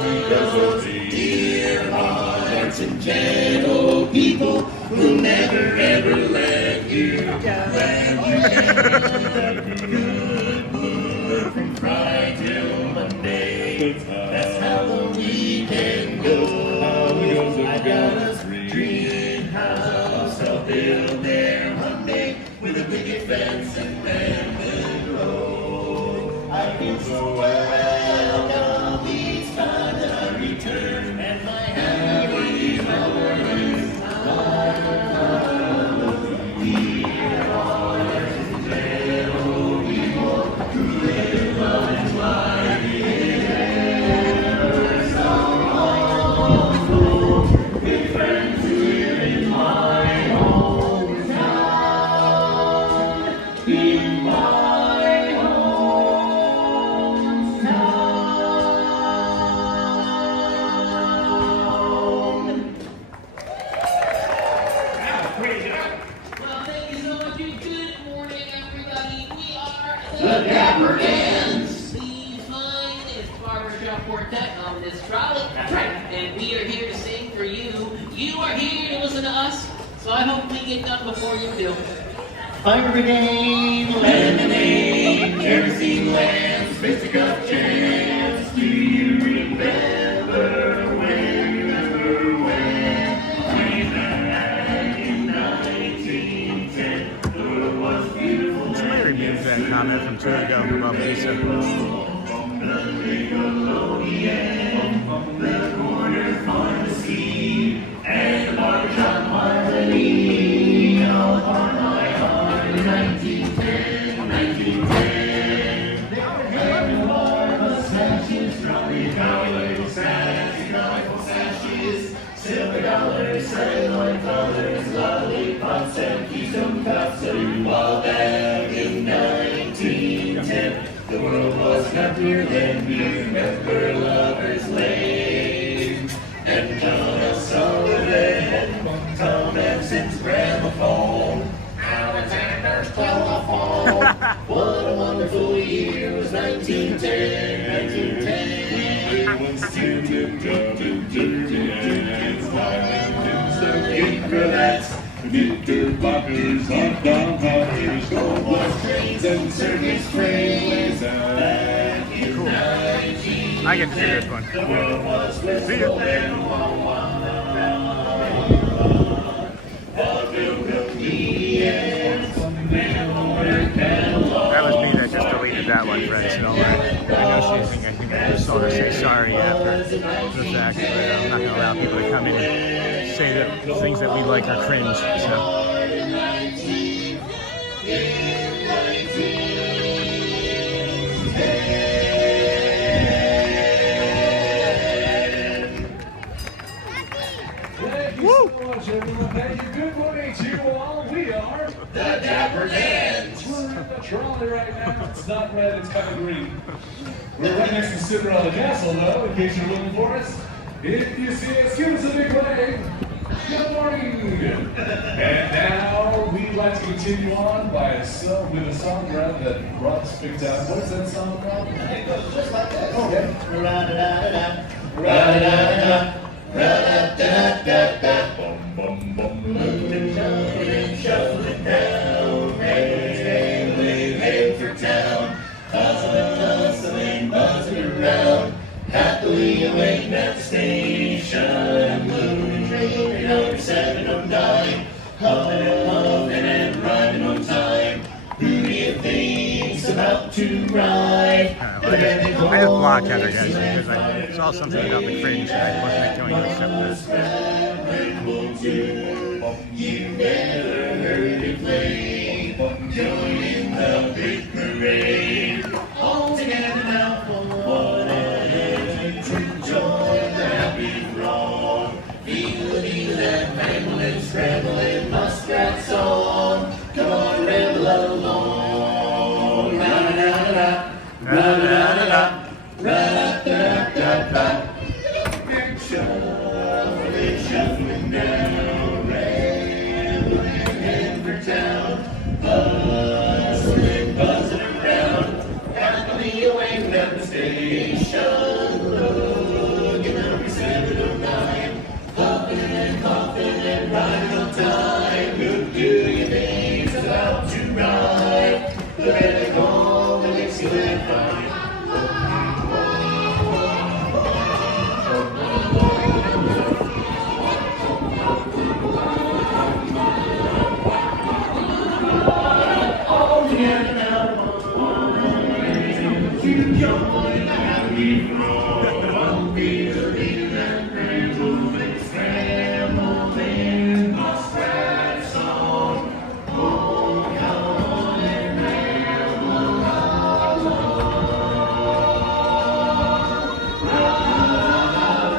Because those dear hearts and gentle people who never ever let you down. From Friday till Monday, that's how the weekend goes. I got a dream house I'll build there one day with a picket fence and lemon road. I feel so welcome each time that I return, and my happy memories before you do. Fire brigade, lemonade, kerosene lamps, basic up jams. Do you remember when? Back in 1910, the world was beautiful. Somebody removed that comment from 2 ago about Lisa. The corner pharmacy and the barbershop harmony. On my heart in 1910. And mustaches, strawberry collars, sassy rifle sashes, silver dollars, celluloid colors, lollipops and keystone cups. So you all back in 1910. The world was happier than we remember. Lovers Lane and Donna Sullivan, Tom Edson's gramophone, Alexander's telephone. What a wonderful year was 1910. Everyone's knickerbockers, hot-down hoppers, gold-bus trains and circus trains. Back in 1910, I get to see this one. the world was See ya. That was me that just deleted that one, friends. So I know she's thinking, I think I just saw her say sorry after the fact, but I'm not going to allow people to come in and say that things that we like are cringe. So. Woo! So much, everyone. Thank you. Good morning to you all. We are the Dapper Dans. We're in the trolley right now. It's not red, it's kind of green. We're right next to Cinderella Castle, though, in case you're looking for us. If you see us, give us a big wave. Good morning. And now we'd like to continue on with a song that Ross picked out. What is that song called? It goes just like this. Okay. Ra-da-da-da-da. Ra-da-da-da-da. Ra-da-da-da-da. Bum, bum, bum. Moving, shuffling down. Heading for town. Hustling, buzzing around. Happily awaiting at the station. Moving train number 709. Huffing and rhyming on time. Who do you think's about to ride? I just blocked Heather, guys, because I saw something about the cringe and I wasn't going to accept that. You never heard it play. Join in the big parade. All together now for one and to join the happy throng. Feel that wrangling, scrambling, muskrat song. Come on, ramble along. Ra-da-da-da-da. Ra-da-da-da-da. Ra-da-da-da-da. Shuffling down, rambling, heading for town. Hustling, buzzing around. Happily awaiting at the station. Looking number 709. Puffing and coughing and riding on time. Who do you think's about to ride? The red and gold that makes you live fine. All together now, to join the happy throng. Feeling and rambling, scrambling, muskrat song. Oh, come on and ramble along.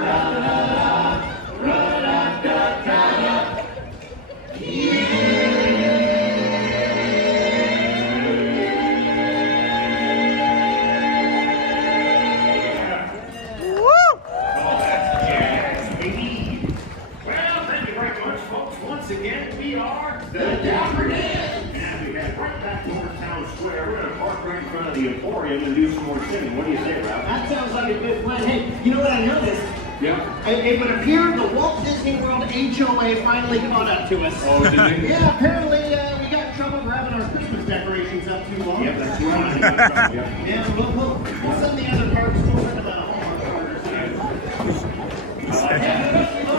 Ra-da-da-da-da, ra-da-da-da-da. Once again, we are the Dapper Dans. And we head right back over Town Square. We're going to park right in front of the Emporium and do some more singing. What do you say, Ralph? That sounds like a good plan. Hey, you know what I noticed? Yeah? It would appear the Walt Disney World HOA finally caught up to us. Oh, did they? Yeah, apparently we got in trouble for having our Christmas decorations up too long. Yeah, that's right. Yeah, we'll send the other parks to send them out.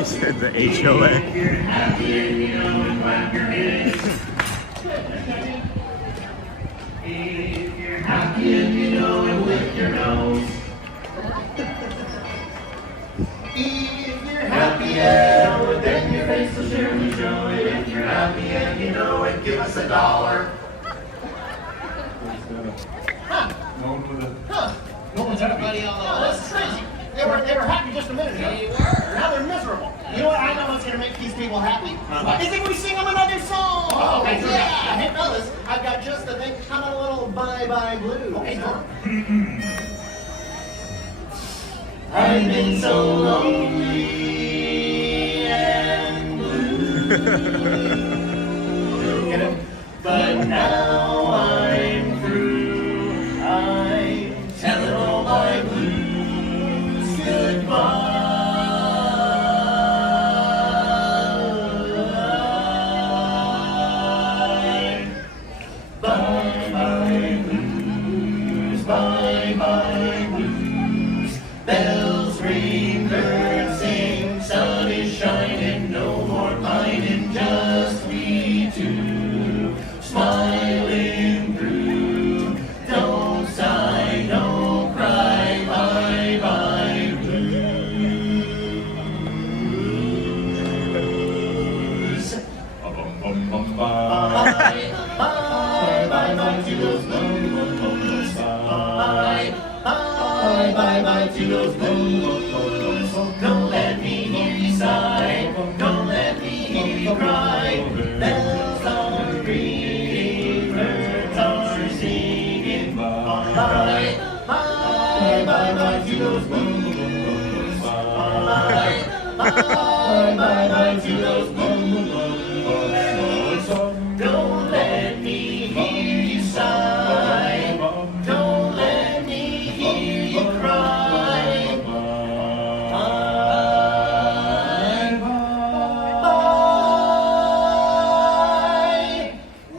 He said the HOA. If you're happy and you know it with your nose. If you're happy and then your face will surely show it. If you're happy and you know it, give us $1. Huh. No one's happy. Oh, that's crazy. They were happy just a minute ago. Now they're miserable. You know what? I know what's going to make these people happy. Is if we sing them another song. Oh, okay. Yeah. Hey, fellas, I've got just the thing. How about a little bye-bye blues? Okay, go. I've been so lonely and blue. Get it? But now I'm through. I'm telling all my blues goodbye. blues, bye-bye blues. Bells ring, birds sing, sun is shining, no more pining, just we two, smiling through. Don't sigh, don't cry, bye-bye blues. Bye, bye-bye to those blues. Bye-bye to those blues. Don't let me hear you sigh. Don't let me hear you cry. Bells are ringing, birds are singing. Bye-bye to those blues. Bye-bye to those blues. Don't let me hear you sigh. Don't let me hear you cry.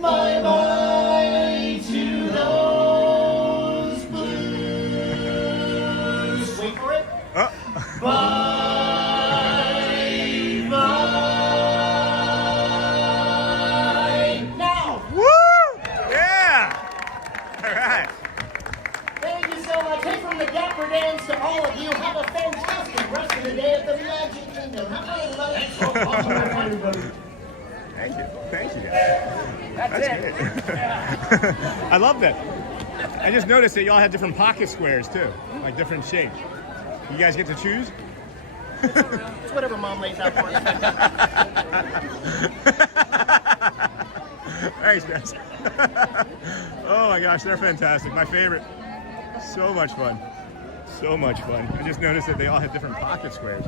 Bye-bye to those blues. Wait for it. Bye-bye. Now. Woo! Yeah! All right. Thank you so much. Hey, from the Dapper Dans to all of you, have a fantastic rest of the day at the Magic Kingdom. How about everybody? Thank you. Thank you, guys. That's good. I love that. I just noticed that y'all had different pocket squares too, like different shapes. You guys get to choose? It's whatever mom lays out for us. Thanks, guys. Oh my gosh, they're fantastic. My favorite. So much fun. So much fun. I just noticed that they all had different pocket squares.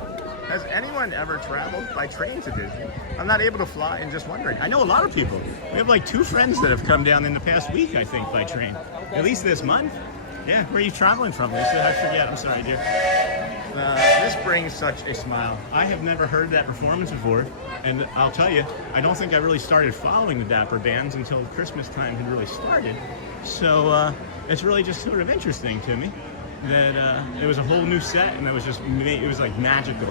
Has anyone ever traveled by train to Disney? I'm not able to fly and just wondering. I know a lot of people. We have like 2 friends that have come down in the past week, I think, by train. At least this month. Yeah, where are you traveling from, Lisa? I forget. I'm sorry, dear. This brings such a smile. I have never heard that performance before, and I'll tell you, I don't think I really started following the Dapper Dans until Christmas time had really started. So it's really just sort of interesting to me that it was a whole new set, and it was like magical.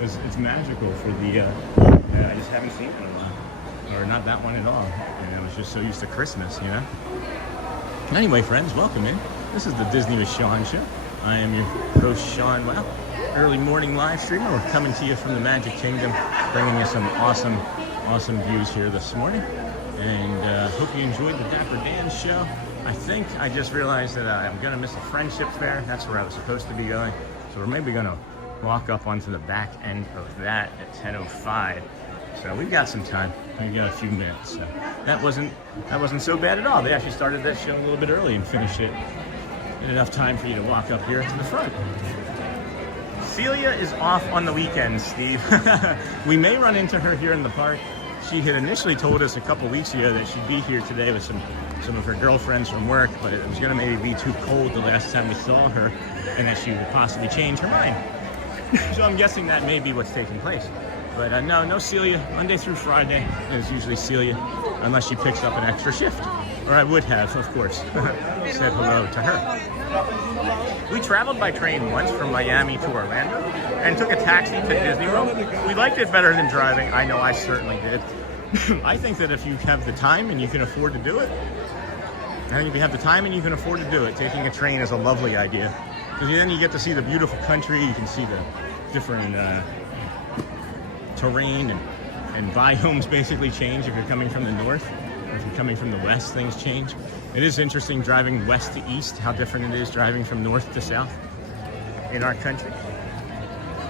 It's magical for the I just haven't seen it in a while, or not that one at all. And I was just so used to Christmas, you know. Anyway, friends, welcome in. This is the Disney with Sean show. I am your host, Sean Wow, early morning live streamer. We're coming to you from the Magic Kingdom, bringing you some awesome views here this morning. And hope you enjoyed the Dapper Dans show. I think I just realized that I'm going to miss the Friendship Faire. That's where I was supposed to be going. So we're maybe going to walk up onto the back end of that at 10:05. So we've got some time. We've got a few minutes. So that wasn't so bad at all. They actually started that show a little bit early and finished it in enough time for you to walk up here to the front. Celia is off on the weekends, Steve. We may run into her here in the park. She had initially told us a couple weeks ago that she'd be here today with some of her girlfriends from work, but it was going to maybe be too cold the last time we saw her, and that she would possibly change her mind. So I'm guessing that may be what's taking place. But no Celia. Monday through Friday is usually Celia, unless she picks up an extra shift. Or I would have, of course, said hello to her. We traveled by train once from Miami to Orlando and took a taxi to Disney World. We liked it better than driving. I know I certainly did. I think that if you have the time and you can afford to do it, taking a train is a lovely idea. Because then you get to see the beautiful country, you can see the different terrain and biomes basically change if you're coming from the north. If you're coming from the west, things change. It is interesting driving west to east, how different it is driving from north to south in our country.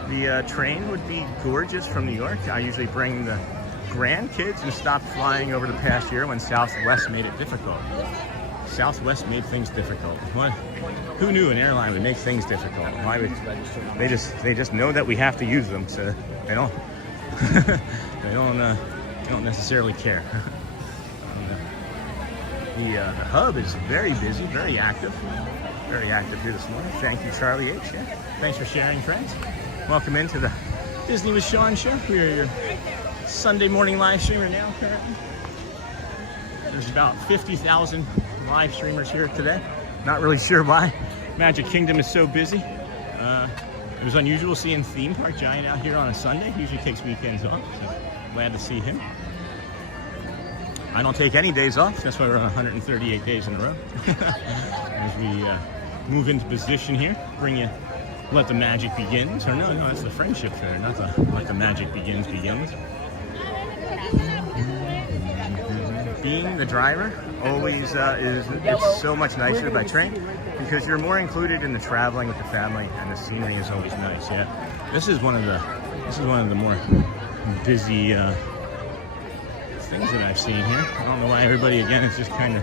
The train would be gorgeous from New York. I usually bring the grandkids and stopped flying over the past year when Southwest made it difficult. Southwest made things difficult. Who knew an airline would make things difficult? Why would they just know that we have to use them, so they don't they don't necessarily care. The hub is very busy, very active here this morning. Thank you, Charlie H. Yeah. Thanks for sharing, friends. Welcome into the Disney with Sean show. We are your Sunday morning live streamer now, currently. There's about 50,000 live streamers here today. Not really sure why Magic Kingdom is so busy. It was unusual seeing Theme Park Giant out here on a Sunday. He usually takes weekends off, so glad to see him. I don't take any days off. That's why we're on 138 days in a row. As we move into position here, bring you Let the Magic Begins. Or no, that's the Friendship Faire, not the Let the Magic Begins. Being the driver always it's so much nicer by train because you're more included in the traveling with the family, and the scenery is always nice. Yeah, this is one of the more busy things that I've seen here. I don't know why everybody again is just kind of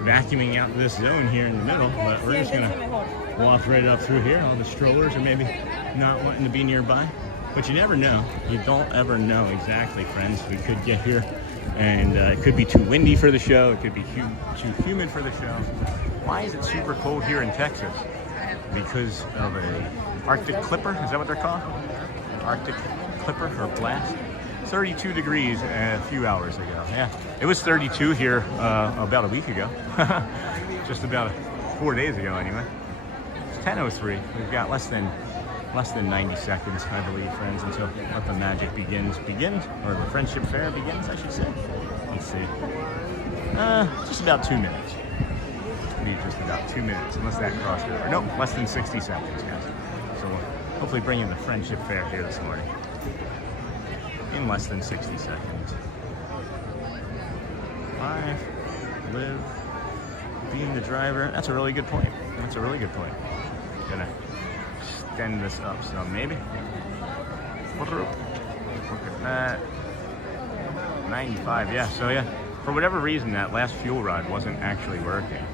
vacuuming out this zone here in the middle, but we're just gonna walk right up through here. All the strollers are maybe not wanting to be nearby, but you never know. You don't ever know exactly, friends. We could get here and it could be too windy for the show. It could be too humid for the show. Why is it super cold here in Texas? Because of a Arctic Clipper. Is that what they're called? Arctic Clipper or blast? 32 degrees a few hours ago. Yeah, it was 32 here about a week ago. Just about 4 days ago anyway. It's 10:03. We've got less than 90 seconds, I believe, friends, until Let the Magic begins, or the Friendship Faire begins, I should say. Let's see. Just about 2 minutes. Just about 2 minutes, unless that crossed over. Nope, less than 60 seconds, guys. So we'll hopefully bring in the Friendship Faire here this morning in less than 60 seconds. Live, live, being the driver. That's a really good point. That's a really good point. Gonna extend this up some, maybe. Look at that. 95, yeah. So yeah, for whatever reason, that last fuel rod wasn't actually working.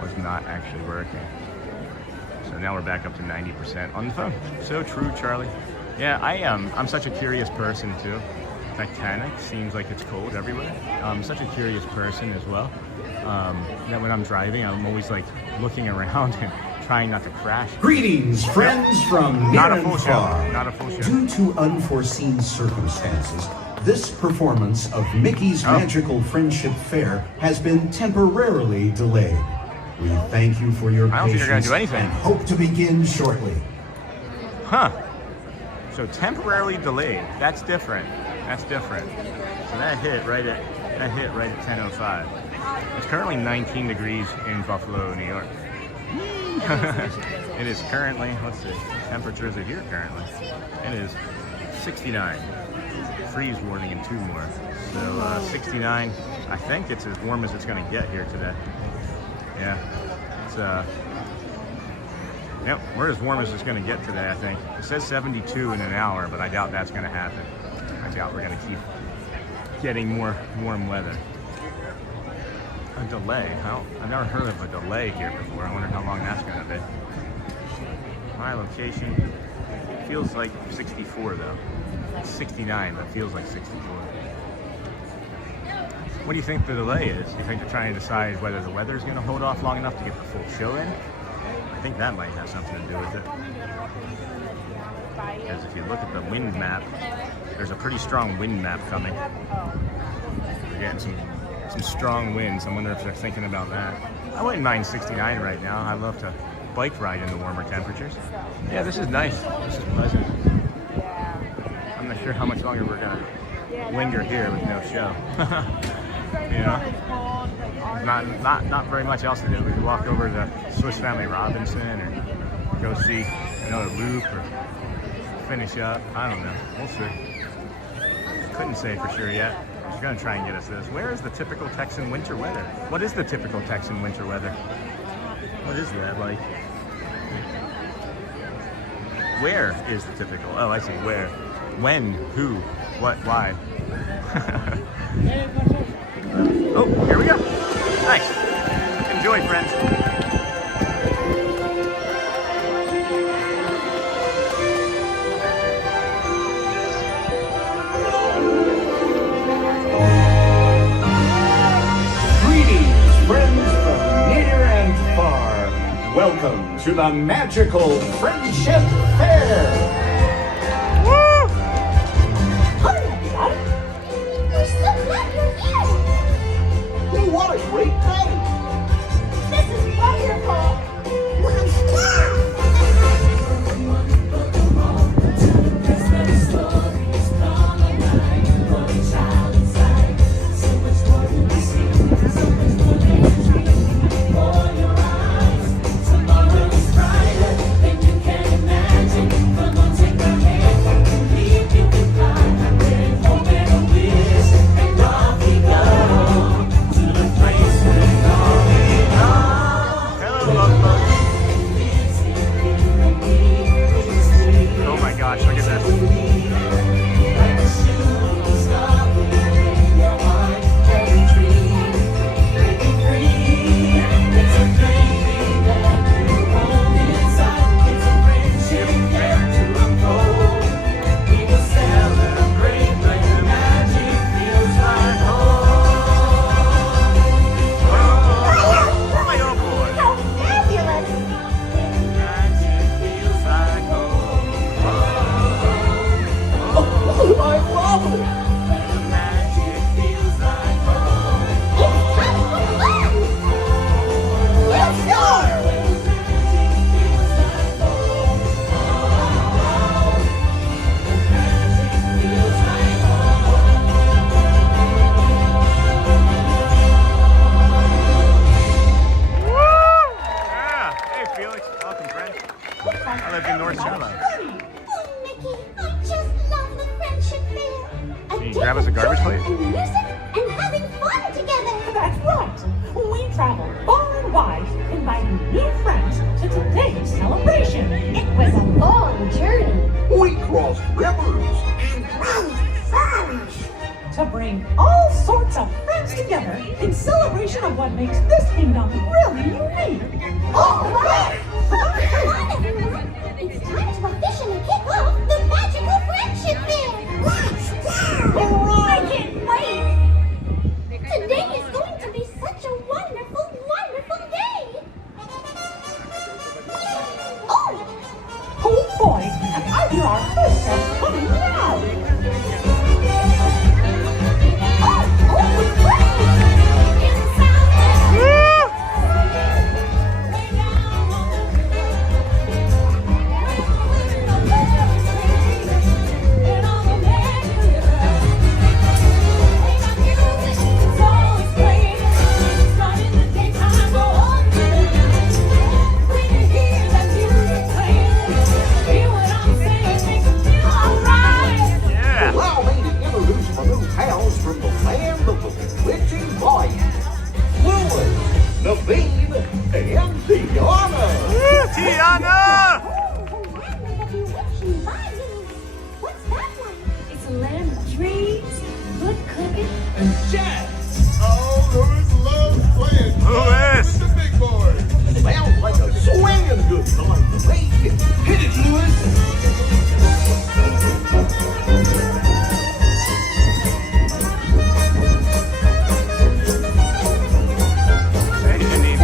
Was not actually working. So now we're back up to 90% on the phone. So true, Charlie. Yeah, I'm such a curious person too. Titanic seems like it's cold everywhere. I'm such a curious person as well. That when I'm driving, I'm always like looking around and trying not to crash. Greetings, friends from near and far. Not a full show. Due to unforeseen circumstances, this performance of Mickey's Magical Friendship Faire has been temporarily delayed. We thank you for your I don't think they're gonna do anything. and hope to begin shortly. Huh. So temporarily delayed. That's different. That's different. So that hit right at 10:05. It's currently 19 degrees in Buffalo, New York. It is currently, let's see, temperatures are here currently. It is 69. Freeze warning in 2 more. So 69. I think it's as warm as it's going to get here today. Yeah. It's yep, we're as warm as it's going to get today, I think. It says 72 in an hour, but I doubt that's going to happen. I doubt we're going to keep getting more warm weather. A delay? I've never heard of a delay here before. I wonder how long that's going to be. My location feels like 64 though. It's 69, but it feels like 64. What do you think the delay is? You think they're trying to decide whether the weather is going to hold off long enough to get the full show in? I think that might have something to do with it. Because if you look at the wind map, there's a pretty strong wind map coming. We're getting some strong winds. I wonder if they're thinking about that. I wouldn't mind 69 right now. I love to bike ride in the warmer temperatures. Yeah, this is nice. This is pleasant. I'm not sure how much longer we're gonna linger here with no show. You know, not very much else to do. We could walk over to Swiss Family Robinson or go see another loop or finish up. I don't know. We'll see. Couldn't say for sure yet. She's gonna try and get us this. Where is the typical Texan winter weather? What is the typical Texan winter weather? What is that like? Where is the typical? Oh, I see. Where? When? Who? What? Why? Oh, here we go. Nice. Enjoy, friends. Greetings, friends from near and far. Welcome to the Magical Friendship Faire. We're so glad you're here! What a great day! This traveled far and wide, inviting new friends to today's celebration. It was a long journey. We crossed rivers And climbed farms. To bring all sorts of friends together in celebration of what makes this kingdom really unique. All right! Come on, everyone. It's time to officially kick off the magical friendship fair. Let's go! I can't wait. Today is going to be such a wonderful, wonderful day. Oh boy, I hear our first friend coming now. Allow me to introduce my new pals from the land of the bewitching light. Louis, Naveen, and Tiana. Tiana! What's that one? It's a land of dreams, good cooking, And jazz. Oh, Louis loves playing Louis! with the big boys. Sounds like a swinging good time to me. Hit it, Louis. Hey, Janine.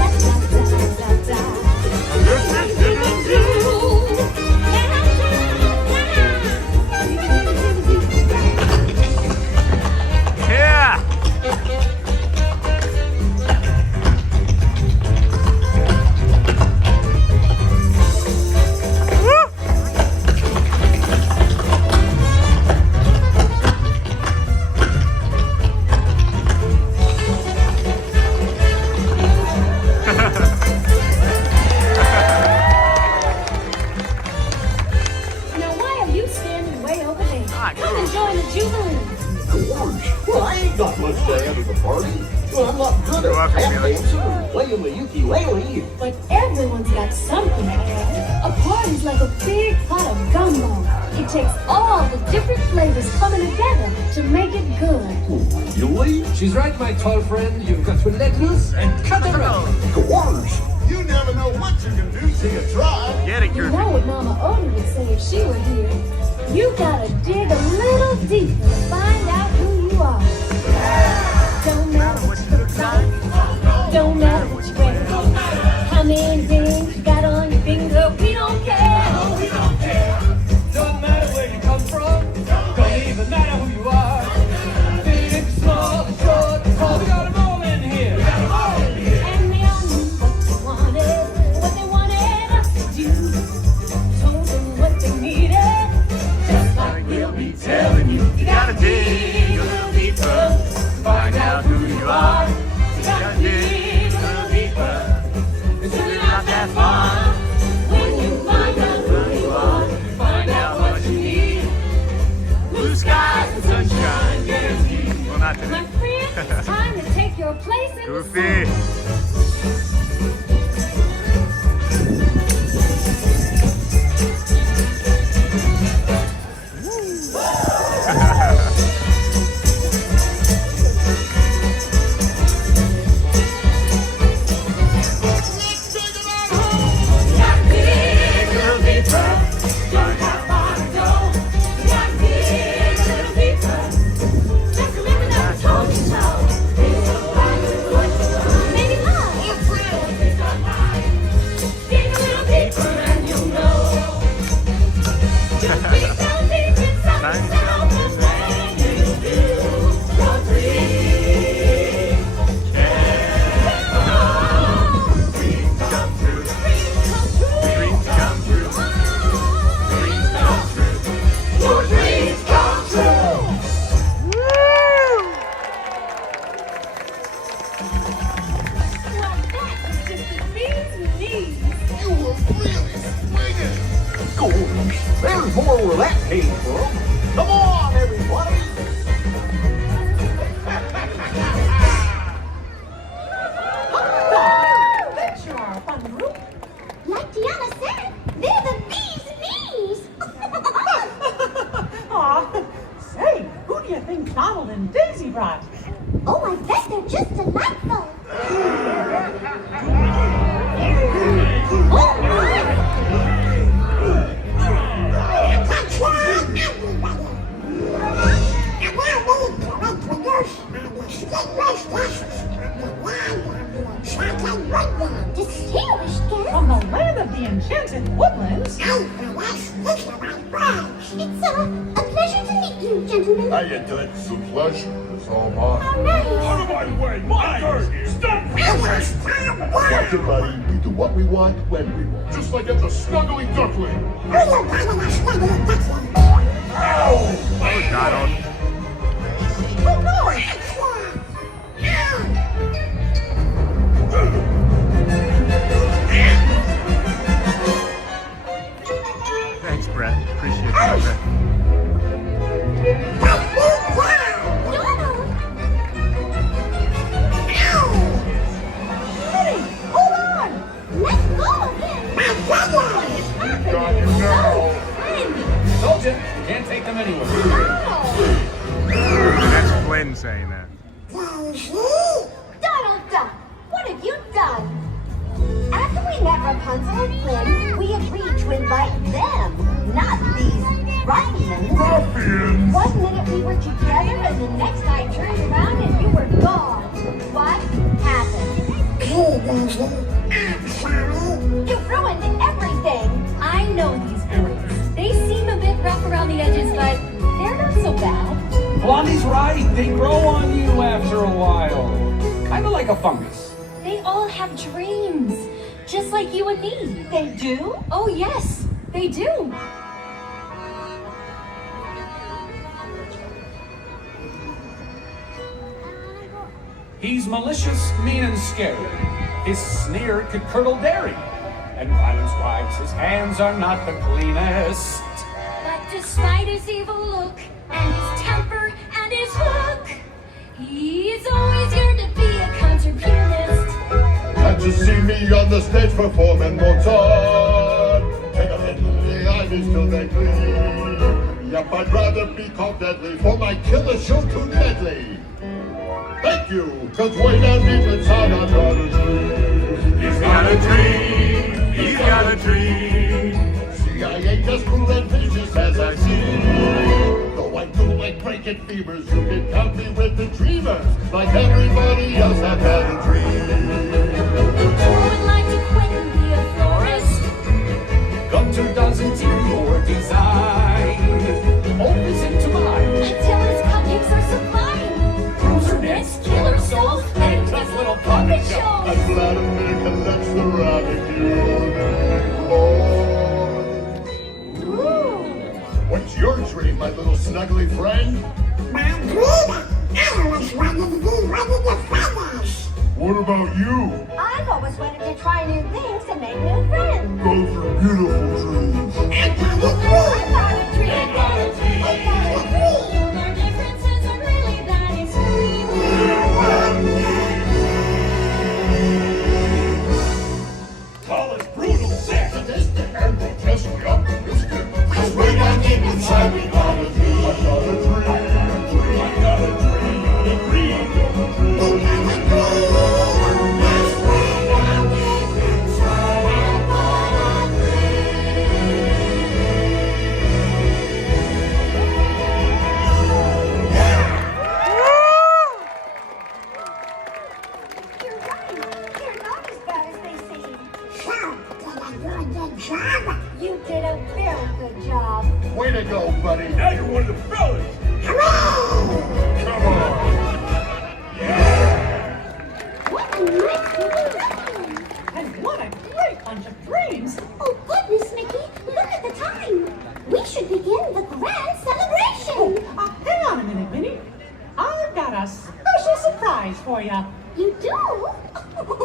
Yeah! Now why are you standing way over there? Ah, Come and join the Jubilee. Gosh, well, I ain't got much to add to the party. Well, I'm not good You're at welcome, tap Felix. dancing or playing the ukulele. But everyone's got something to add. A party's like a big pot of gumbo. It takes all the different flavors coming together to make it good. Really? She's right, my tall friend. You've got to let loose and cut around. Gosh, You never know what you can do till you try. Get it, You Goofy. know what Mama Odie would say if she were here. You gotta dig a little deeper to find out who you are. Don't matter what you look like. Don't matter what you wear. How many rings you got on your finger, we don't care. We don't care. Don't matter where you come from. Don't even matter who you are. Big, small, short, tall, we got 'em all in here. And they all knew what they wanted us to do. Told them what they needed. Just like we'll be telling you. You gotta dig a little deeper. Find out who you are. You gotta dig a little deeper. It's really not that far. When you find out who you are, Find out what you need. Blue skies and sunshine guaranteed. Well, not my today. friend, it's time to take your place in the Goofy. sun. Just remember that I told you so. Maybe love. Dig a little deeper and you'll know. Just be so deep inside yourself and when you do, your dreams Come true. dreams come true. Dreams come true. Your dreams come true. Well, that was just the bee's knees. You were really swinging. gosh, there's more where that came from. Come on, everybody. chocolate woodland. Distinguished guest. From the land of the enchanted woodlands. It's a pleasure to meet you, gentlemen. How you doing? The pleasure is all mine. How nice. Out of my way! My turn! Stop! Watch it, buddy. We do what we want, when we want. Just like at the Snuggly Duckling. Ow! Oh, Donald. Oh no! Thanks, Brett. Appreciate that, Brett. Hold on! Let's go again. Got you now. Told you, can't take them anywhere. That's Flynn saying that. Donald Duck, what have you done? After we met Rapunzel and Flynn, we agreed to invite them, not these ruffians. Ruffians! One minute we were together, and the next I turned around and you were gone. What happened? I'm sorry. You ruined everything. I know these boys. They seem a bit rough around the edges, but they're not so bad. Blondie's right. They grow on you after a while. Kind of like a fungus. They all have dreams, just like you and me. They do? Oh yes, they do. He's malicious, mean, and scary. His sneer could curdle dairy. And violence-wise, his hands are not the cleanest. But despite his evil look and his temper and his hook, he's always yearned to be a concert pianist. And to see me on the stage performing Mozart. Take a hit in the eyes till they bleed. Yep, I'd rather be called deadly for my killer show too deadly. Thank you, cause way down deep inside I've got a dream. He's got a dream. He's got a dream. See, I ain't as cool and vicious as I seem. Though I do like breaking fevers, you can count me with the dreamers. Like everybody else, I've had a dream. Who would like to quit and be a florist? Gunter doesn't your design. Always into mine. Until his cupcakes are sublime. Bruiser necks, killer souls, and tough little puppet shows. I'm glad America lets the rabbit do. What's your dream, my little snuggly friend? My dream? I always wanted to be one of the feathers. What about you? I've always wanted to try new things and make new friends. Those are beautiful dreams. I got a dream. I got a dream. I got a dream. Our differences are really that extreme. College brutal, sadistic, and grotesquely optimistic. Cause way down deep inside we got a dream. I got a dream. I got a dream. A dream. A dream. You're right. They're not as bad as they seem. So, did I do a good job? You did a very good job. Way to go, buddy. Now you're one of the fellas. Come on. What a nice little room. And what a great bunch of dreams! Oh, goodness, Mickey. Look at the time. We should begin the grand celebration. Hang on a minute, Minnie. I've got a special surprise for you. You do?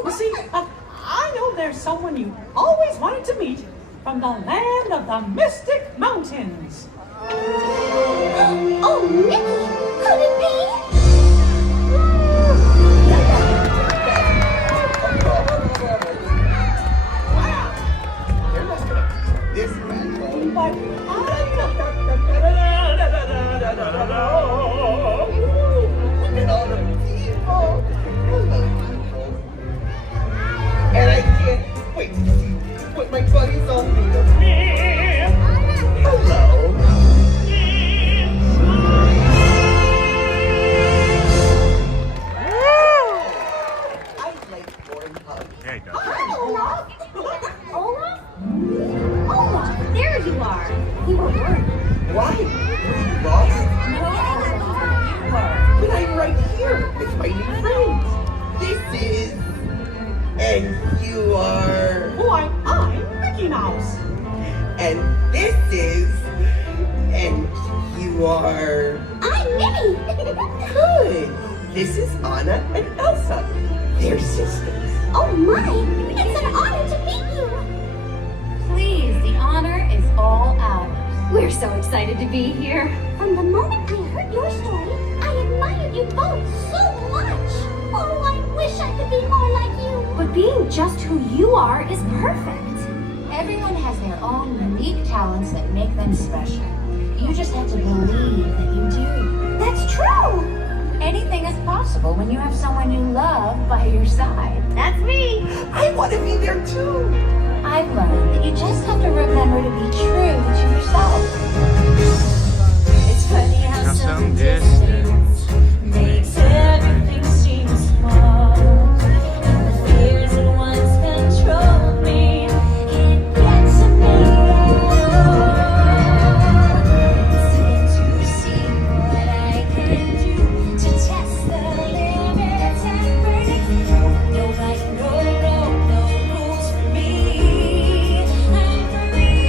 You see, I know there's someone you always wanted to meet from the land of the Mystic Mountains. Oh, Mickey, could it be? But And I can't wait to see what my buddies all think of me. Hello. There you go. Olaf? Olaf? Olaf, there you are. We were worried. Why? Were you lost? No, you were. But I'm right here with my new friends. This is... And you are... Why, I'm Mickey Mouse. And this is... And you are... I'm Minnie. Good. This is Anna and Elsa. They're sisters. Oh my, it's an honor to meet you. Please, the honor is all ours. We're so excited to be here. From the moment I heard your story, I admired you both so much. Oh, I wish I could be more like you. But being just who you are is perfect. Everyone has their own unique talents that make them special. You just have to believe that you do. That's true. Anything is possible when you have someone you love by your side. That's me. I want to be there too. I've learned that you just have to remember to be true to yourself. It's funny how some distance makes everything seem small. And the fears that once controlled me can't get to me at all. It's time to see what I can do to test the limits and break. No right, no wrong, no rules for me. I'm free.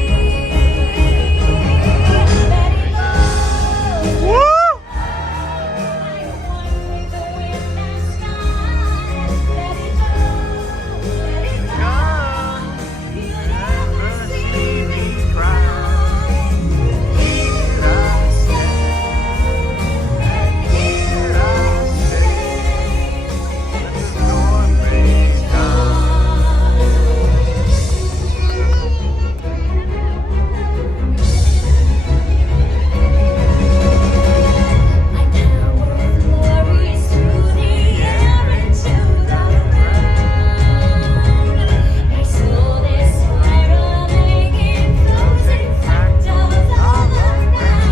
Let it go. Woo! I want with the wind and sky. Let it go. Let it go. You'll never see me cry. Here I stand, and here I stay. Let the storm rage on. My power glories through the air into the ground. My soul is spiraling in frozen fractals all around.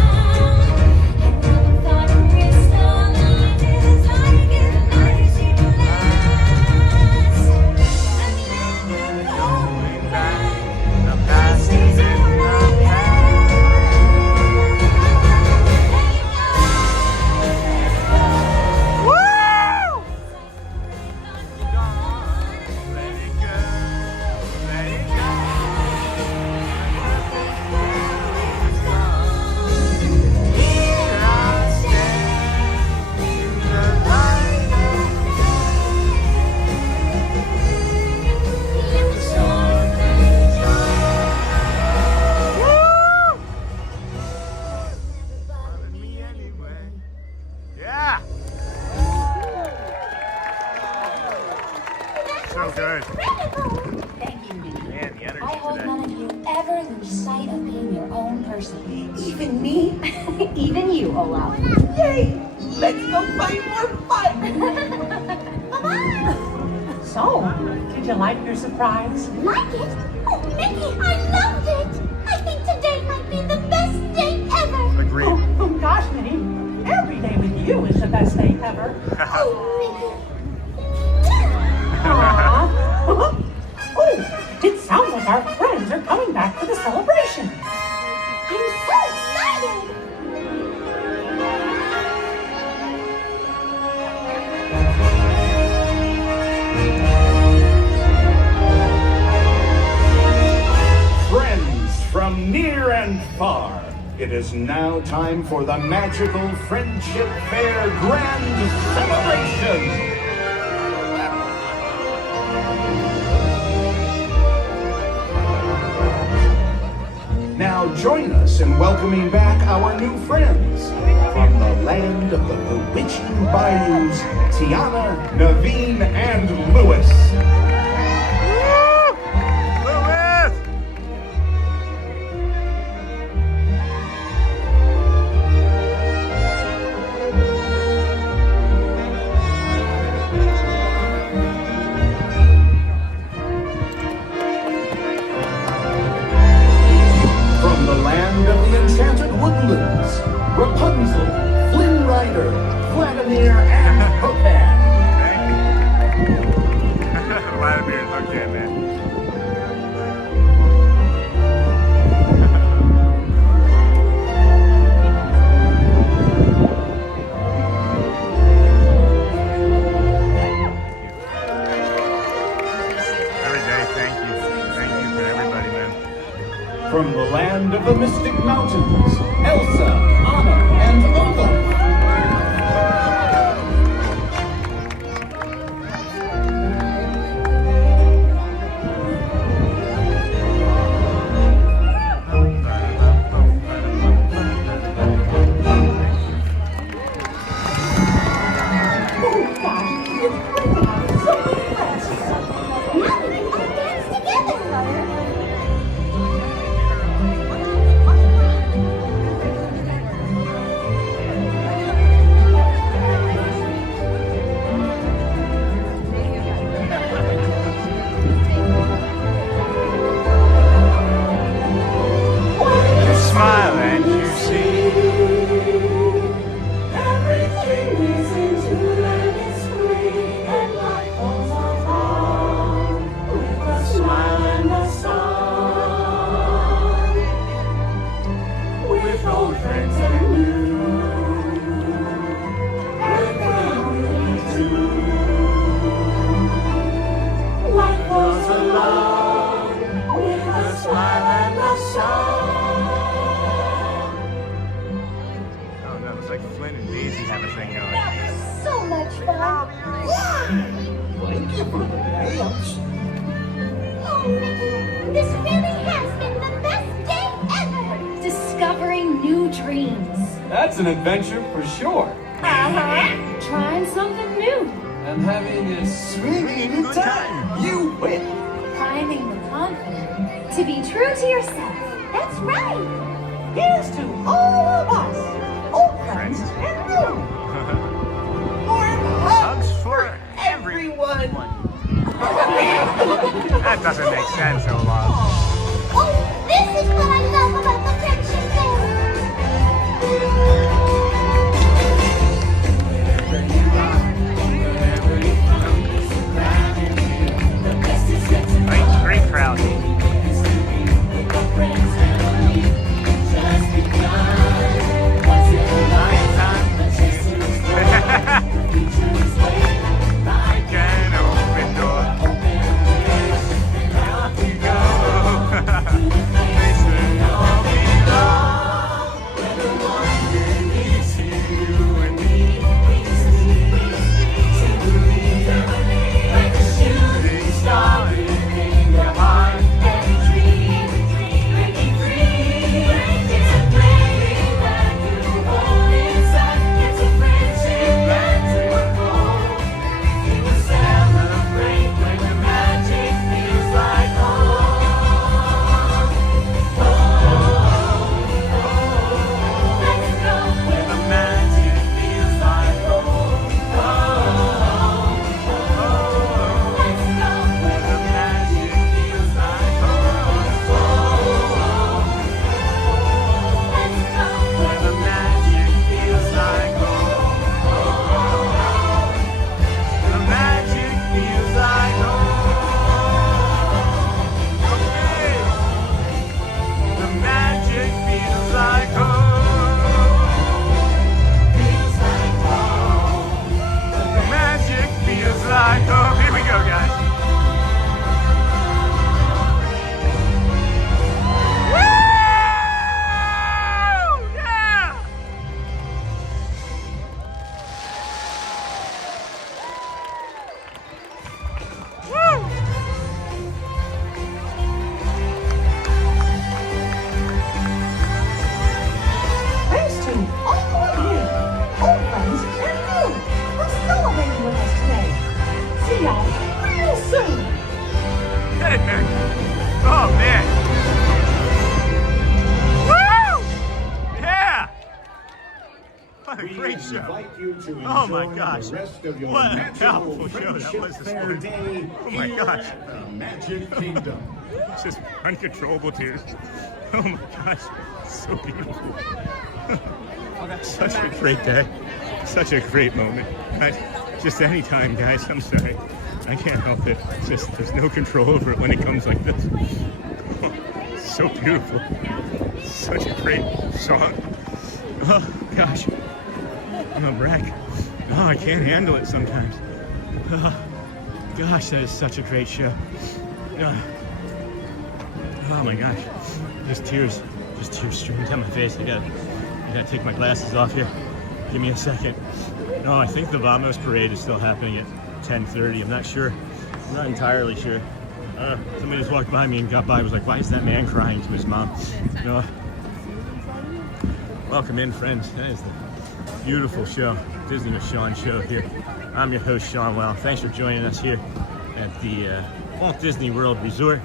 And one thought crystallizes, I can make it last. I'm never going back. The past is in the past. Yeah! So good. Thank you, Minnie. Man, the energy I hope today. none of you ever lose sight of being your own person. Even me? Even you, Olaf. Yay! Let's go find more fun! So, did you like your surprise? Like it? Oh, Mickey, I loved it. I think today might be the best day ever. Agreed. Oh, gosh, Minnie. Every day with you is the best day ever. Oh, Mickey. Aww. Oh, it sounds like our friends are coming back for the celebration. I'm so excited. Friends from near and far, it is now time for the magical Friendship Faire Grand Celebration. Now join us in welcoming back our new friends from the land of the bewitching bayous, Tiana, Naveen, and Louis. Louis! From the land of the enchanted woodlands, Rapunzel, Flynn Rider, Vladimir, and Hopan. Thank you for everybody, man. From the land of the Mystic Mountains, Elsa, Anna, and Olaf. This really has been the best day ever! Discovering new dreams. That's an adventure for sure. Trying something new. And having a swinging good time. You win. Finding the confidence to be true to yourself. That's right! Here's to all of us, old friends and new. Warm Hugs for everyone! That doesn't make sense, Olaf. Oh, this is what I love about the Friendship Nice, great crowd. Great show. Oh my gosh. What a powerful show that was this morning. Day Oh my gosh. the Magic Kingdom. It's just uncontrollable tears. Oh my gosh. So beautiful. Such a great day. Such a great moment. Just any time, guys. I'm sorry. I can't help it. It's just there's no control over it when it comes like this. Oh, so beautiful. Such a great song. Oh gosh. I'm a wreck. Oh, I can't handle it sometimes. Oh, gosh, that is such a great show. Oh my gosh, just tears streaming down my face. I gotta take my glasses off here. Give me a second. No, I think the Vamos parade is still happening at 10:30. I'm not sure. I'm not entirely sure. Somebody just walked by me and got by. Was like, why is that man crying to his mom? No. Welcome in, friends. That is the beautiful show, Disney with Sean show here. I'm your host, Sean Well. Thanks for joining us here at the Walt Disney World Resort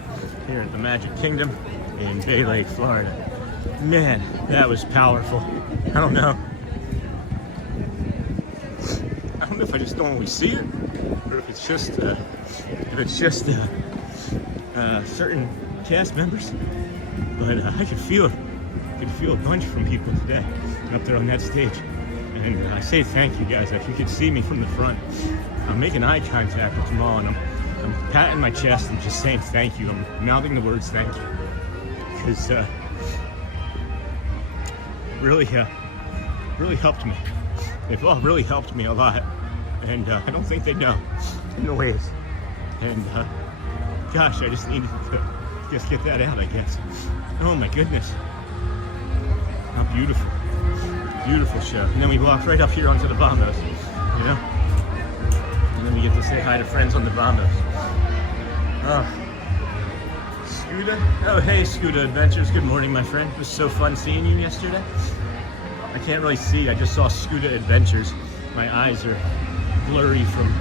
here at the Magic Kingdom in Bay Lake, Florida. Man, that was powerful. I don't know if I just don't always see it, or if it's just certain cast members. But I could feel a bunch from people today up there on that stage. And I say thank you guys. If you could see me from the front, I'm making eye contact with them all, and I'm patting my chest and just saying thank you. I'm mouthing the words thank you, because really helped me. They've all really helped me a lot, and I don't think they know in the ways. And gosh, I just needed to just get that out, I guess. Oh my goodness, how beautiful. Beautiful show. And then we walk right up here onto the Vamos, you know? And then we get to say hi to friends on the Vamos. Oh. Scuda? Oh, hey, Scuda Adventures. Good morning, my friend. It was so fun seeing you yesterday. I can't really see. I just saw Scuda Adventures. My eyes are blurry from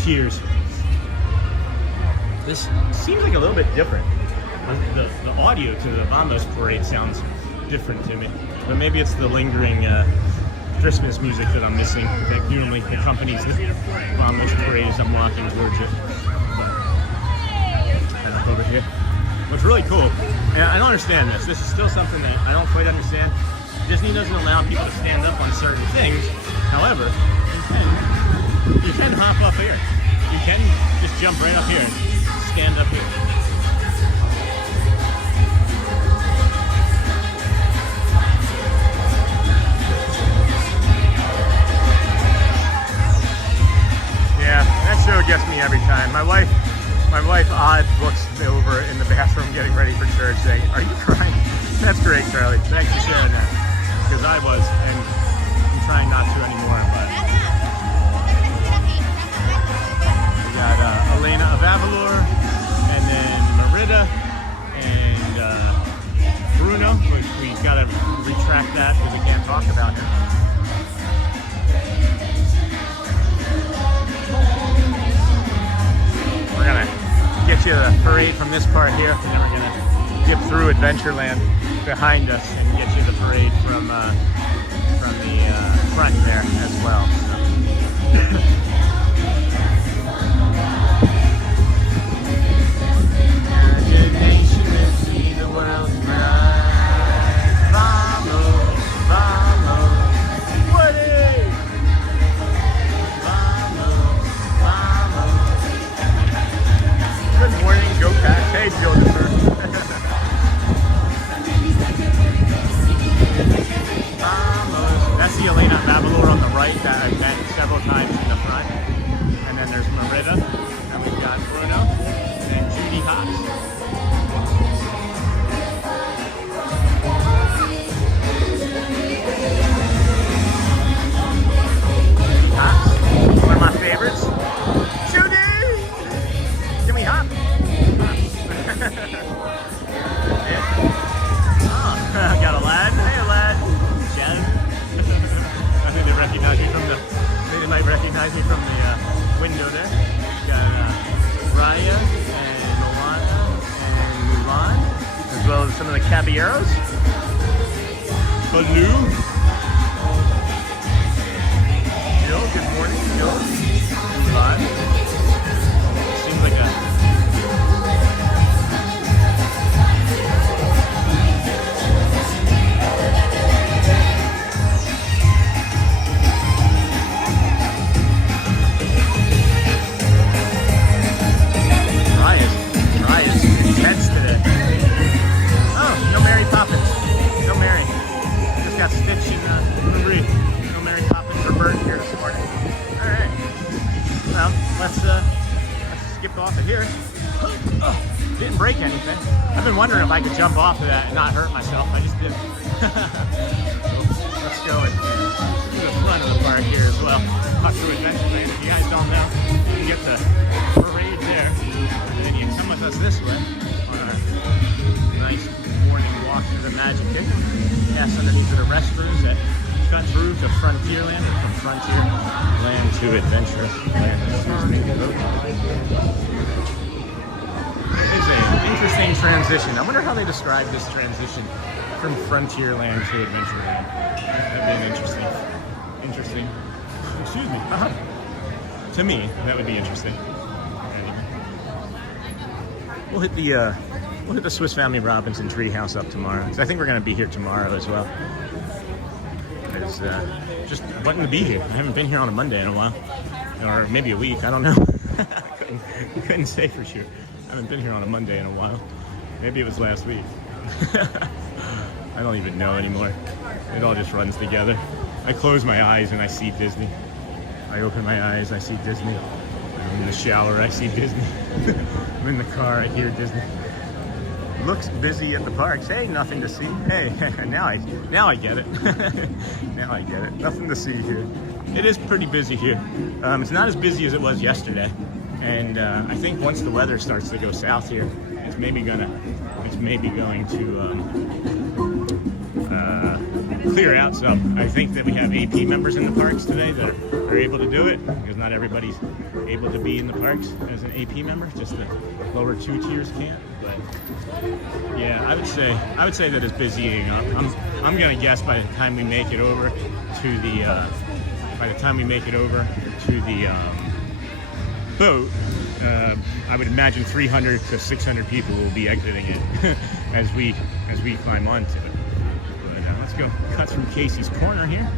tears. This seems like a little bit different. The audio to the Vamos parade sounds different to me. But maybe it's the lingering Christmas music that I'm missing that normally accompanies the Vamos parade as I'm walking towards it. But head up over here. What's really cool, and I don't understand this. This is still something that I don't quite understand. Disney doesn't allow people to stand up on certain things. However, you can hop up here. You can just jump right up here and stand up here. Yeah, that show gets me every time. My wife odd looks over in the bathroom getting ready for church saying, "Are you crying?" That's great, Charlie. Thanks for sharing that. Because I was, and I'm trying not to anymore. But we got Elena of Avalor, and then Merida, and Bruno, which we gotta retract that because we can't talk about him. We're gonna get you the parade from this part here, and then we're gonna dip through Adventureland behind us and get you the parade from the front there as well. Imagination and see the world's bright. Vamos, vamos, Woody! Vamos, vamos. Good morning, Go Pack. Hey, Joseph. That's the Elena of Avalor on the right that I've met several times in the front. And then there's Merida, and we've got Bruno, and then Judy Haas. Judy Haas, one of my favorites. Judy! Can we hop? Oh, got a lad. Hey, lad. Jen. I think they recognize me from they might recognize me from the window there. Got Raya and Moana and Mulan, as well as some of the Caballeros. Baloo. Jill, good morning, Jill. Mulan. Seems like a got Stitch and Marie. No Mary Poppins or Bert here this morning. Alright. Well, let's break anything. I've been wondering if I could jump off of that and not hurt myself. I just didn't. Let's go and to the front of the park here as well. Up to Adventureland. If you guys don't know, you can get the parade there, and then you can come with us this way on our nice morning walk through the Magic Kingdom. Pass underneath the restrooms that cut through to Frontierland, or from Frontierland to Adventureland. It's an interesting transition. I wonder how they describe this transition from Frontierland to Adventureland. That'd be interesting. Excuse me. To me, that would be interesting. We'll hit the Swiss Family Robinson Treehouse up tomorrow, because I think we're going to be here tomorrow as well. Just wanting to be here. I haven't been here on a Monday in a while, or maybe a week. I don't know. couldn't say for sure. I haven't been here on a Monday in a while. Maybe it was last week. I don't even know anymore. It all just runs together. I close my eyes and I see Disney. I open my eyes, I see Disney. I'm in the shower, I see Disney. I'm in the car, I hear Disney. Looks busy at the parks. Hey, nothing to see. Hey, now I get it. Now I get it. Nothing to see here. It is pretty busy here. It's not as busy as it was yesterday. And I think once the weather starts to go south here, it's maybe going to clear out some. I think that we have AP members in the parks today that are able to do it, because not everybody's able to be in the parks as an AP member. Just the lower 2 tiers can't. But yeah, I would say that it's busying up. I'm gonna guess by the time we make it over to the boat, I would imagine 300 to 600 people will be exiting it as we climb onto it. But let's go cut through Casey's Corner here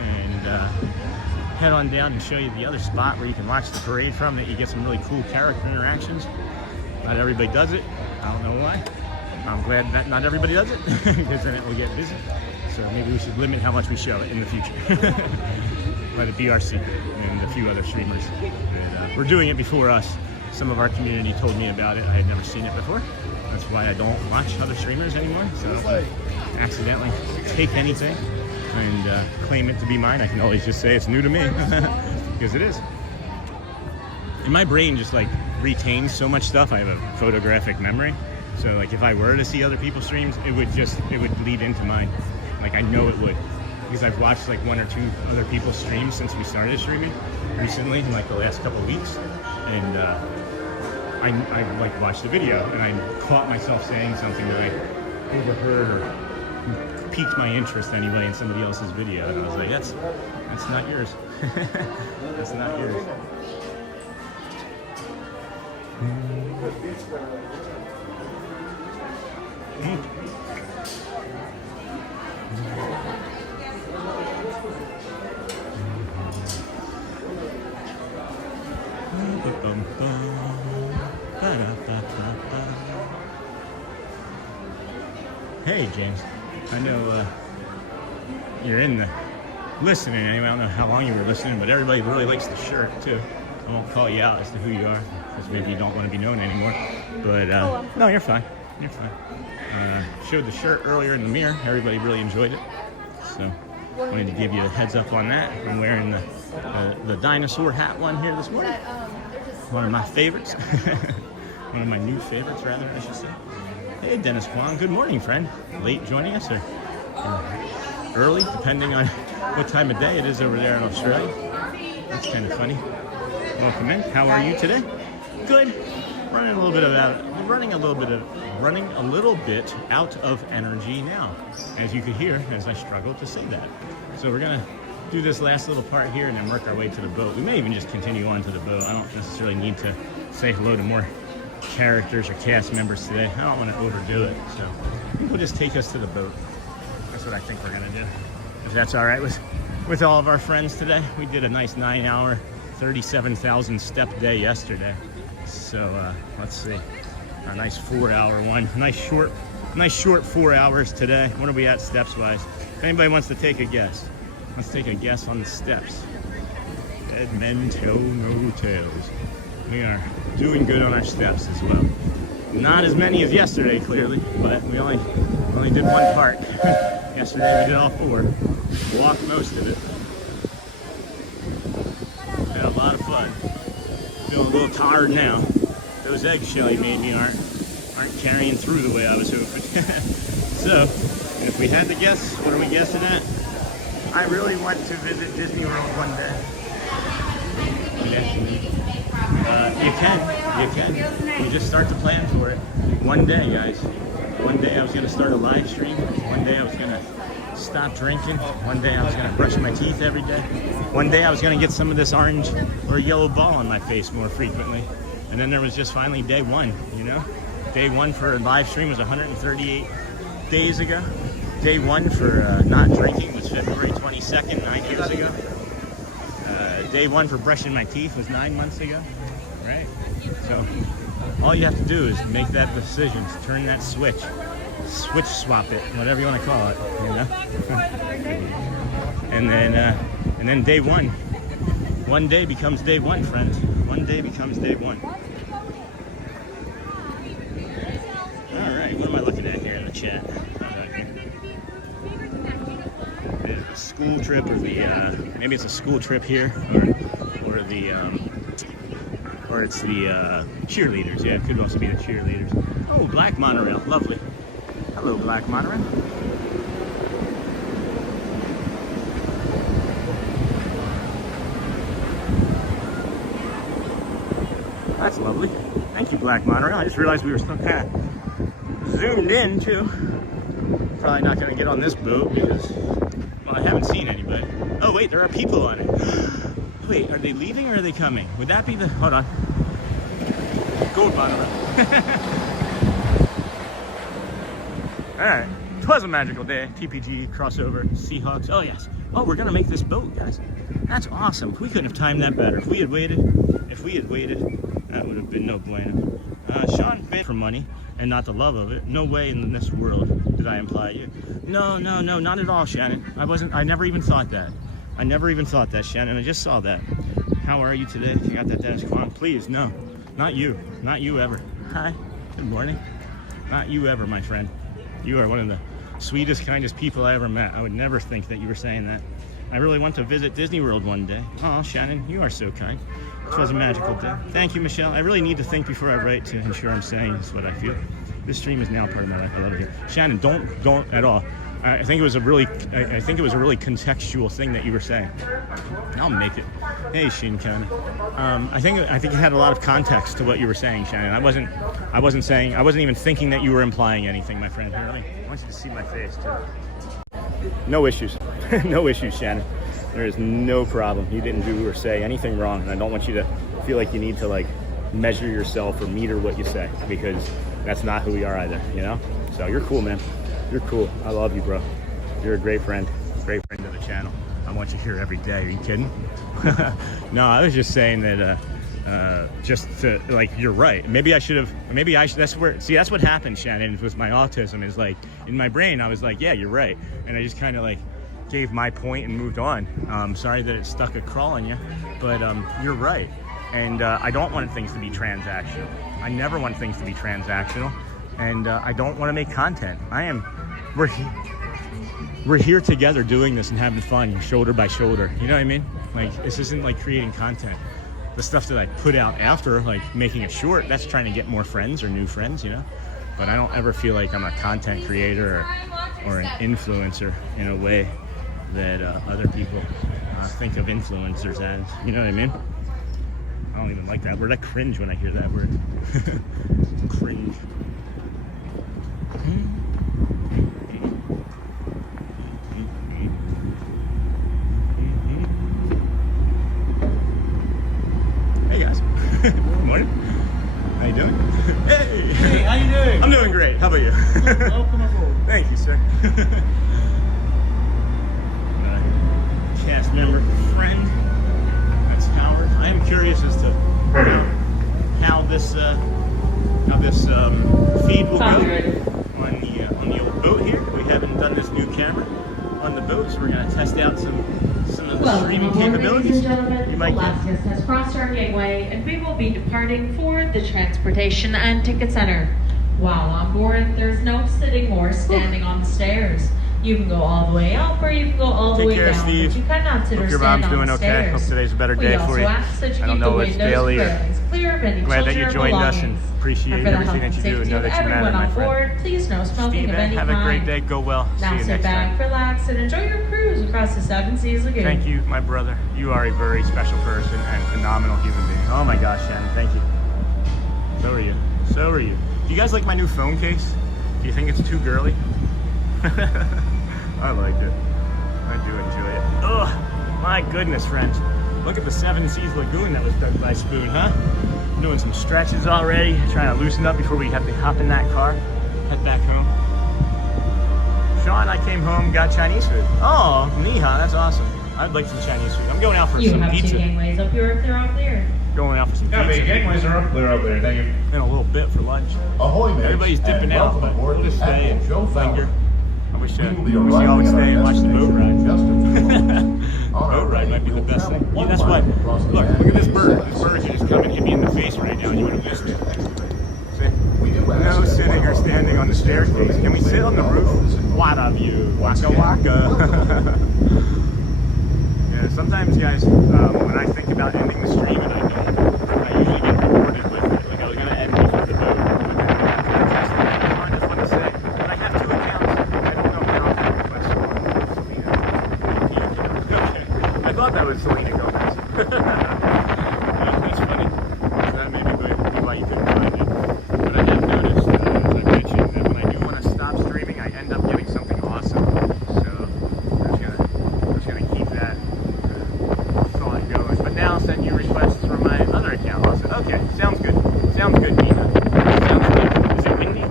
and head on down and show you the other spot where you can watch the parade from, that you get some really cool character interactions. Not everybody does it. I don't know why. I'm glad that not everybody does it, because then it will get busy. So maybe we should limit how much we show it in the future. Let it be our secret, and a few other streamers. And, we're doing it before us. Some of our community told me about it. I had never seen it before. That's why I don't watch other streamers anymore. So I don't accidentally take anything and claim it to be mine. I can always just say it's new to me, because it is. And my brain just like retains so much stuff. I have a photographic memory. So like if I were to see other people's streams, it would bleed into mine. Like I know it would, because I've watched like 1 or 2 other people's streams since we started streaming recently, in like the last couple of weeks. And I like watched the video, and I caught myself saying something that I overheard or piqued my interest anyway in somebody else's video, and I was like, that's not yours. That's not yours. Hey James, I know you're in the listening anyway. I don't know how long you were listening, but everybody really likes the shirt too. I won't call you out as to who you are, because maybe you don't want to be known anymore. But no, you're fine. You're fine. Showed the shirt earlier in the mirror. Everybody really enjoyed it. So wanted to give you a heads up on that. I'm wearing the dinosaur hat one here this morning. One of my favorites. One of my new favorites, rather, I should say. Hey, Dennis Kwong. Good morning, friend. Late joining us, or early, depending on what time of day it is over there in Australia. That's kind of funny. Welcome in. How are you today? Good. Running a little bit out of energy now, as you could hear as I struggle to say that. So we're gonna do this last little part here and then work our way to the boat. We may even just continue on to the boat. I don't necessarily need to say hello to more characters or cast members today. I don't want to overdo it, so I think we'll just take us to the boat. That's what I think we're gonna do, if that's all right with all of our friends today. We did a nice 9-hour 37,000 step day yesterday, so let's see, a nice 4-hour one. Nice short 4 hours today. What are we at steps wise? If anybody wants to take a guess, let's take a guess on the steps. Dead men tell no tales. We are doing good on our steps as well. Not as many as yesterday, clearly, but we only did one part. Yesterday we did all 4. Walked most of it. Had a lot of fun. Feeling a little tired now. Those eggs Shelly made me aren't carrying through the way I was hoping. So, if we had to guess, what are we guessing at? I really want to visit Disney World one day. You can. You just start to plan for it. One day, guys. One day I was gonna start a live stream. One day I was gonna stop drinking. One day I was gonna brush my teeth every day. One day I was gonna get some of this orange or yellow ball on my face more frequently. And then there was just finally day 1, you know? Day 1 for a live stream was 138 days ago. Day 1 for not drinking was February 22nd, 9 years ago. Day 1 for brushing my teeth was 9 months ago, right? So all you have to do is make that decision, turn that switch swap it, whatever you want to call it, you know? and then day 1. One day becomes day 1, friends. One day becomes day 1. All right, what am I looking at here in the chat? The school trip, or the maybe it's a school trip here, or it's the cheerleaders. Yeah, it could also be the cheerleaders. Oh, black monorail, lovely. Hello, black monorail. That's lovely. Thank you, black monorail. I just realized we were still kind of zoomed in too. Probably not going to get on this boat because, well, I haven't seen anybody. Oh wait, there are people on it. Wait, are they leaving or are they coming? Would that be the, hold on. Gold monorail. Alright, it was a magical day. TPG, crossover, Seahawks. Oh yes. Oh, we're going to make this boat, guys. That's awesome. We couldn't have timed that better. If we had waited, that would have been no bueno. Sean bid for money and not the love of it. No way in this world did I imply you. No, not at all, Shannon. I never even thought that. I never even thought that, Shannon. I just saw that. How are you today? You got that Dennis Kwan? Please, no. Not you. Not you ever. Hi. Good morning. Not you ever, my friend. You are one of the sweetest, kindest people I ever met. I would never think that you were saying that. I really want to visit Disney World one day. Oh, Shannon, you are so kind. It was a magical day. Thank you, Michelle. I really need to think before I write to ensure I'm saying this what I feel. This stream is now part of my life. I love it here. Shannon, don't at all. I think it was a really contextual thing that you were saying. I'll make it. Hey, Shinkan. I think it had a lot of context to what you were saying, Shannon. I wasn't even thinking that you were implying anything, my friend. Here, I want you to see my face too. No issues. No issues, Shannon. There is no problem. You didn't do or say anything wrong, and I don't want you to feel like you need to like measure yourself or meter what you say, because that's not who we are either, you know? So you're cool, man. You're cool. I love you, bro. You're a great friend of the channel. I want you here every day. Are you kidding? No, I was just saying that just to, like, you're right. That's what happened, Shannon, with my autism, is like, in my brain, I was like, yeah, you're right. And I just kind of like gave my point and moved on. Sorry that it stuck a crawl in you, but you're right. And I don't want things to be transactional. I never want things to be transactional. And I don't want to make content. We're here together doing this and having fun, shoulder by shoulder. You know what I mean? Like, this isn't like creating content. The stuff that I put out after, like making it short, that's trying to get more friends or new friends, you know? But I don't ever feel like I'm a content creator or an influencer in a way that other people think of influencers as. You know what I mean? I don't even like that word. I cringe when I hear that word. Cringe. Hey guys. Good morning. How you doing? Hey. Hey, how you doing? I'm doing great. How about you? Welcome aboard. Thank you, sir. Cast member, friend. That's Howard. I am curious as to how this feed will go on the old boat here. We haven't done this new camera on the boat, so we're going to test out some of the streaming capabilities. Ladies and gentlemen, Alaska's has crossed our gateway, and we will be departing for the Transportation and Ticket Center. While on board, there's no sitting or standing on the stairs. You can go all the way up or you can go all the way down. Steve. But you cannot sit Hope or your stand mom's on doing the okay. stairs. Hope today's a better day for We you. also ask that you I don't keep know the what's windows daily or railings clear of any glad that children you or joined us and belongings. appreciate And for the everything health that you and do and safety know of that you matter, everyone my on friend. board, please no smoking Steve, of any have a great kind. day. Go well. Now See you sit next back, time. relax, and enjoy your cruise across the Seven Seas Lagoon. Thank you, my brother. You are a very special person and phenomenal human being. Oh my gosh, Shannon, thank you. So are you. So are you. Do you guys like my new phone case? Do you think it's too girly? I liked it. I do enjoy it. Ugh, my goodness, friends. Look at the Seven Seas Lagoon that was dug by Spoon, huh? I'm doing some stretches already, trying to loosen up before we have to hop in that car, head back home. Sean, I came home, got Chinese food. Oh, me, huh? That's awesome. I'd like some Chinese food. I'm going out for You some have pizza. two gangways up here if they're up there. Going out for some pizza. gangways are up there, thank you. In a little bit for lunch. Ahoy, mates, Everybody's dipping and out, welcome but aboard we'll just the stay and Admiral Joe linger. Fowler. I wish We will be you all would arriving at stay and our watch the boat destination in ride. just a few moments. On our Boat ride way, might be the we'll best travel thing. Yeah, one that's what. mile across the Look land at this in bird. 6 This bird should just come and hit me in the face right now and you would have missed it. See? We do ask No that sitting one or of our standing on the staircase staircase. Can we sit on the roof? What of you? Waka waka. Yeah, sometimes, guys, when I think about ending the stream and I don't, I usually get rewarded with it. Like, I was going to end before the boat. I just want to say, but I have two accounts. I don't know how, but Selena. Okay. I thought that was Selena Gomez. That's funny. So that may be why you couldn't find it. But I have noticed, as I mentioned, that when I do want to stop streaming, I end up getting something awesome. So I'm just gonna keep that thought going. But now I'll send you requests from my other account. I'll say, okay, sounds good. Sounds good, Nina. Sounds good. Is it windy?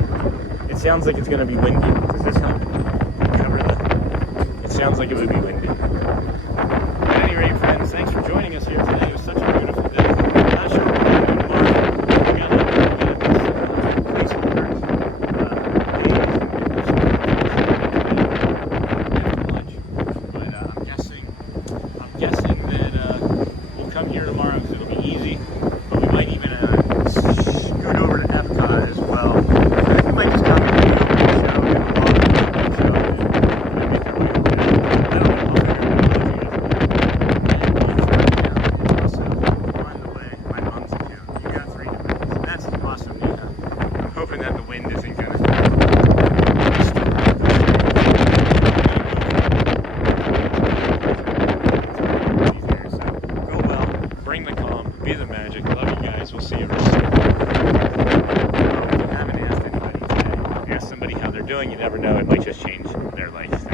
It sounds like it's gonna be windy. Does this help cover the? It sounds like it would be windy. At any rate, friends, thanks for joining us here today. It was such a beautiful day. Not sure what we're gonna do tomorrow. We got I'm guessing that we'll come here tomorrow because it'll be easy. But we might even scoot over to Epcot as well. I think we might just come and do the show, get the walk, and make our way over there. I don't know. I'll figure it out. Also, by the way, my mom's account. You got 3 devices. That's awesome, Nina. I'm hoping that the wind isn't going to bring the calm, be the magic. Love you guys. We'll see you real soon. If you haven't asked anybody today, ask somebody how they're doing. You never know. It might just change their life.